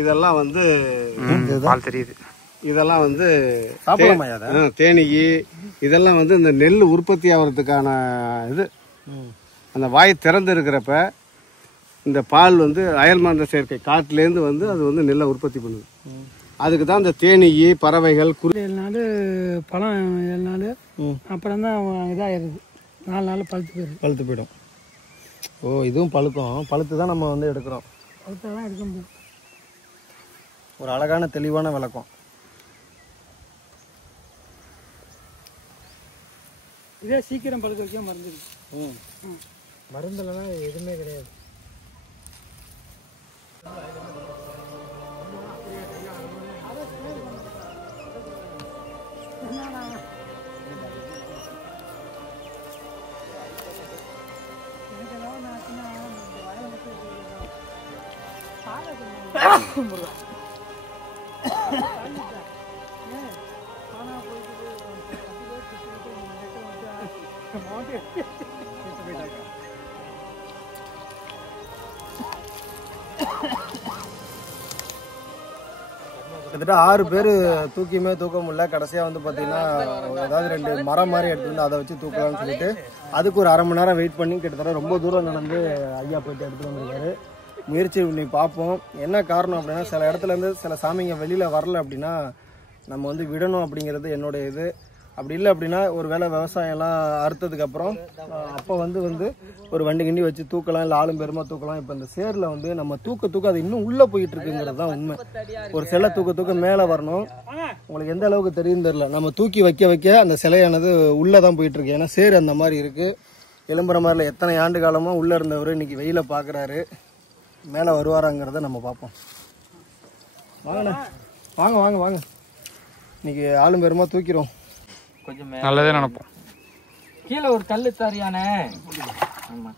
இதெல்லாம் வந்து பால் தெரியுது. இதெல்லாம் வந்து தேனீகி இதெல்லாம் வந்து இந்த நெல் உற்பத்தி ஆகிறதுக்கான இது. அந்த வாய் திறந்து இருக்கிறப்ப இந்த பால் வந்து அயல்மாந்த சேர்க்கை காட்டிலேருந்து வந்து அது வந்து நெல்லை உற்பத்தி பண்ணுது. அதுக்கு தான் இந்த தேனீகி பறவைகள் 7 நாள் பழம் 7 நாள் அப்புறம் தான் இதாகிடுது. 4 நாள் பழுத்து போயிடும். ஓ, இதுவும் பழுக்கும். பழுத்து தான் நம்ம வந்து எடுக்கிறோம். பழுத்து தான் எடுக்க முடியும். ஒரு அழகான தெளிவான விளக்கம். இதே சீக்கிரம் பழுக்க வைக்க மருந்து இருக்கு. மருந்துலலாம் எதுவுமே கிடையாது. கிட்டத்தட்ட 6 பேர் தூக்கியுமே தூக்க முடியல. கடைசியாக வந்து பார்த்தீங்கன்னா ஏதாவது 2 மரம் மாதிரி எடுத்து வந்து அதை வச்சு தூக்கலாம்னு சொல்லிட்டு அதுக்கு ஒரு அரை மணி நேரம் வெயிட் பண்ணி கிட்டத்தட்ட ரொம்ப தூரம் நடந்து ஐயா போயிட்டு எடுத்துகிட்டு வந்திருக்காரு. முயற்சி பண்ணி பார்ப்போம். என்ன காரணம் அப்படின்னா, சில இடத்துலேருந்து சில சாமிங்க வெளியில் வரல அப்படின்னா நம்ம வந்து விடணும் அப்படிங்கிறது என்னுடைய இது. அப்படி இல்லை அப்படின்னா ஒரு வேளை விவசாயம்லாம் அறுத்ததுக்கப்புறம் அப்போ வந்து ஒரு வண்டி கிண்டி வச்சு தூக்கலாம், இல்லை ஆளும் பெருமா தூக்கலாம். இப்போ இந்த சேரில் வந்து நம்ம தூக்க அது இன்னும் உள்ளே போயிட்டு இருக்குங்கிறது தான் உண்மை. ஒரு சிலை தூக்க மேலே வரணும். உங்களுக்கு எந்த அளவுக்கு தெரியும் தெரியல. நம்ம தூக்கி வைக்க அந்த சிலையானது உள்ளே தான் போயிட்டு இருக்கு. ஏன்னா சேரு அந்த மாதிரி இருக்கு. எலும்புற மாதிரில எத்தனை ஆண்டு காலமாக உள்ளே இருந்தவர் இன்னைக்கு வெயில பார்க்குறாரு. மேலே வருவாராங்கிறத நம்ம பார்ப்போம். வாங்கண்ணே, வாங்க. இன்னைக்கு ஆளும் பெருமா தூக்கிறோம். கொஞ்சம் நல்லதே நினைப்போம். கீழே ஒரு கல்லு தாரியானே. ஆமா,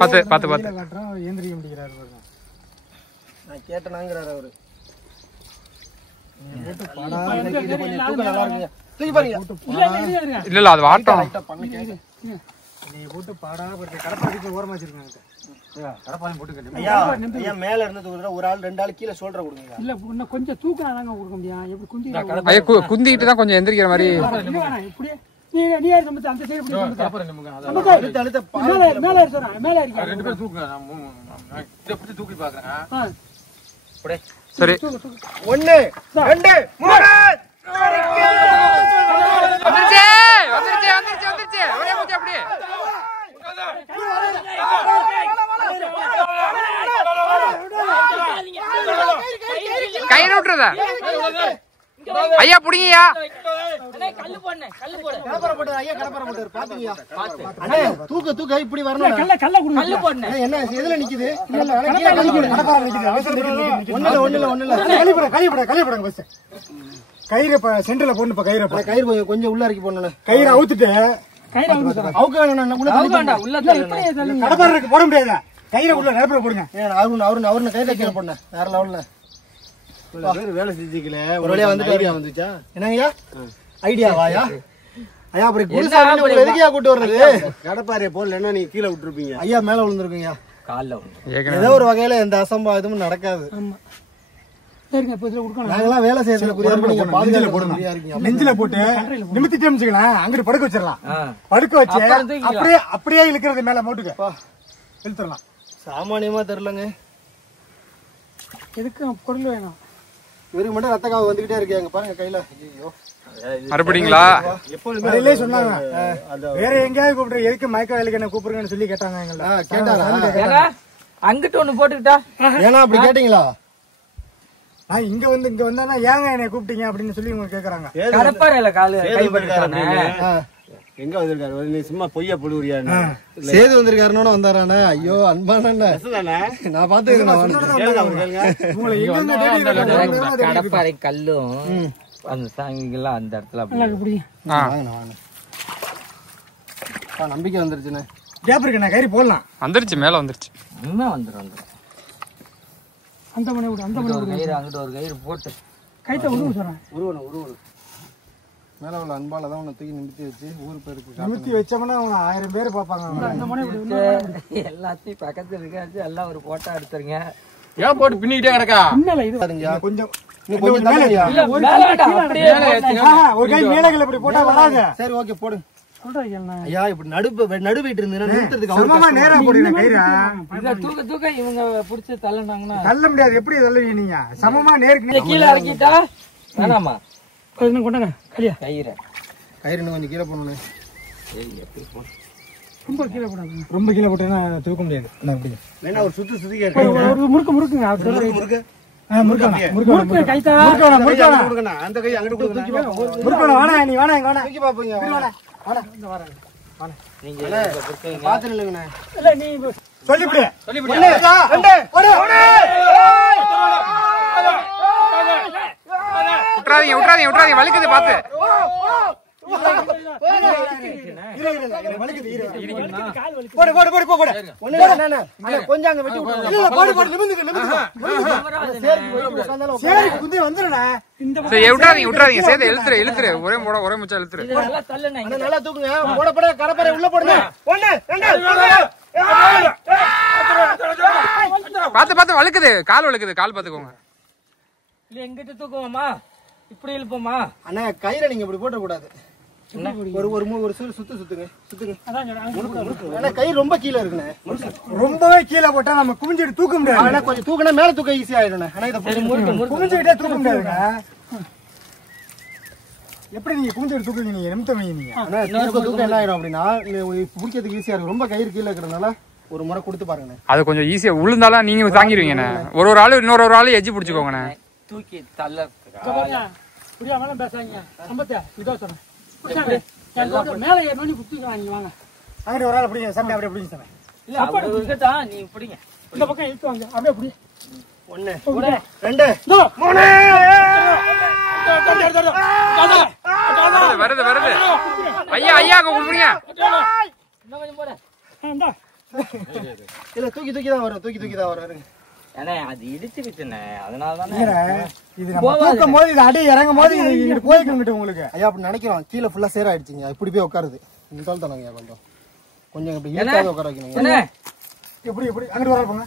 பார்த்து ஏந்திரிக்க முடிகிறாரு. நான் கேட்டனாங்கிறாரு அவரு. இல்ல அது வாட்டம். மேல இருந்து ஒரு ஆள் 2 ஆள் கீழே சொல்ற கொடுங்க. இல்ல இன்னும் கொஞ்சம் தூக்கினாங்க கொடுக்க முடியும். எப்படி குந்திக்கிட்டு தான் கொஞ்சம் எந்திரிக்கிற மாதிரி. இப்படியே நீ அந்த சைடு மேல இருக்கு. 2 பேர் தூக்குங்க. நான் இப்படி தூக்கி பாக்குறேன். சரி, 1 2 3 வந்துருச்சு. ஒரே மூச்சு அப்படியே. கை விட்டுறத ஐயா புடிங்கயா. தூக்க இப்படி வரணும். என்ன எதுல நிக்குது? கயிறு சென்டர்ல போடணும். கயிறு கொஞ்சம் உள்ள இறக்கி போடணும். கயிறு அவுத்துட்டு கடப்பாறைக்கு போட முடியாது. கயிறை உள்ள நிரப்புற போடுங்க. அவரு கையில கீழே போடணும். வேற லெவல்ல வேலை செஞ்சுக்கல. ஒரு வழியா வந்துச்சா? என்னங்கய்யா ஐடியாவாயா? ஐயா அப்படி குடிசாமி எதுக்கியா கூட்டு வர்றது? கடப்பாறையை போடலன்னா நீங்க கீழே விட்டுருப்பீங்க. ஐயா மேல விழுந்துருக்குங்கய்யா. காலில் ஏதோ ஒரு வகையில எந்த அசம்பாவிதமும் நடக்காது. நாங்கெல்லாம் வேலை செய்யறதுல நெஞ்சில போட்டு நிமித்திட்டு அங்கிட்டு படுக்க வச்சிடலாம். படுக்க வச்சு அப்படியே இழுக்கிறது மேல மோட்டுக்கு இழுத்துடலாம். சாமானியமா தெரியலங்க. எதுக்கு பொருள் வேணும்? இவருக்கு மட்டும் ரத்த காவு வந்துகிட்டே இருக்காங்க பாருங்க கையில. மறுபடிங்களா? எப்போதுமே சொன்னாங்க வேற எங்கேயாவது கூப்பிட்டு எதுக்கு மயக்க வேலைக்கு என்ன கூப்பிடுங்கன்னு சொல்லி கேட்டாங்க. கேட்டாரா? அங்கிட்டு ஒண்ணு போட்டுக்கிட்டா ஏன்னா அப்படி கேட்டீங்களா? இங்க வந்தா ஏங்க என்னை கூப்பிட்டீங்க அப்படின்னு சொல்லி இவங்க கேக்குறாங்க. கடப்பாறையில கைப்பட்டானே. எங்க வந்திருக்காரு? நீ சும்மா பொய்யா புழுவுறியா? சேது வந்திருக்காருன்னு வந்தாரானே. ஐயோ அன்பான நான் பாத்துக்கிறேன். கடப்பாறை கல்லும் அந்த சாங்கிலாம் அந்த இடத்துல நல்லா இருக்கு, பிடிங்க. நம்பிக்கை வந்துருச்சுண்ணே. கேப் இருக்குண்ணே, கயிறு போடலாம். வந்துருச்சு, மேல வந்துருச்சு. இன்னும் வந்துடும். அந்த மணி விடு, அந்த மணி ஒரு கயிறு அங்கிட்ட ஒரு கயிறு போட்டு கைத்த உருவ சொல்றேன். உருவணும் மேல உள்ள அன்பால தான் உன்னை தூக்கி நிமித்தி வச்சு ஊர் பேருக்கு நிமித்தி வச்சோம்னா அவங்க 1000 பேர் பார்ப்பாங்க. அந்த மணி விடு. எல்லாத்தையும் பக்கத்துல இருக்காச்சு எல்லாம் ஒரு போட்டோ எடுத்துருங்க. ஏன் போட்டு பின்னிக்கிட்டே கிடக்கா? பின்னல இது கொஞ்சம் கொஞ்சம் தள்ளுங்கய்யா. ஒரு கை ஒரு கை மேலகள் இப்படி போட்டா வராது. சரி ஓகே போடு. சொல்றேன் ஐயா இப்படி நடுவிட்டு இருந்தீங்கன்னா நிறுத்துறதுக்கு சமமா நேரா போடுங்க கயிறா. இத தூக்க இவங்க புடிச்சு தள்ளனாங்கன்னா தள்ள முடியாது. எப்படி தள்ளுவீங்க நீங்க? சமமா நேருக்கு கீழே இறக்கிட்டா வேணாமா? கொஞ்சம் கொண்டாங்க கலியா. கயிறு இன்னும் கொஞ்சம் கீழே போடணும். ரொம்ப கீழே போடாங்க. ரொம்ப கீழே போட்டா தூக்க முடியாது. அப்படி வேணா ஒரு சுத்திக்க ஒரு முறுக்குங்க. முறுக்கு கைத்தா கொடுக்கணும். அந்த கை அங்கிட்டு கொடுக்கணும். முறுக்கணும். வாடா நீ வாடா இங்க வாடா. தூக்கி பாப்பீங்க. நீங்க பாத்து இல்லைங்கண்ணே. இல்ல நீ சொல்லிவிடு. விட்டுறாதீங்க, வலிக்குது பாத்து. கொஞ்சம் அங்க வெட்டி விட்டுறாதீங்க, சேர்த்து இழுத்துரு. ஒரே முச்சா இழுத்துரு. நல்லா தூக்குங்க. போட கடப்பறை உள்ள போடுங்க. பாத்து வலிக்குது, கால் வலிக்குது, கால் பாத்துக்கோங்க. இல்ல எங்கிட்ட தூக்குவோமா? இப்படி இழுப்போமா? அண்ணா கயிறை நீங்க இப்படி போட்ட கூடாது. ஒரு சுத்துங்க. ஆனா கயிறு ரொம்ப கீழே இருக்குண்ணே. ரொம்பவே கீழே போட்டா நம்ம குமிஞ்சிட்டு தூக்க முடியாது. ஆனா கொஞ்சம் தூக்கினா மேல தூக்க ஈஸி ஆயிடும். ஆனா இதை குமிஞ்சுக்கிட்டே தூக்க முடியாதுங்க. எப்படி நீங்க குமிஞ்சிட்டு தூக்குவீங்க? நீங்க நிமித்தவீங்க நீங்க. ஆனா தூக்க என்ன ஆயிடும் அப்படின்னா பிடிக்கிறதுக்கு ஈஸியா இருக்கும். ரொம்ப கயிறு கீழே இருக்கிறதுனால ஒரு முறை கொடுத்து பாருங்க. அது கொஞ்சம் ஈஸியா விழுந்தாலும் நீங்க தாங்கிடுவீங்கண்ணே. ஒரு ஆளு இன்னொரு ஆளு எஜ்ஜி பிடிச்சுக்கோங்கண்ணே. தூக்கி தள்ள புரியாமலாம் பேசாதீங்க. சம்பத்தியா இதோ சொல்றேன். மேல ஏறி புத்திக்கலாம். வாங்க அங்கிட்ட ஒரு ஆள் பிடிங்க. சண்டை அப்படியே பிடிங்க சார். இல்ல அப்படி இருக்கட்டா, நீ பிடிங்க. இந்த பக்கம் இழுத்து வாங்க. அப்படியே புடி. 1 2 3 வருது. ஐயா கூப்பிடுங்க. இன்னும் கொஞ்சம் போட. இல்ல தூக்கி தான் வரும். ஏன்னா அது இடிச்சுக்கிச்சுண்ணே, அதனாலதானே இது நம்ம தூக்கும் போது இது அடி இறங்கும் போது இங்கிட்டு போய்க்கிட்டு உங்களுக்கு. ஐயா அப்படி நினைக்கிறோம். கீழே ஃபுல்லா சேர ஆயிடுச்சுங்க. இப்படி போய் உட்காருது. இந்த தாள் தானங்க கொஞ்சம் இப்படி இழுக்காத உட்கார வைக்கணும். எப்படி அங்கிட்டு வர போங்க.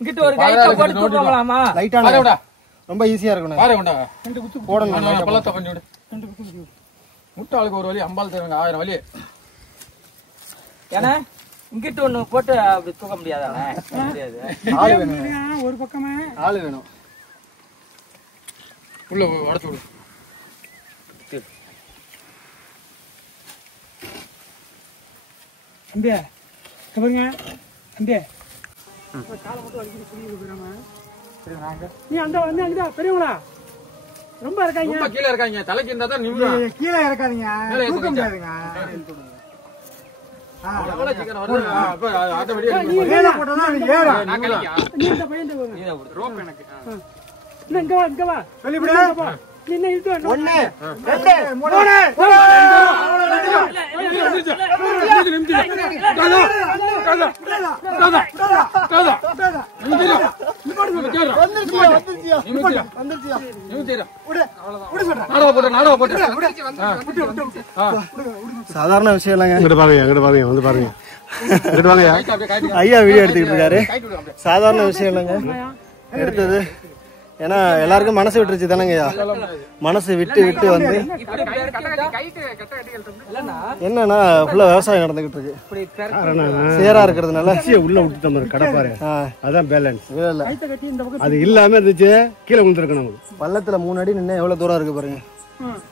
இங்கிட்ட ஒரு கைட்ட போட்டு தூக்கலாமா? லைட்டா ரொம்ப ஈஸியா இருக்கணும். பாரு கொண்டா போடணும். பள்ளத்தை கொஞ்சம் விடு. முட்டாளுக்கு ஒரு வழி, அம்பாள் தேவைங்க 1000 வழி. ஏன்னா இங்கிட்ட ஒண்ணு போட்டு அப்படி தூக்க முடியாதானே? முடியாது. ஆளு வேணும். ஒரு பக்கமே ஆளு வேணும். உள்ள உடச்சு விடு. அம்பே பாருங்க. அம்பே காலை மட்டும் அடிக்கடி புரியுது போயிடாம. நீ அங்கிட்ட பெரியவங்களா ரொம்ப இருக்காங்க. ரொம்ப கீழே இருக்காங்க. தலைக்கு இருந்தா தான் நிமிடம். கீழே இறக்காதீங்க, தூக்க முடியாதுங்க. எவ்வளவு சீக்கிரம் வருது? அப்ப ஆட்டோமேட்டிக்கா மேல போட்டா அது ஏறும். நீ இந்த பையன் ரோப் எனக்கு. இங்க வா சொல்லிவிடு. நீ என்ன இழுத்து 1 2 சாதாரண விஷயம் இல்லைங்க. இங்கிட்டு பாருங்க வந்து பாருங்க. ஐயா வீடியோ எடுத்துக்கிட்டு இருக்காரு. சாதாரண விஷயம் இல்லைங்க எடுத்தது. ஏன்னா எல்லாருக்கும் மனசு விட்டுருச்சு தானங்கய்யா. மனசு விட்டு வந்து என்னன்னா ஃபுல்லா விவசாயம் நடந்துகிட்டு இருக்கு. சேரா இருக்கிறதுனால உள்ள விட்டுட்டோம் கடப்பாரு. அதான் பேலன்ஸ். அது இல்லாம இருந்துச்சு கீழே விழுந்துருக்கணும். பள்ளத்துல 3 அடி நின்று எவ்வளவு தூரம் இருக்கு பாருங்க.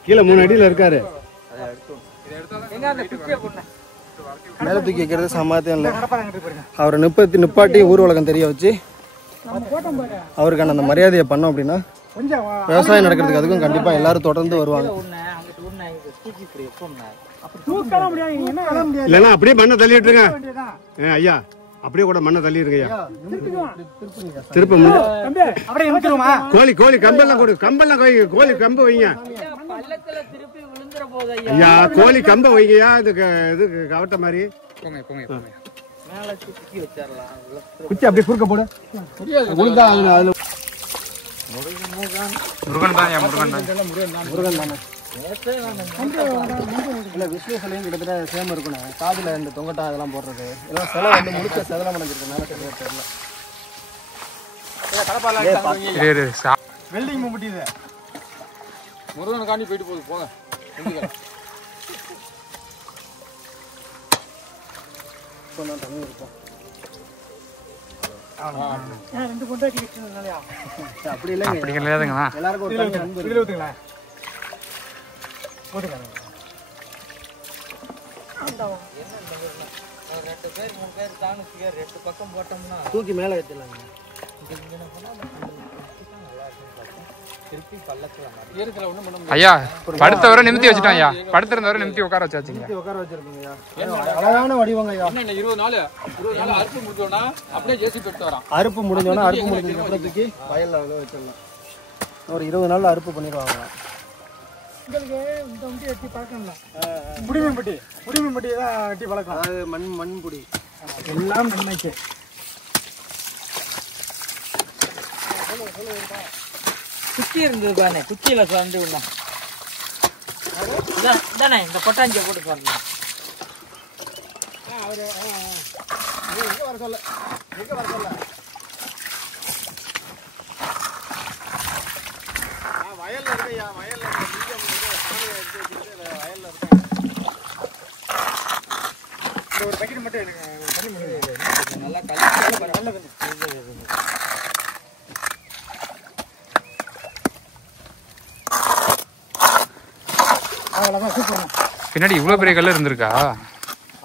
கீழே 3 அடியில இருக்காரு. மேல தூக்கி வைக்கிறது சமாத்தியம் இல்லை. அவரை நிப்பாட்டி ஊர் உலகம் தெரிய வச்சு அவருக்கான அந்த மரியாதையை பண்ணோம் அப்படின்னா விவசாயம் நடக்கிறதுக்கு அதுக்கும் கண்டிப்பா எல்லாரும் தொடர்ந்து வருவாங்க. இல்லன்னா அப்படியே மண்ணை தள்ளி விட்டுருங்க ஐயா. அப்படியே கூட மண்ணை தள்ளிடுங்கய்யா. திருப்ப கோழி கோழி கம்பெல்லாம் கொடு, கம்பெல்லாம் கோழி கம்பு வைங்க ஐயா, கோழி கம்பை வைங்கய்யா. இது கவட்ட மாதிரி குச்சி அப்படியே குறுக்க போடு. முருகன் தான் முருகன் தானே. இல்ல விஷ்ணு சிலையும் கிட்டத்தட்ட சேம் இருக்கணும். காதுல இந்த தொங்கட்டா அதெல்லாம் போடுறது எல்லாம் சிலை வந்து முழுக்க செதலாம் பண்ணிருக்கனால தெரியல. வெல்டிங் முட்டிது முருகன் காண்டி போயிட்டு போகுது. போங்க தண்ணி இருக்கும். அப்படி இல்லைங்க, எல்லாருக்கும் ஒரு தண்ணி அன்பு இருக்கு. தூக்கி மேல ஏற்றலாம். ஐயா படுத்தவரை நிமித்தி வச்சுட்டோம் ஐயா. படுத்திருந்தவரை நிமித்தி உட்கார வச்சாச்சுங்க. உட்கார வச்சிருக்கீங்க. அழகான வடிவங்க ஐயா. 20 நாள் அறுப்பு முடிஞ்சோன்னா அப்படியே ஜேசி பெட்டு வரான். அறுப்பு முடிஞ்சோன்னா அறுப்பு முடிஞ்சதுக்கு அப்புறம் தூக்கி வயல்ல வச்சிடலாம். ஒரு 20 நாள்ல அறுப்பு பண்ணிடுவாங்க. உங்களுக்கு இந்த வண்டி வெட்டி பழக்கம்ல, புடிமீன் பட்டி தான் வெட்டி பழக்கம். அதாவது மண் புடி எல்லாம் நன்மைக்கு. குச்சி இருந்தது பாருங்க, குச்சியில வந்து விடலாம் தானே. இந்த கொட்டாஞ்சியை போட்டு பாருங்க. வயல்ல இருக்கையா, வயல்ல ஒரு பக்கெட் மட்டும் எனக்கு தண்ணி முடியுது. நல்லா கலந்து நல்லது. அவ்வளோதான், சூப்பர். பின்னாடி இவ்வளவு பெரிய கல்லு இருந்திருக்கா?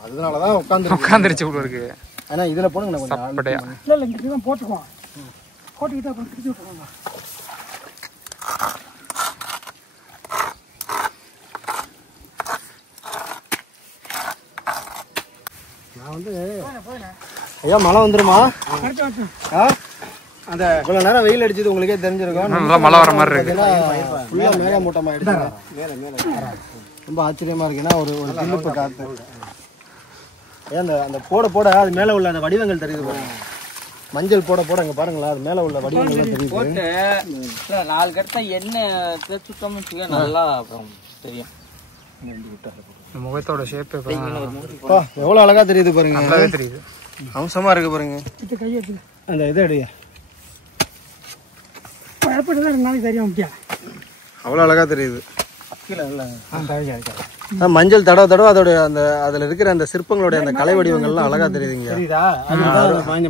அதனாலதான் உட்காந்துருச்சு இவ்வளவு இருக்கு. ஆனா இதுல போடுங்க கொஞ்சம் சப்பட்டையா. இல்லை இங்கே தான் போட்டுக்குவோம். போட்டுக்கிட்டு அப்புறம் பிடிச்சி விட்டுருவாங்க. நான் வந்து ஐயா மழை வந்துருமா? அந்த இவ்வளவு நேரம் வெயில் அடிச்சது உங்களுக்கே தெரிஞ்சிருக்கும். மழை வர மாதிரி இருக்கு. ஃபுல்லா மேகமூட்டமா ஆயிடுச்சு. ரொம்ப ஆச்சரியமா இருக்கு. ஏன்னா ஒரு தில்லுப்பு காத்து. ஏன் அந்த போட போட அது மேல உள்ள அந்த வடிவங்கள் தெரியுது பாருங்க. மஞ்சள் போட போட அங்க பாருங்களா, அது மேல உள்ள வடிவங்கள் தெரியுது. 4 கட்ட எண்ணெய் தேய்ச்சுட்டோம்னு நல்லா தெரியும். முகத்தோட ஷேப் எவ்வளவு அழகா தெரியுது பாருங்க. நல்லாவே தெரியுது. அம்சமா இருக்கு பாருங்க. கையெடுத்து அந்த இதை அடியா ஏற்பட்டு 2 நாளைக்கு தெரியும். முக்கியா அவ்வளவு அழகா தெரியுது. மஞ்சள் தடவை தடவை அதோட அந்த அதுல இருக்கிற அந்த சிற்பங்களுடைய அந்த கலை வடிவங்கள்லாம் அழகா தெரியுதுங்க.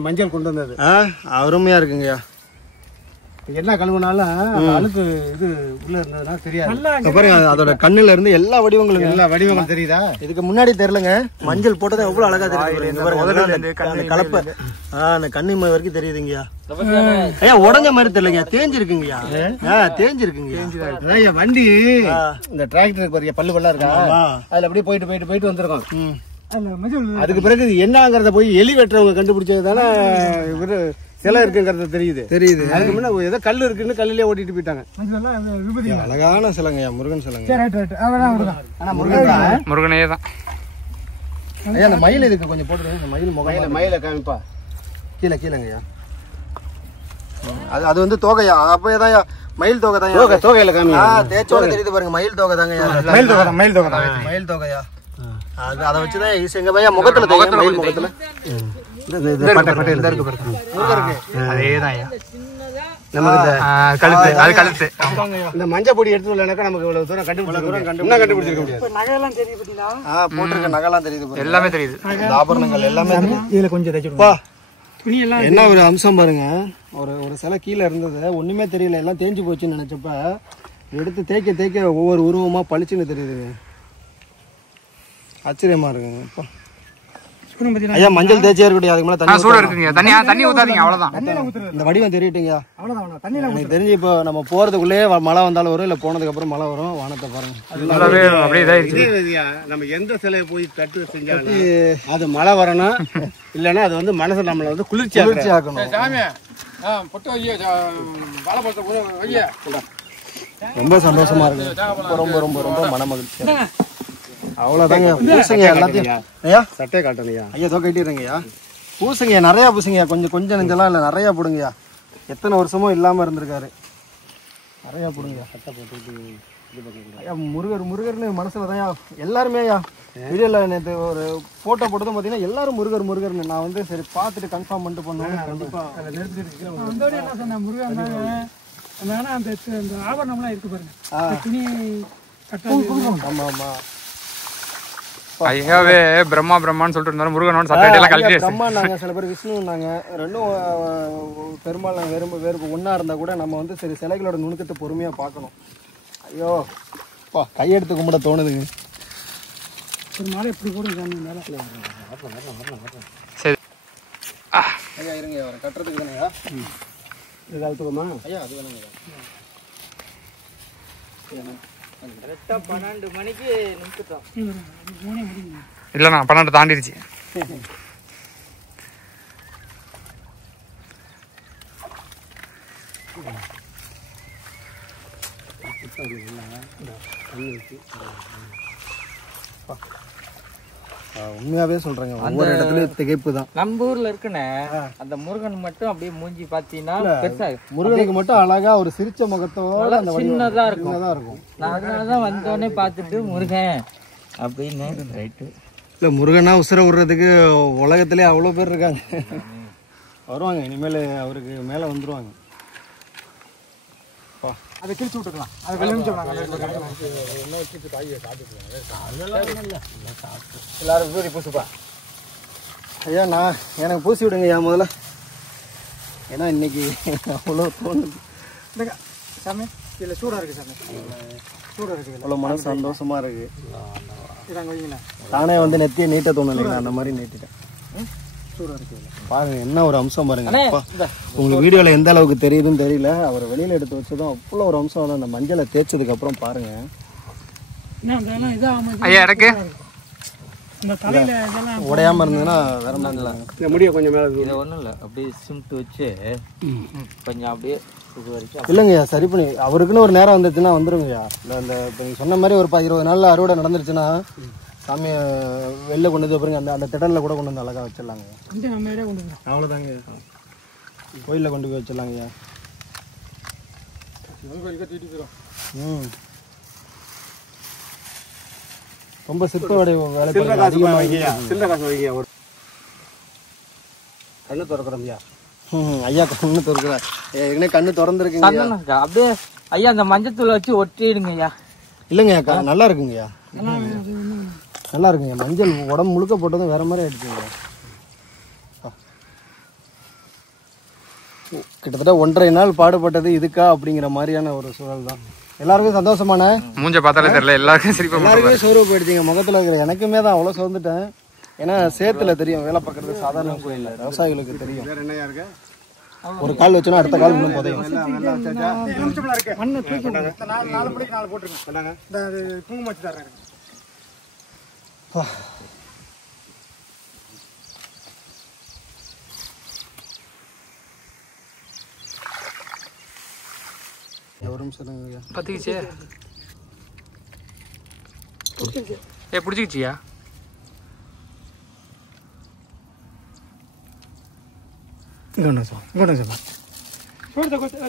மஞ்சள் கொண்டு வந்தது அருமையா இருக்குங்கய்யா. என்ன கழுவுனாலும் அழுக்கு இது உள்ள இருந்ததுன்னா தெரியாது. பாருங்க அதோட கண்ணுல இருந்து எல்லா வடிவங்களும் எல்லா வடிவங்களும் தெரியுதா? இதுக்கு முன்னாடி தெரியலங்க. மஞ்சள் போட்டது எவ்வளவு அழகா தெரியுது. கலப்பை அந்த கண்ணிமை வரைக்கும் தெரியுதுங்கய்யா. ஐயா உடஞ்ச மாதிரி தெரியலங்க, தேஞ்சிருக்குங்கய்யா. தேஞ்சிருக்குங்க. வண்டி இந்த டிராக்டர் பாருங்க பல்லு பல்லா இருக்கா, அதுல அப்படியே போயிட்டு போயிட்டு போயிட்டு வந்திருக்கோம். அதுக்கு பிறகு என்னங்கிறத போய் எலி வெட்டுறவங்க கண்டுபிடிச்சது தானே இவரு சிலை இருக்குங்கிறது தெரியுது. அதுக்கு முன்ன ஏதோ கல் இருக்குன்னு கல்லுலயே ஓட்டிட்டு போயிட்டாங்க. அழகான சிலைங்கய்யா, முருகன் சிலைங்க. முருகனே தான். ஐயா அந்த மயில் இதுக்கு கொஞ்சம் போட்டுருங்க. இந்த மயில் முகம் மயில காமிப்பா கீழேங்கய்யா. அது வந்து தோகையா, அப்பதான் மயில் தொகை தான். தோகையில காமி தேச்சோட தெரியுது பாருங்க. மயில் தொகை தாங்க. மயில் தொகையா. அதை வச்சுதான் எங்க பையா முகத்துல தெரியும். மயில் முகத்துல இந்த மஞ்சள் பொடி எடுத்து வரலனாக்கா நமக்கு இவ்வளவு தூரம் கண்டுபிடிச்சிருக்க முடியாது. போட்டிருக்க நகைலாம் தெரியுது, எல்லாமே தெரியுது. ஆபரணங்கள் எல்லாமே இதுல கொஞ்சம் என்ன ஒரு அம்சம் பாருங்க. ஒரு சிலை கீழே இருந்தது, ஒண்ணுமே தெரியல, எல்லாம் தேஞ்சு போச்சுன்னு நினைச்சப்ப எடுத்து தேய்க்க தேய்க்க ஒவ்வொரு உருவமா பளிச்சுன்னு தெரியுதுங்க. ஆச்சரியமா இருக்குங்க. ஐயா மஞ்சள் தேய்ச்சியா இருக்கட்டும், அதுக்கு மேல தண்ணி சூடா இருக்குங்க. தண்ணி ஊத்தாதீங்க, அவ்வளவுதான். இந்த வடிவம் தெரியட்டுங்க. அவ்வளவுதான். எனக்கு தெரிஞ்சு இப்போ நம்ம போறதுக்குள்ளேயே மழை வந்தாலும் வரும், இல்ல போனதுக்கு அப்புறம் மழை வரும். வானத்தை பாருங்க, நம்ம எந்த சிலையை போய் தட்டு செஞ்சாலும் அது மழை வரணும், இல்லைன்னா அது வந்து மனசை நம்மளை வந்து குளிர்ச்சி ஆக்கணும். ரொம்ப சந்தோஷமா இருக்கு, ரொம்ப ரொம்ப ரொம்ப மன மகிழ்ச்சி. அவ்வளவுதாங்க. பூசங்க எல்லாத்தையும் ஐயா சட்டை காட்டணையா ஐயா தோ கட்டிடுறேங்கய்யா. பூசங்க நிறைய பூசங்க, கொஞ்சம் நெஞ்செல்லாம் இல்லை, நிறைய போடுங்கய்யா. எத்தனை வருஷமும் இல்லாம இருந்திருக்காரு, நிறைய போடுங்கய்யா. சட்டை போட்டு ஐயா முருகர்னு மனசுல தான் எல்லாருமே ஐயா வீடியோல நேற்று ஒரு போட்டோ போட்டதும் பார்த்தீங்கன்னா எல்லாரும் முருகர்னு. நான் வந்து சரி பார்த்துட்டு கன்ஃபார்ம் பண்ணிட்டு பண்ணுவேன். கண்டிப்பா என்ன சொன்ன முருகன் அந்த ஆபரணம்லாம் இருக்கு பாருங்க, துணி ஆமா ஆமா ஐயாவே பிரம்மான்னு சொல்லிட்டு இருந்தாரு. முருகனோட சட்டை எல்லாம் கழட்டி பிரம்மாண்டாங்க, சில பேர் விஷ்ணுன்னாங்க. ரெண்டும் பெருமாள் வேறு ஒன்னா இருந்தா கூட நம்ம வந்து சரி சிலைகளோட நுணுக்கத்தை பொறுமையா பார்க்கணும். ஐயோ கையெடுத்து கும்பிட தோணுதுங்க. ஒரு மாலை எப்படி போடுங்க சரி ஐயா இருங்க, அவரை கட்டுறதுக்கு தானேயா இது காலத்துக்குமா ஐயா? அது வேணுங்க. 12 மணிக்கு நிமிஷம் இல்லண்ணா 12 தாண்டிடுச்சு. உண்மையாவே சொல்றேங்க, ஒவ்வொரு இடத்துலயும் திகைப்பு தான். நம்ம ஊர்ல இருக்குன்னு அந்த முருகன் மட்டும் அப்படியே மூஞ்சி பாத்தீங்கன்னா பெருசா முருகனுக்கு மட்டும் அழகா ஒரு சிரிச்ச முகத்தோட அந்த சின்னதா இருக்கும். இருக்கும். நான் அதனாலதான் வந்தோடனே பார்த்துட்டு முருகன் அப்படின்னு ரைட்டு. இல்ல முருகனா உசுர விடுறதுக்கு உலகத்திலே அவ்வளவு பேர் இருக்காங்க. வருவாங்க இனிமேல், அவருக்கு மேல வந்துருவாங்க. அதை கிழிச்சு விட்டுக்கலாம், அதை வெளியே எல்லாரும் பூரி பூசுப்பா ஐயா. எனக்கு பூசி விடுங்க ஐயா முதல்ல, ஏன்னா இன்னைக்கு அவ்வளோ தோணுது. சாமி இதில் சூடாக இருக்கு சாமி, சூடாக இருக்கு, அவ்வளோ மனசு சந்தோஷமா இருக்கு. இதாங்க வைங்களா, தானே வந்து நெத்தியை நீட்ட தோணலைங்க, அந்த மாதிரி நீட்டிட்டேன். சூடாக இருக்கு. பாருங்க என்ன ஒரு அம்சம் பாருங்க. உங்களுக்கு வீடியோல எந்த அளவுக்கு தெரியுதுன்னு தெரியல, அவர் வெளியில எடுத்து வச்சதும் அவ்வளோ ஒரு அம்சம். அந்த மஞ்சளை தேய்ச்சதுக்கு அப்புறம் பாருங்க. ஐயா எனக்கு இந்த தலையில இதெல்லாம் உடையாம இருந்ததுன்னா வேற மாதிரி முடிய கொஞ்சம் மேல இதை ஒன்றும் இல்லை, அப்படியே சிம்ட்டு வச்சு கொஞ்சம் அப்படியே இது வரைக்கும் இல்லைங்கய்யா சரி பண்ணி அவருக்குன்னு ஒரு நேரம் வந்துச்சுன்னா வந்துருங்கய்யா. இல்லை இந்த இப்போ நீங்கள் சொன்ன மாதிரி ஒரு 20 நாளில் அறுவடை நடந்துருச்சுன்னா சாமியை வெளில கொண்டு வந்து பாருங்க, அந்த திடலில் கூட கொண்டு வந்து அழகாக வச்சிடலாங்க. நம்ம ஏரியா கொண்டு போகிறோம், அவ்வளோதாங்க. கோயிலில் கொண்டு போய் வச்சிடலாங்கய்யா. ம் ரொம்ப சிற்ப வேலை சில்லறை காசு வைங்க. ஒரு கண்ணு திறக்கிறோம்யா. ஐயா கண்ணு திறக்கிறார். ஏற்கனவே கண்ணு திறந்துருக்குங்க. அப்படியே ஐயா அந்த மஞ்சத்தூளை வச்சு ஒட்டிடுங்க ஐயா. இல்லைங்கய்யா நல்லா இருக்குங்கய்யா, நல்லா இருக்குங்க. மஞ்சள் உடம்பு முழுக்க போட்டதும் வேற மாதிரி ஆயிடுச்சுங்க. கிட்டத்தட்ட 1.5 நாள் பாடுபட்டது இதுக்கா அப்படிங்கிற மாதிரியான ஒரு சூழல் தான். எல்லாருக்கும் சந்தோஷமான மூஞ்ச பார்த்தாலே தெரியல, எல்லாருக்கும் சிரிப்பா எல்லாருக்குமே சோர்வு போயிடுச்சுங்க முகத்துல இருக்கிற. எனக்குமே தான் அவ்வளவு சோர்ந்துட்டேன். ஏன்னா சேத்துல தெரியும் வேலை பார்க்கறது சாதாரண கோயில், விவசாயிகளுக்கு தெரியும். வேற என்னையா இருக்கு? ஒரு கால் வச்சோன்னா அடுத்த கால் இன்னும் புதையும். மண்ணை தூக்கி 4 மணிக்கு 4 போட்டுருங்க. இந்த குங்குமம் வச்சு தர்றேன். ஒரு நிமிஷம் பத்திக்கிச்சே பிடிச்சிக்கிச்சியா?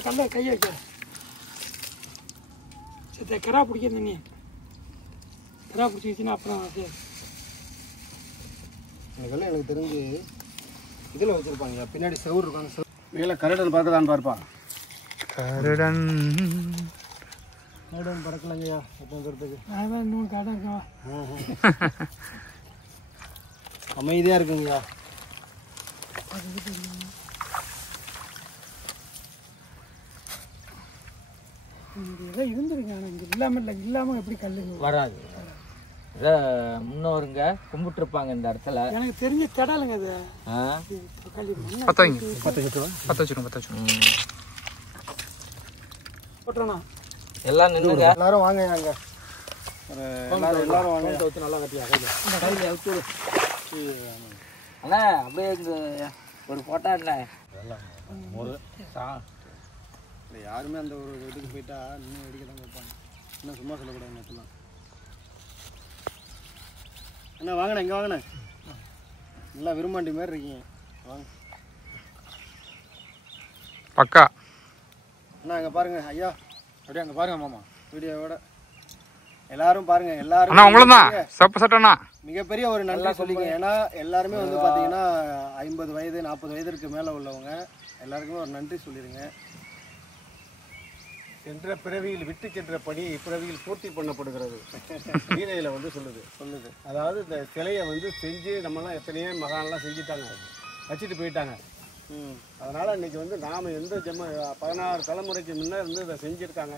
கல்ல கையை வைக்க சரி, கரா பிடிக்கிறது நீ கரா பிடிச்சிக்கிச்சுன்னா அப்புறம் இதெல்லாம் எனக்கு தெரிஞ்சு இதில் வச்சுருப்பாங்க, பின்னாடி செவுரு இருக்கும். அந்த மேலே கரடன் பார்க்கலான்னு பார்ப்பா. கருடன் பறக்கலங்கய்யா தூரத்துக்கு இன்னும் கடை இருக்கா? அமைதியாக இருக்குங்கய்யா. இதெல்லாம் இருந்துருங்க, ஆனால் இங்கே இல்லாமல் எப்படி கல்லுங்க வராது. முன்னோருங்க கும்பிட்டு இருப்பாங்க இந்த இடத்துல. எனக்கு தெரிஞ்ச திடலுங்க அது. பத்த வச்சுக்கணும். எல்லாம் நின்னுங்க. எல்லாரும் வாங்க அங்க. எல்லாரும் வாங்க. நல்லா கட்டியா அண்ணா அப்படியே இங்க ஒரு போட்டா அண்ணா. யாருமே அந்த ஒரு இதுக்கு போயிட்டா இன்னும் வெடிக்க தான் வைப்பாங்க. இன்னும் சும்மா சொல்லக்கூடாது நேற்றுலாம். என்ன வாங்கினேன் இங்கே வாங்கினேன். நல்லா விரும்பாண்டி மாதிரி இருக்கீங்க. வாங்க பக்கா. அண்ணா அங்கே பாருங்க ஐயா. அப்படியே அங்கே பாருங்க மாமா வீடியோவோட எல்லாரும் பாருங்க. எல்லாரும் அண்ணா உங்களும் தான் சப்பு சட்டண்ணா மிகப்பெரிய ஒரு நன்றி சொல்லிங்க. ஏன்னா எல்லாருமே வந்து பார்த்தீங்கன்னா 50 வயது 40 வயதிற்கு மேலே உள்ளவங்க எல்லாருக்குமே ஒரு நன்றி சொல்லிடுங்க. சென்ற பிறவியில் விட்டு சென்ற பணி இப்பிறவியில் பூர்த்தி பண்ணப்படுகிறது. கீதையில் வந்து சொல்லுது. அதாவது இந்த சிலையை வந்து செஞ்சு நம்மலாம் எத்தனையோ மகான்லாம் செஞ்சுட்டாங்க, வச்சுட்டு போயிட்டாங்க. அதனால் இன்றைக்கி வந்து நாம் எந்த 16 தலைமுறைக்கு முன்னே இருந்து இதை செஞ்சுருக்காங்க.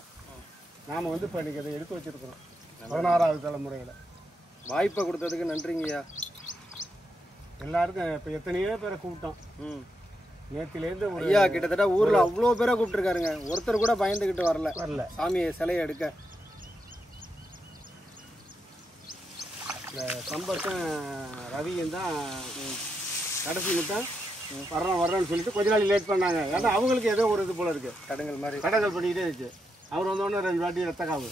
நாம் வந்து இப்போ இன்றைக்கி அதை எடுத்து வச்சுருக்கிறோம் 16வது தலைமுறையில். வாய்ப்பை கொடுத்ததுக்கு நன்றிங்கய்யா. எல்லாருக்கும் இப்போ எத்தனையோ பேரை கூப்பிட்டோம். நேற்றுலேருந்து ஒரு ஐயா கிட்டத்தட்ட ஊரில் அவ்வளோ பேரை கூப்பிட்டுருக்காருங்க. ஒருத்தர் கூட பயந்துக்கிட்டு வரல சாமியை சிலையை எடுக்க. இந்த சம்பத்தும் ரவியும் தான் கடைசி மட்டும் வர்றோன்னு சொல்லிட்டு கொஞ்ச நாள் லேட் பண்ணாங்க. ஏன்னா அவங்களுக்கு ஏதோ ஒரு இது போல இருக்கு, தடங்கள் மாதிரி தடங்கள் பண்ணிக்கிட்டே இருந்துச்சு. அவர் வந்தோடனே 2 வாட்டி ரத்த காவு.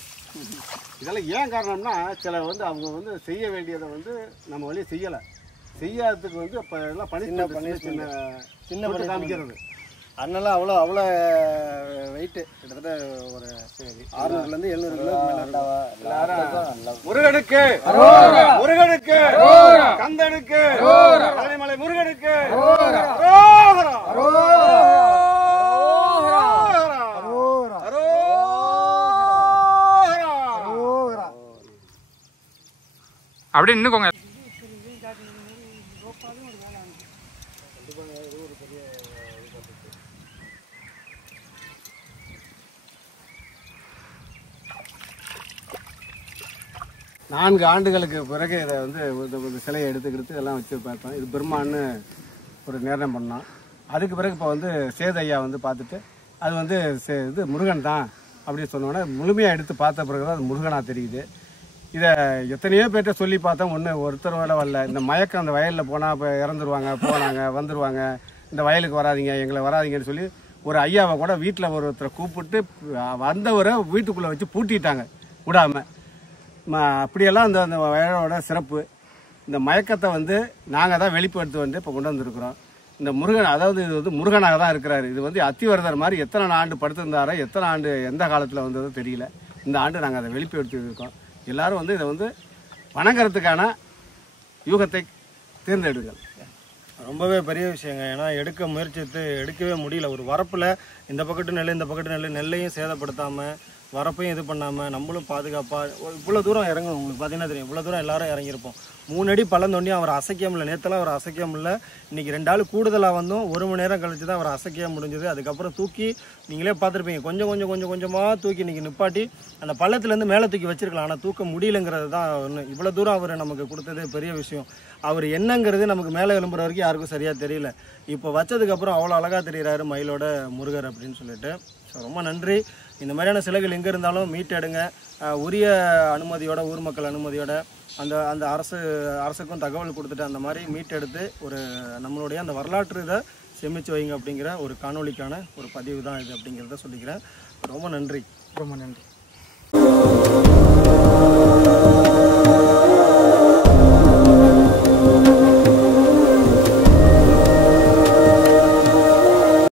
இதெல்லாம் ஏன் காரணம்னா சில வந்து அவங்க வந்து செய்ய வேண்டியதை வந்து நம்ம வழியை செய்யலை. செய்யாததுக்கு வந்து இப்போ எல்லாம் சின்ன பண்ணி காமிக்கிறது. அதனால அவ்வளோ வெயிட்டு கிட்டத்தட்ட ஒரு 600லேருந்து 700 கிலோ. முருகனுக்கு முருகனுக்கு கந்தனுக்கு பழனிமலை முருகனுக்கு அப்படியே நின்னுக்கோங்க. நான்கு ஆண்டுகளுக்கு பிறகு இதை வந்து சிலையை எடுத்துக்கிட்டு எல்லாம் வச்சு பார்த்தோம். இது பிரம்மான்னு ஒரு நிர்ணயம் பண்ணோம். அதுக்கு பிறகு இப்போ வந்து சேதையா வந்து பார்த்துட்டு அது வந்து இது முருகன் தான் அப்படின்னு சொன்னோன்னே முழுமையாக எடுத்து பார்த்த பிறகு தான் அது முருகனாக தெரியுது. இதை எத்தனையோ பேர்கிட்ட சொல்லி பார்த்தோம், ஒருத்தர் வேலை வரல. இந்த மயக்கம் அந்த வயலில் போனால் இப்போ இறந்துருவாங்க, வந்துடுவாங்க, இந்த வயலுக்கு வராதிங்க, எங்களை வராதிங்கன்னு சொல்லி ஒரு ஐயாவை கூட வீட்டில் ஒருத்தரை கூப்பிட்டு வந்தவரை வீட்டுக்குள்ளே வச்சு பூட்டிட்டாங்க விடாமல். அப்படியெல்லாம் அந்த வயலோட சிறப்பு. இந்த மயக்கத்தை வந்து நாங்கள் தான் வெளிப்படுத்தி வந்து இப்போ கொண்டு வந்திருக்கிறோம். இந்த முருகன், அதாவது இது வந்து முருகனாக தான் இருக்கிறாரு. இது வந்து அத்திவரதர் மாதிரி எத்தனை ஆண்டு படுத்திருந்தாரோ, எத்தனை ஆண்டு எந்த காலத்தில் வந்ததோ தெரியல. இந்த ஆண்டு நாங்கள் அதை வெளிப்படுத்தி இருக்கோம். எல்லாரும் வந்து இதை வந்து வணங்குறதுக்கான யூகத்தை தேர்ந்தெடுங்கள். ரொம்பவே பெரிய விஷயங்க. ஏன்னா எடுக்கவே முடியல. ஒரு வரப்பில் இந்த பக்கத்து நெல் இந்த பக்கத்து நெல்லையும் சேதப்படுத்தாமல், வரப்பையும் இது பண்ணாமல், நம்மளும் பாதுகாப்பாக இவ்வளோ தூரம் இறங்கணும். உங்களுக்கு பார்த்தீங்கன்னா தெரியும், இவ்வளோ தூரம் எல்லாரும் இறங்கியிருப்போம். 3 அடி பள்ளம் தோண்டி அவர் அசைக்க முடியல. நேற்றெல்லாம் அவர் அசைக்க முடியல. இன்றைக்கி 2 ஆள் கூடுதலாக வந்தோம். 1 மணி நேரம் கழிச்சு தான் அவர் அசைக்க முடிஞ்சது. அதுக்கப்புறம் தூக்கி நீங்களே பார்த்துருப்பீங்க, கொஞ்சமாக தூக்கி இன்றைக்கி நிப்பாட்டி அந்த பள்ளத்துலேருந்து மேலே தூக்கி வச்சிருக்கலாம். ஆனால் தூக்க முடியலங்கிறது தான் ஒன்று. இவ்வளோ தூரம் அவர் நமக்கு கொடுத்ததே பெரிய விஷயம். அவர் என்னங்கிறது நமக்கு மேலே எழும்புற வரைக்கும் யாருக்கும் சரியாக தெரியல. இப்போ வச்சதுக்கப்புறம் அவ்வளோ அழகாக தெரிகிறாரு மயிலோட முருகர் அப்படின்னு சொல்லிட்டு. ஸோ ரொம்ப நன்றி. இந்த மாதிரியான சிலைகள் எங்கே இருந்தாலும் மீட்டெடுங்க. உரிய அனுமதியோட, ஊர் மக்கள் அனுமதியோட, அந்த அரசுக்கும் தகவல் கொடுத்துட்டு அந்த மாதிரி மீட்டெடுத்து ஒரு நம்மளுடைய அந்த வரலாற்று இதை சேமித்து வைங்க அப்படிங்கிற ஒரு காணொலிக்கான ஒரு பதிவு தான் இது அப்படிங்கிறத சொல்லிக்கிறேன். ரொம்ப நன்றி. ரொம்ப நன்றி.